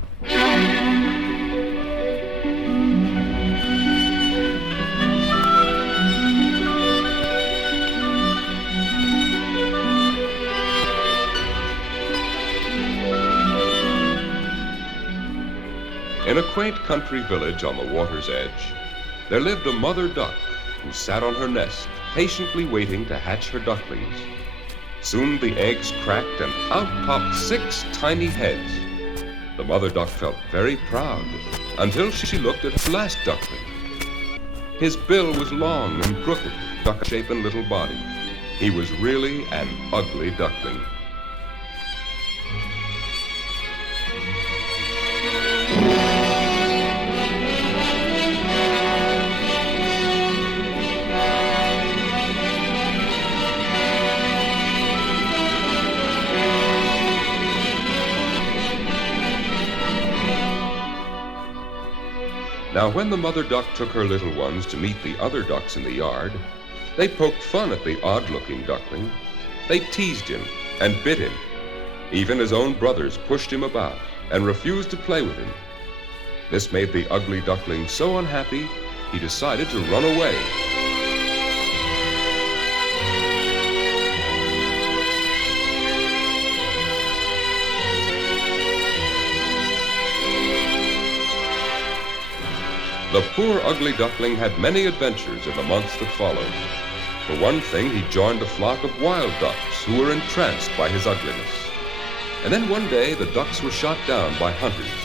In a quaint country village on the water's edge, there lived a mother duck who sat on her nest, patiently waiting to hatch her ducklings. Soon the eggs cracked and out popped 6 tiny heads. The mother duck felt very proud until she looked at her last duckling. His bill was long and crooked, duck-shapen little body. He was really an ugly duckling. Now, when the mother duck took her little ones to meet the other ducks in the yard, they poked fun at the odd-looking duckling. They teased him and bit him. Even his own brothers pushed him about and refused to play with him. This made the ugly duckling so unhappy, he decided to run away. The poor ugly duckling had many adventures in the months that followed. For one thing, he joined a flock of wild ducks who were entranced by his ugliness. And then one day, the ducks were shot down by hunters.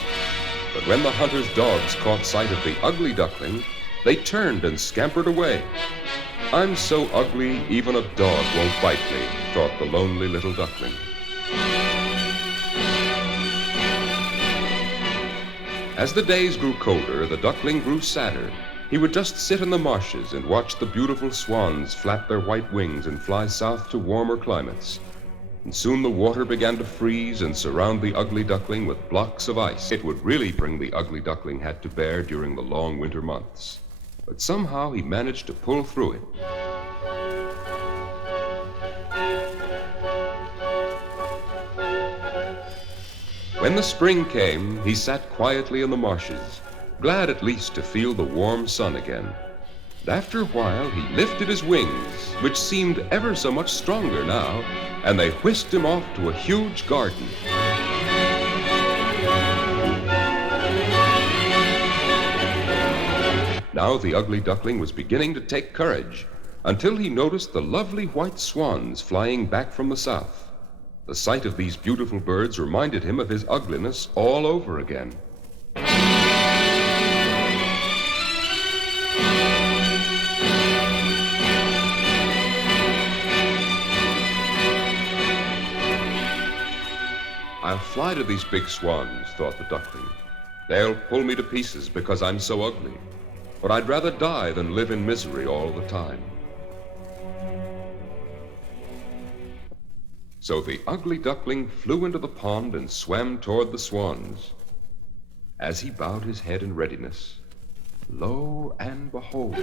But when the hunters' dogs caught sight of the ugly duckling, they turned and scampered away. "I'm so ugly, even a dog won't bite me," thought the lonely little duckling. As the days grew colder, the duckling grew sadder. He would just sit in the marshes and watch the beautiful swans flap their white wings and fly south to warmer climates. And soon the water began to freeze and surround the ugly duckling with blocks of ice. It would really bring the ugly duckling had to bear during the long winter months. But somehow he managed to pull through it. When the spring came, he sat quietly in the marshes, glad at least to feel the warm sun again. And after a while, he lifted his wings, which seemed ever so much stronger now, and they whisked him off to a huge garden. Now the ugly duckling was beginning to take courage, until he noticed the lovely white swans flying back from the south. The sight of these beautiful birds reminded him of his ugliness all over again. "I'll fly to these big swans," thought the duckling. "They'll pull me to pieces because I'm so ugly. But I'd rather die than live in misery all the time." So the ugly duckling flew into the pond and swam toward the swans. As he bowed his head in readiness, lo and behold,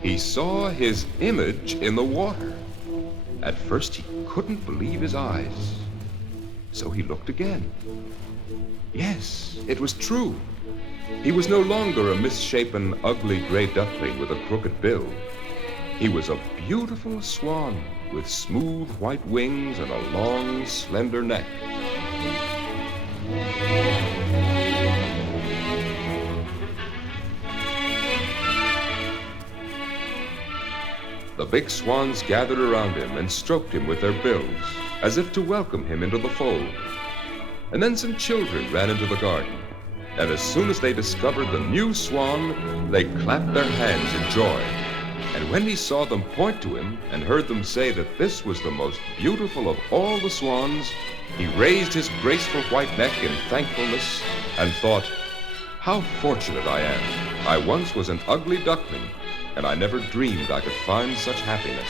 he saw his image in the water. At first he couldn't believe his eyes. So he looked again, Yes, it was true. He was no longer a misshapen, ugly gray duckling with a crooked bill. He was a beautiful swan with smooth white wings and a long, slender neck. The big swans gathered around him and stroked him with their bills, as if to welcome him into the fold. And then some children ran into the garden, and as soon as they discovered the new swan, they clapped their hands in joy. And when he saw them point to him and heard them say that this was the most beautiful of all the swans, he raised his graceful white neck in thankfulness and thought, "How fortunate I am. I once was an ugly duckling, and I never dreamed I could find such happiness."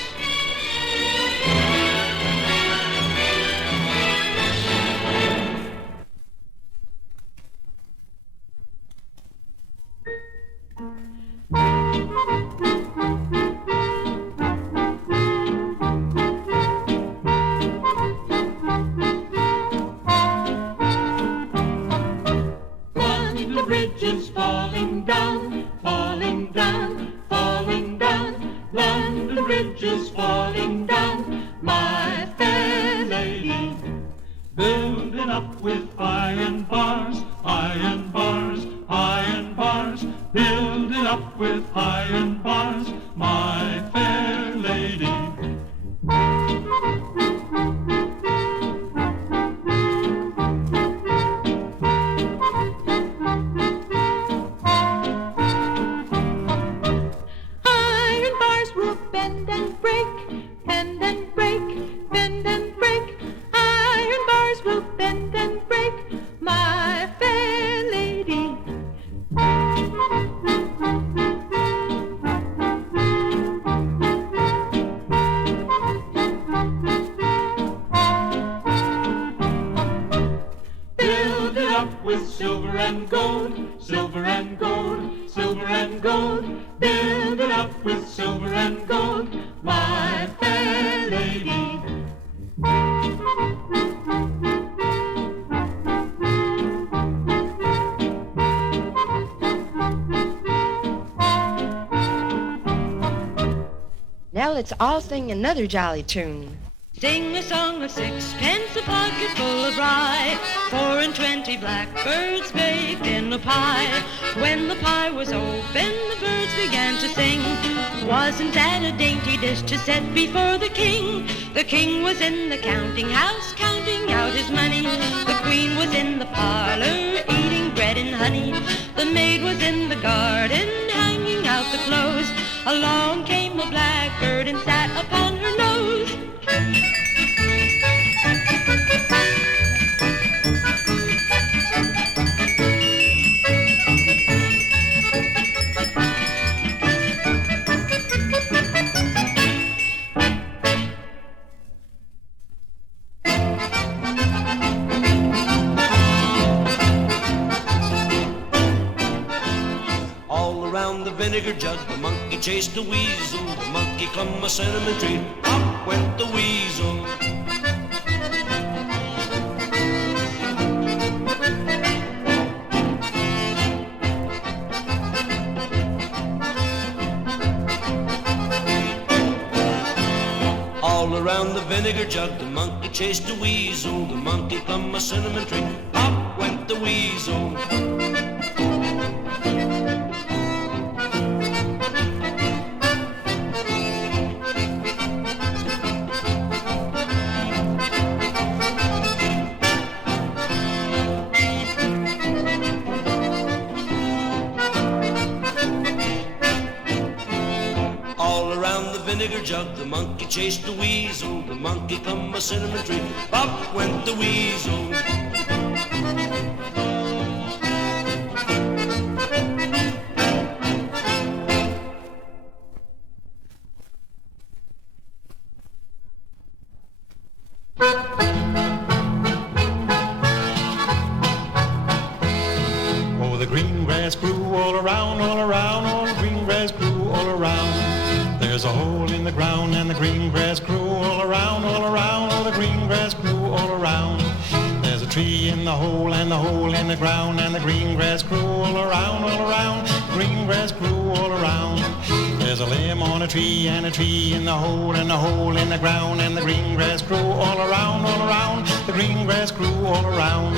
The bridge is falling down, falling down, falling down. London Bridge is falling down, my fair lady. Building up with iron bars, iron bars, iron bars. Building up with iron bars, my fair lady. Bend and break, bend and break, bend and break. Iron bars will bend and break, my fair lady. Build it up with silver and gold, silver and gold, silver and gold. Build it up with silver and gold, my fair lady. Now let's all sing another jolly tune. Sing a song of sixpence, a pocket full of rye, 4 and 20 blackbirds baked in a pie. When the pie was open, the birds began to sing. Wasn't that a dainty dish to set before the king? The king was in the counting house, counting out his money. The queen was in the parlor, eating bread and honey. The maid was in the garden, hanging out the clothes. Along came a blackbird and sat upon her nose. All around the vinegar jug, the monkey chased a weasel. The monkey climbed a cinnamon tree, up went the weasel. All around the vinegar jug, the monkey chased a weasel. The monkey climbed a cinnamon tree, up went the weasel. Vinegar jug, the monkey chased the weasel. The monkey climbed a cinnamon tree, up went the weasel. Oh, the green grass grew all around, all around. Oh, the green grass grew all around. There's a hole in the ground and the green grass grew all around, all around. Oh, the green grass grew all around. There's a tree in the hole and the hole in the ground, and the green grass grew all around, all around. Green grass grew all around. There's a limb on a tree and a tree in the hole and a hole in the ground, and the green grass grew all around, all around. The green grass grew all around.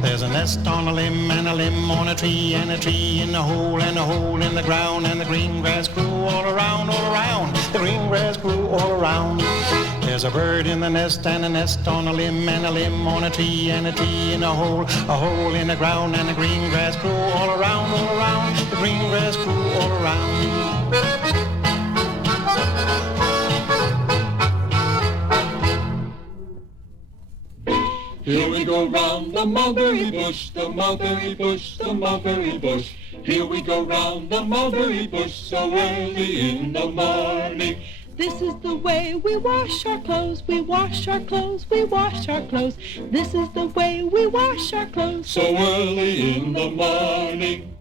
There's a nest on a limb and a limb on a tree and a tree in the hole and a hole in the ground, and the green grass grew all around, all around. The green grass grew all around. There's a bird in the nest and a nest on a limb and a limb on a tree and a tree in a hole in the ground, and the green grass grew all around, all around. The green grass grew all around. Here we go round the mulberry bush, the mulberry bush, the mulberry bush. Here we go round the mulberry bush so early in the morning. This is the way we wash our clothes, we wash our clothes, we wash our clothes. This is the way we wash our clothes so early in the morning.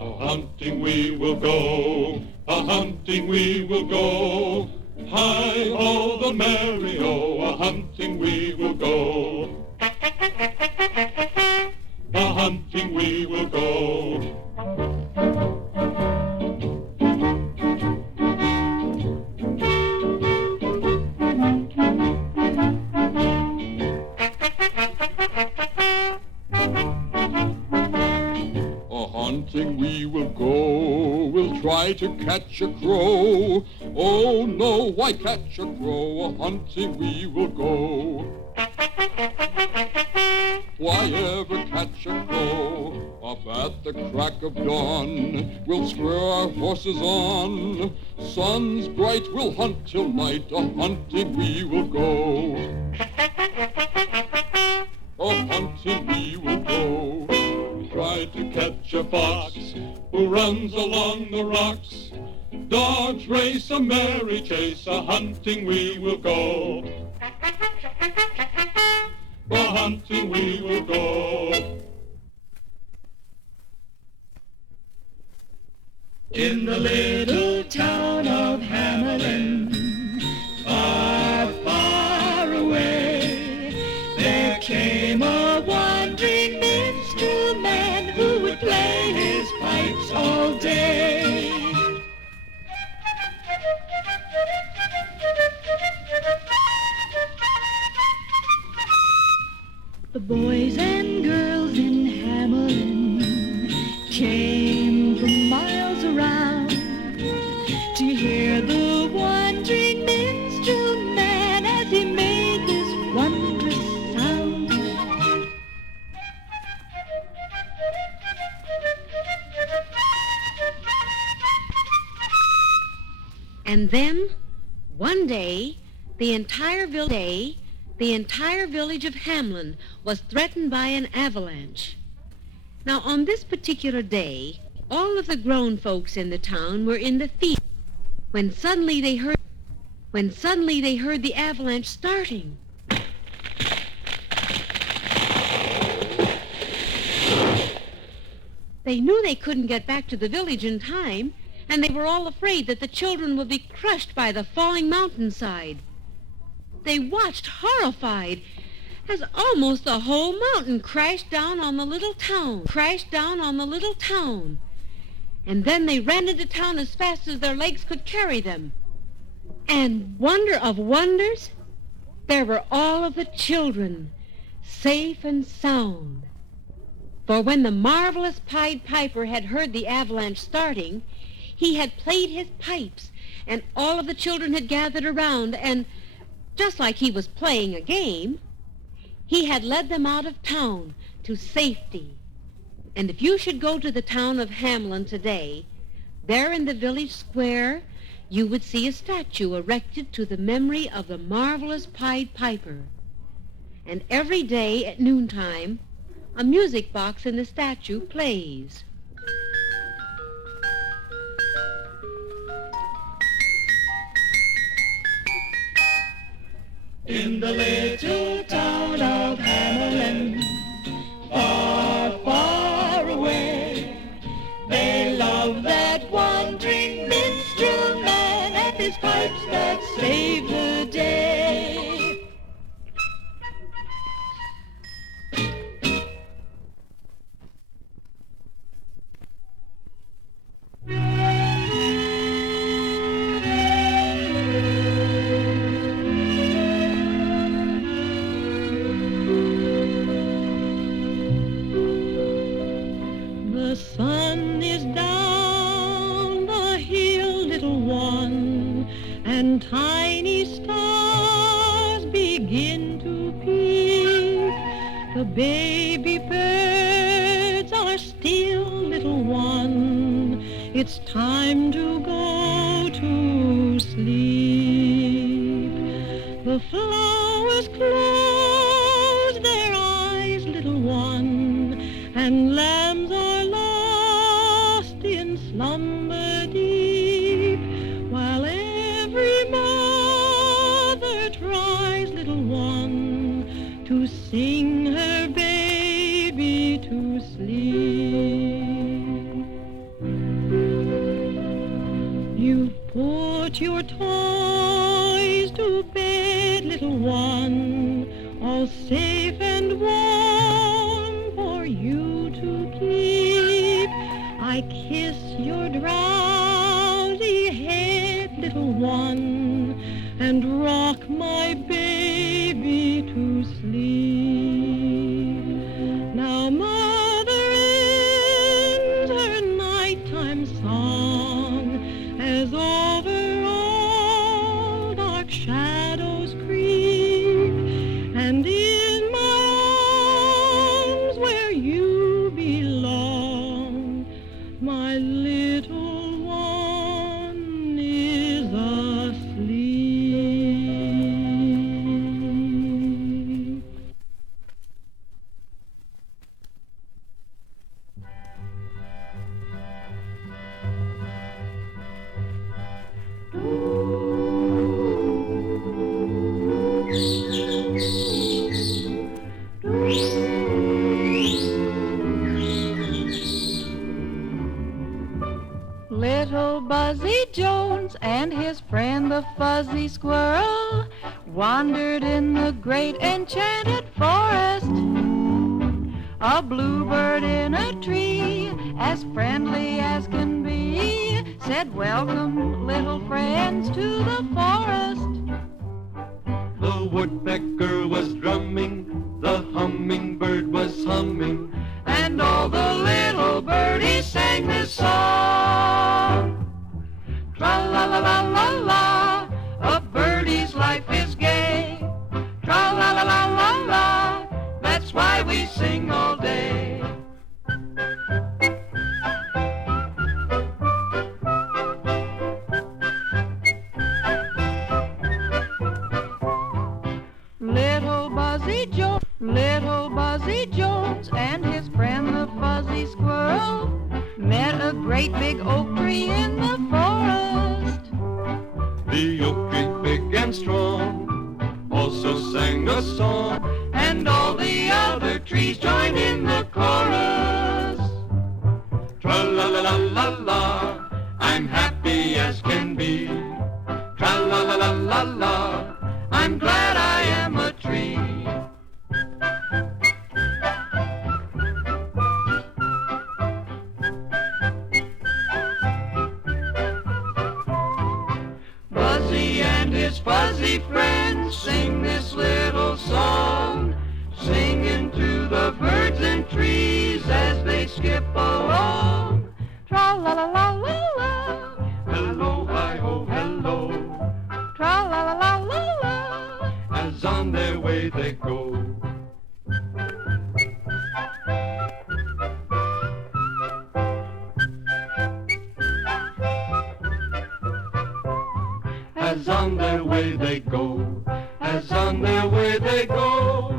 A-hunting we will go, a-hunting we will go. Hi-ho the merry-o, a-hunting we will go. A-hunting we will go. A-hunting we will go, we'll try to catch a crow. Oh no, why catch a crow? A-hunting we will go. Why ever catch a crow? Up at the crack of dawn, we'll spur our horses on. Sun's bright, we'll hunt till night. A-hunting we will go. A-hunting we will go. Try to catch a fox who runs along the rocks. Dogs race a merry chase, a-hunting we will go. A-hunting we will go. In the little town of Hamelin, far, far away, there came a wandering minstrel man who would play his pipes all day. The boys and girls in Hamelin came from miles around to hear the wandering minstrel man as he made this wondrous sound. And then, one day, the entire village of Hamlin was threatened by an avalanche. Now, on this particular day, all of the grown folks in the town were in the field when suddenly they heard the avalanche starting. They knew they couldn't get back to the village in time, and they were all afraid that the children would be crushed by the falling mountainside. They watched horrified as almost the whole mountain crashed down on the little town, And then they ran into town as fast as their legs could carry them. And wonder of wonders, there were all of the children, safe and sound. For when the marvelous Pied Piper had heard the avalanche starting, he had played his pipes, and all of the children had gathered around, and just like he was playing a game, he had led them out of town to safety. And if you should go to the town of Hamlin today, there in the village square, you would see a statue erected to the memory of the marvelous Pied Piper. And every day at noontime, a music box in the statue plays. In the little town of Hamelin, of that wandering minstrel man and his pipes that save the day. The sun is down the hill, little one, and tiny stars begin to peep. The baby birds are still, little one. It's time to go to sleep. The flowers close their eyes, little one, and lambs are lost in slumber deep, while every mother tries, little one, to sing her baby to sleep. You've put your toys to bed, little one, all safe and warm for you to keep. I kiss your drowsy head, little one, and rock my baby to sleep. Now mother ends her nighttime song as over all dark shadows creep, and in my arms where you belong, my little one is asleep. Little Buzzy Jones and his friend the fuzzy squirrel wandered in the great enchanted forest. A bluebird in a tree, as friendly as can be, said, "Welcome, little friends, to the forest." The woodpecker was drumming, the hummingbird was humming, And all the little birdies sang this song. Tra-la-la-la-la-la, a birdie's life is gay. Tra-la-la-la-la-la, that's why we sing all day. Little Buzzy Jones and his friend the fuzzy squirrel met a great big oak tree in the forest. The oak tree big and strong also sang a song, And all the other trees joined in the chorus. Tra-la-la-la-la-la, I'm happy as can be. Tra-la-la-la-la-la, I'm glad I am a tree. Buzzy and his fuzzy friends sing this little song, singing to the birds and trees as they skip along. Tra-la-la-la-la-la, Hello, hi-ho, hello, tra-la-la-la-la-la, as on their way they go. As on their way they go, as on their way they go.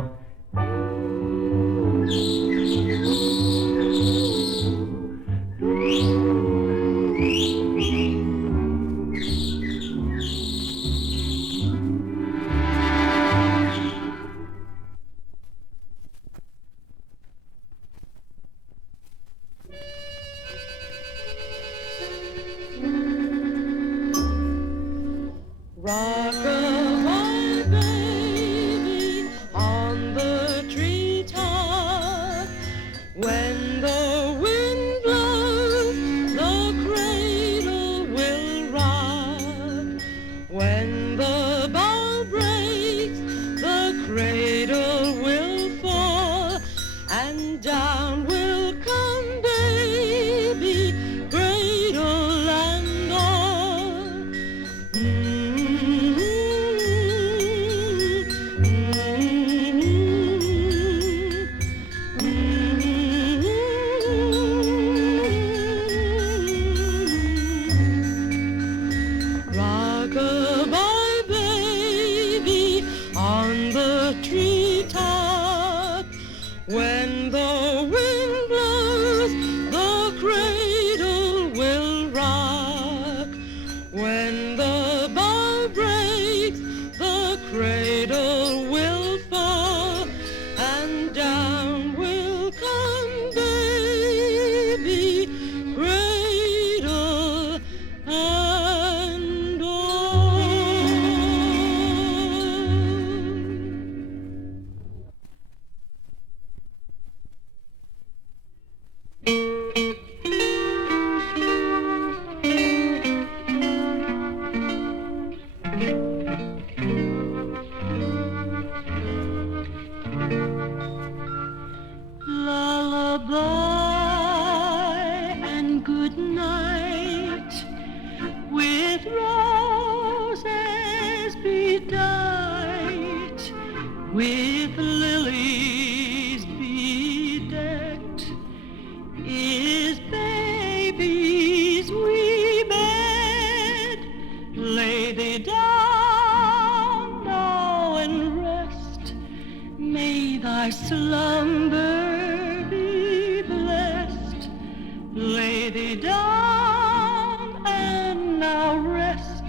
lay thee down and now rest.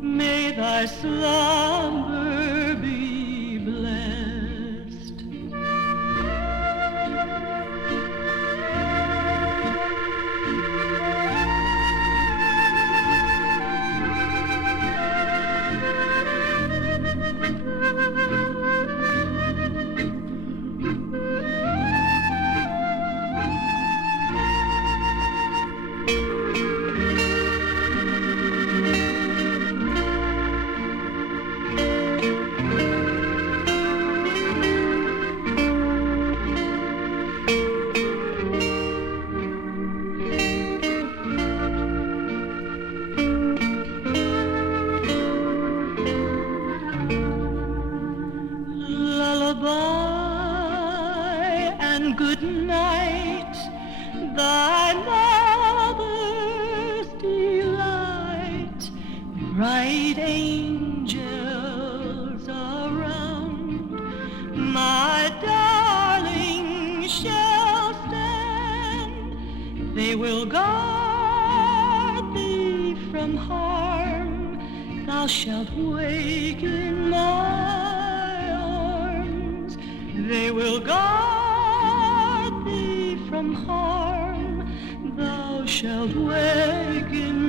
May thy slumber be blessed. Lullaby and good night, thy mother's delight. Bright angels around, my darling shall stand. They will guard thee from harm. Thou shalt wake in my arms. They will guard thee from harm. Thou shalt wake in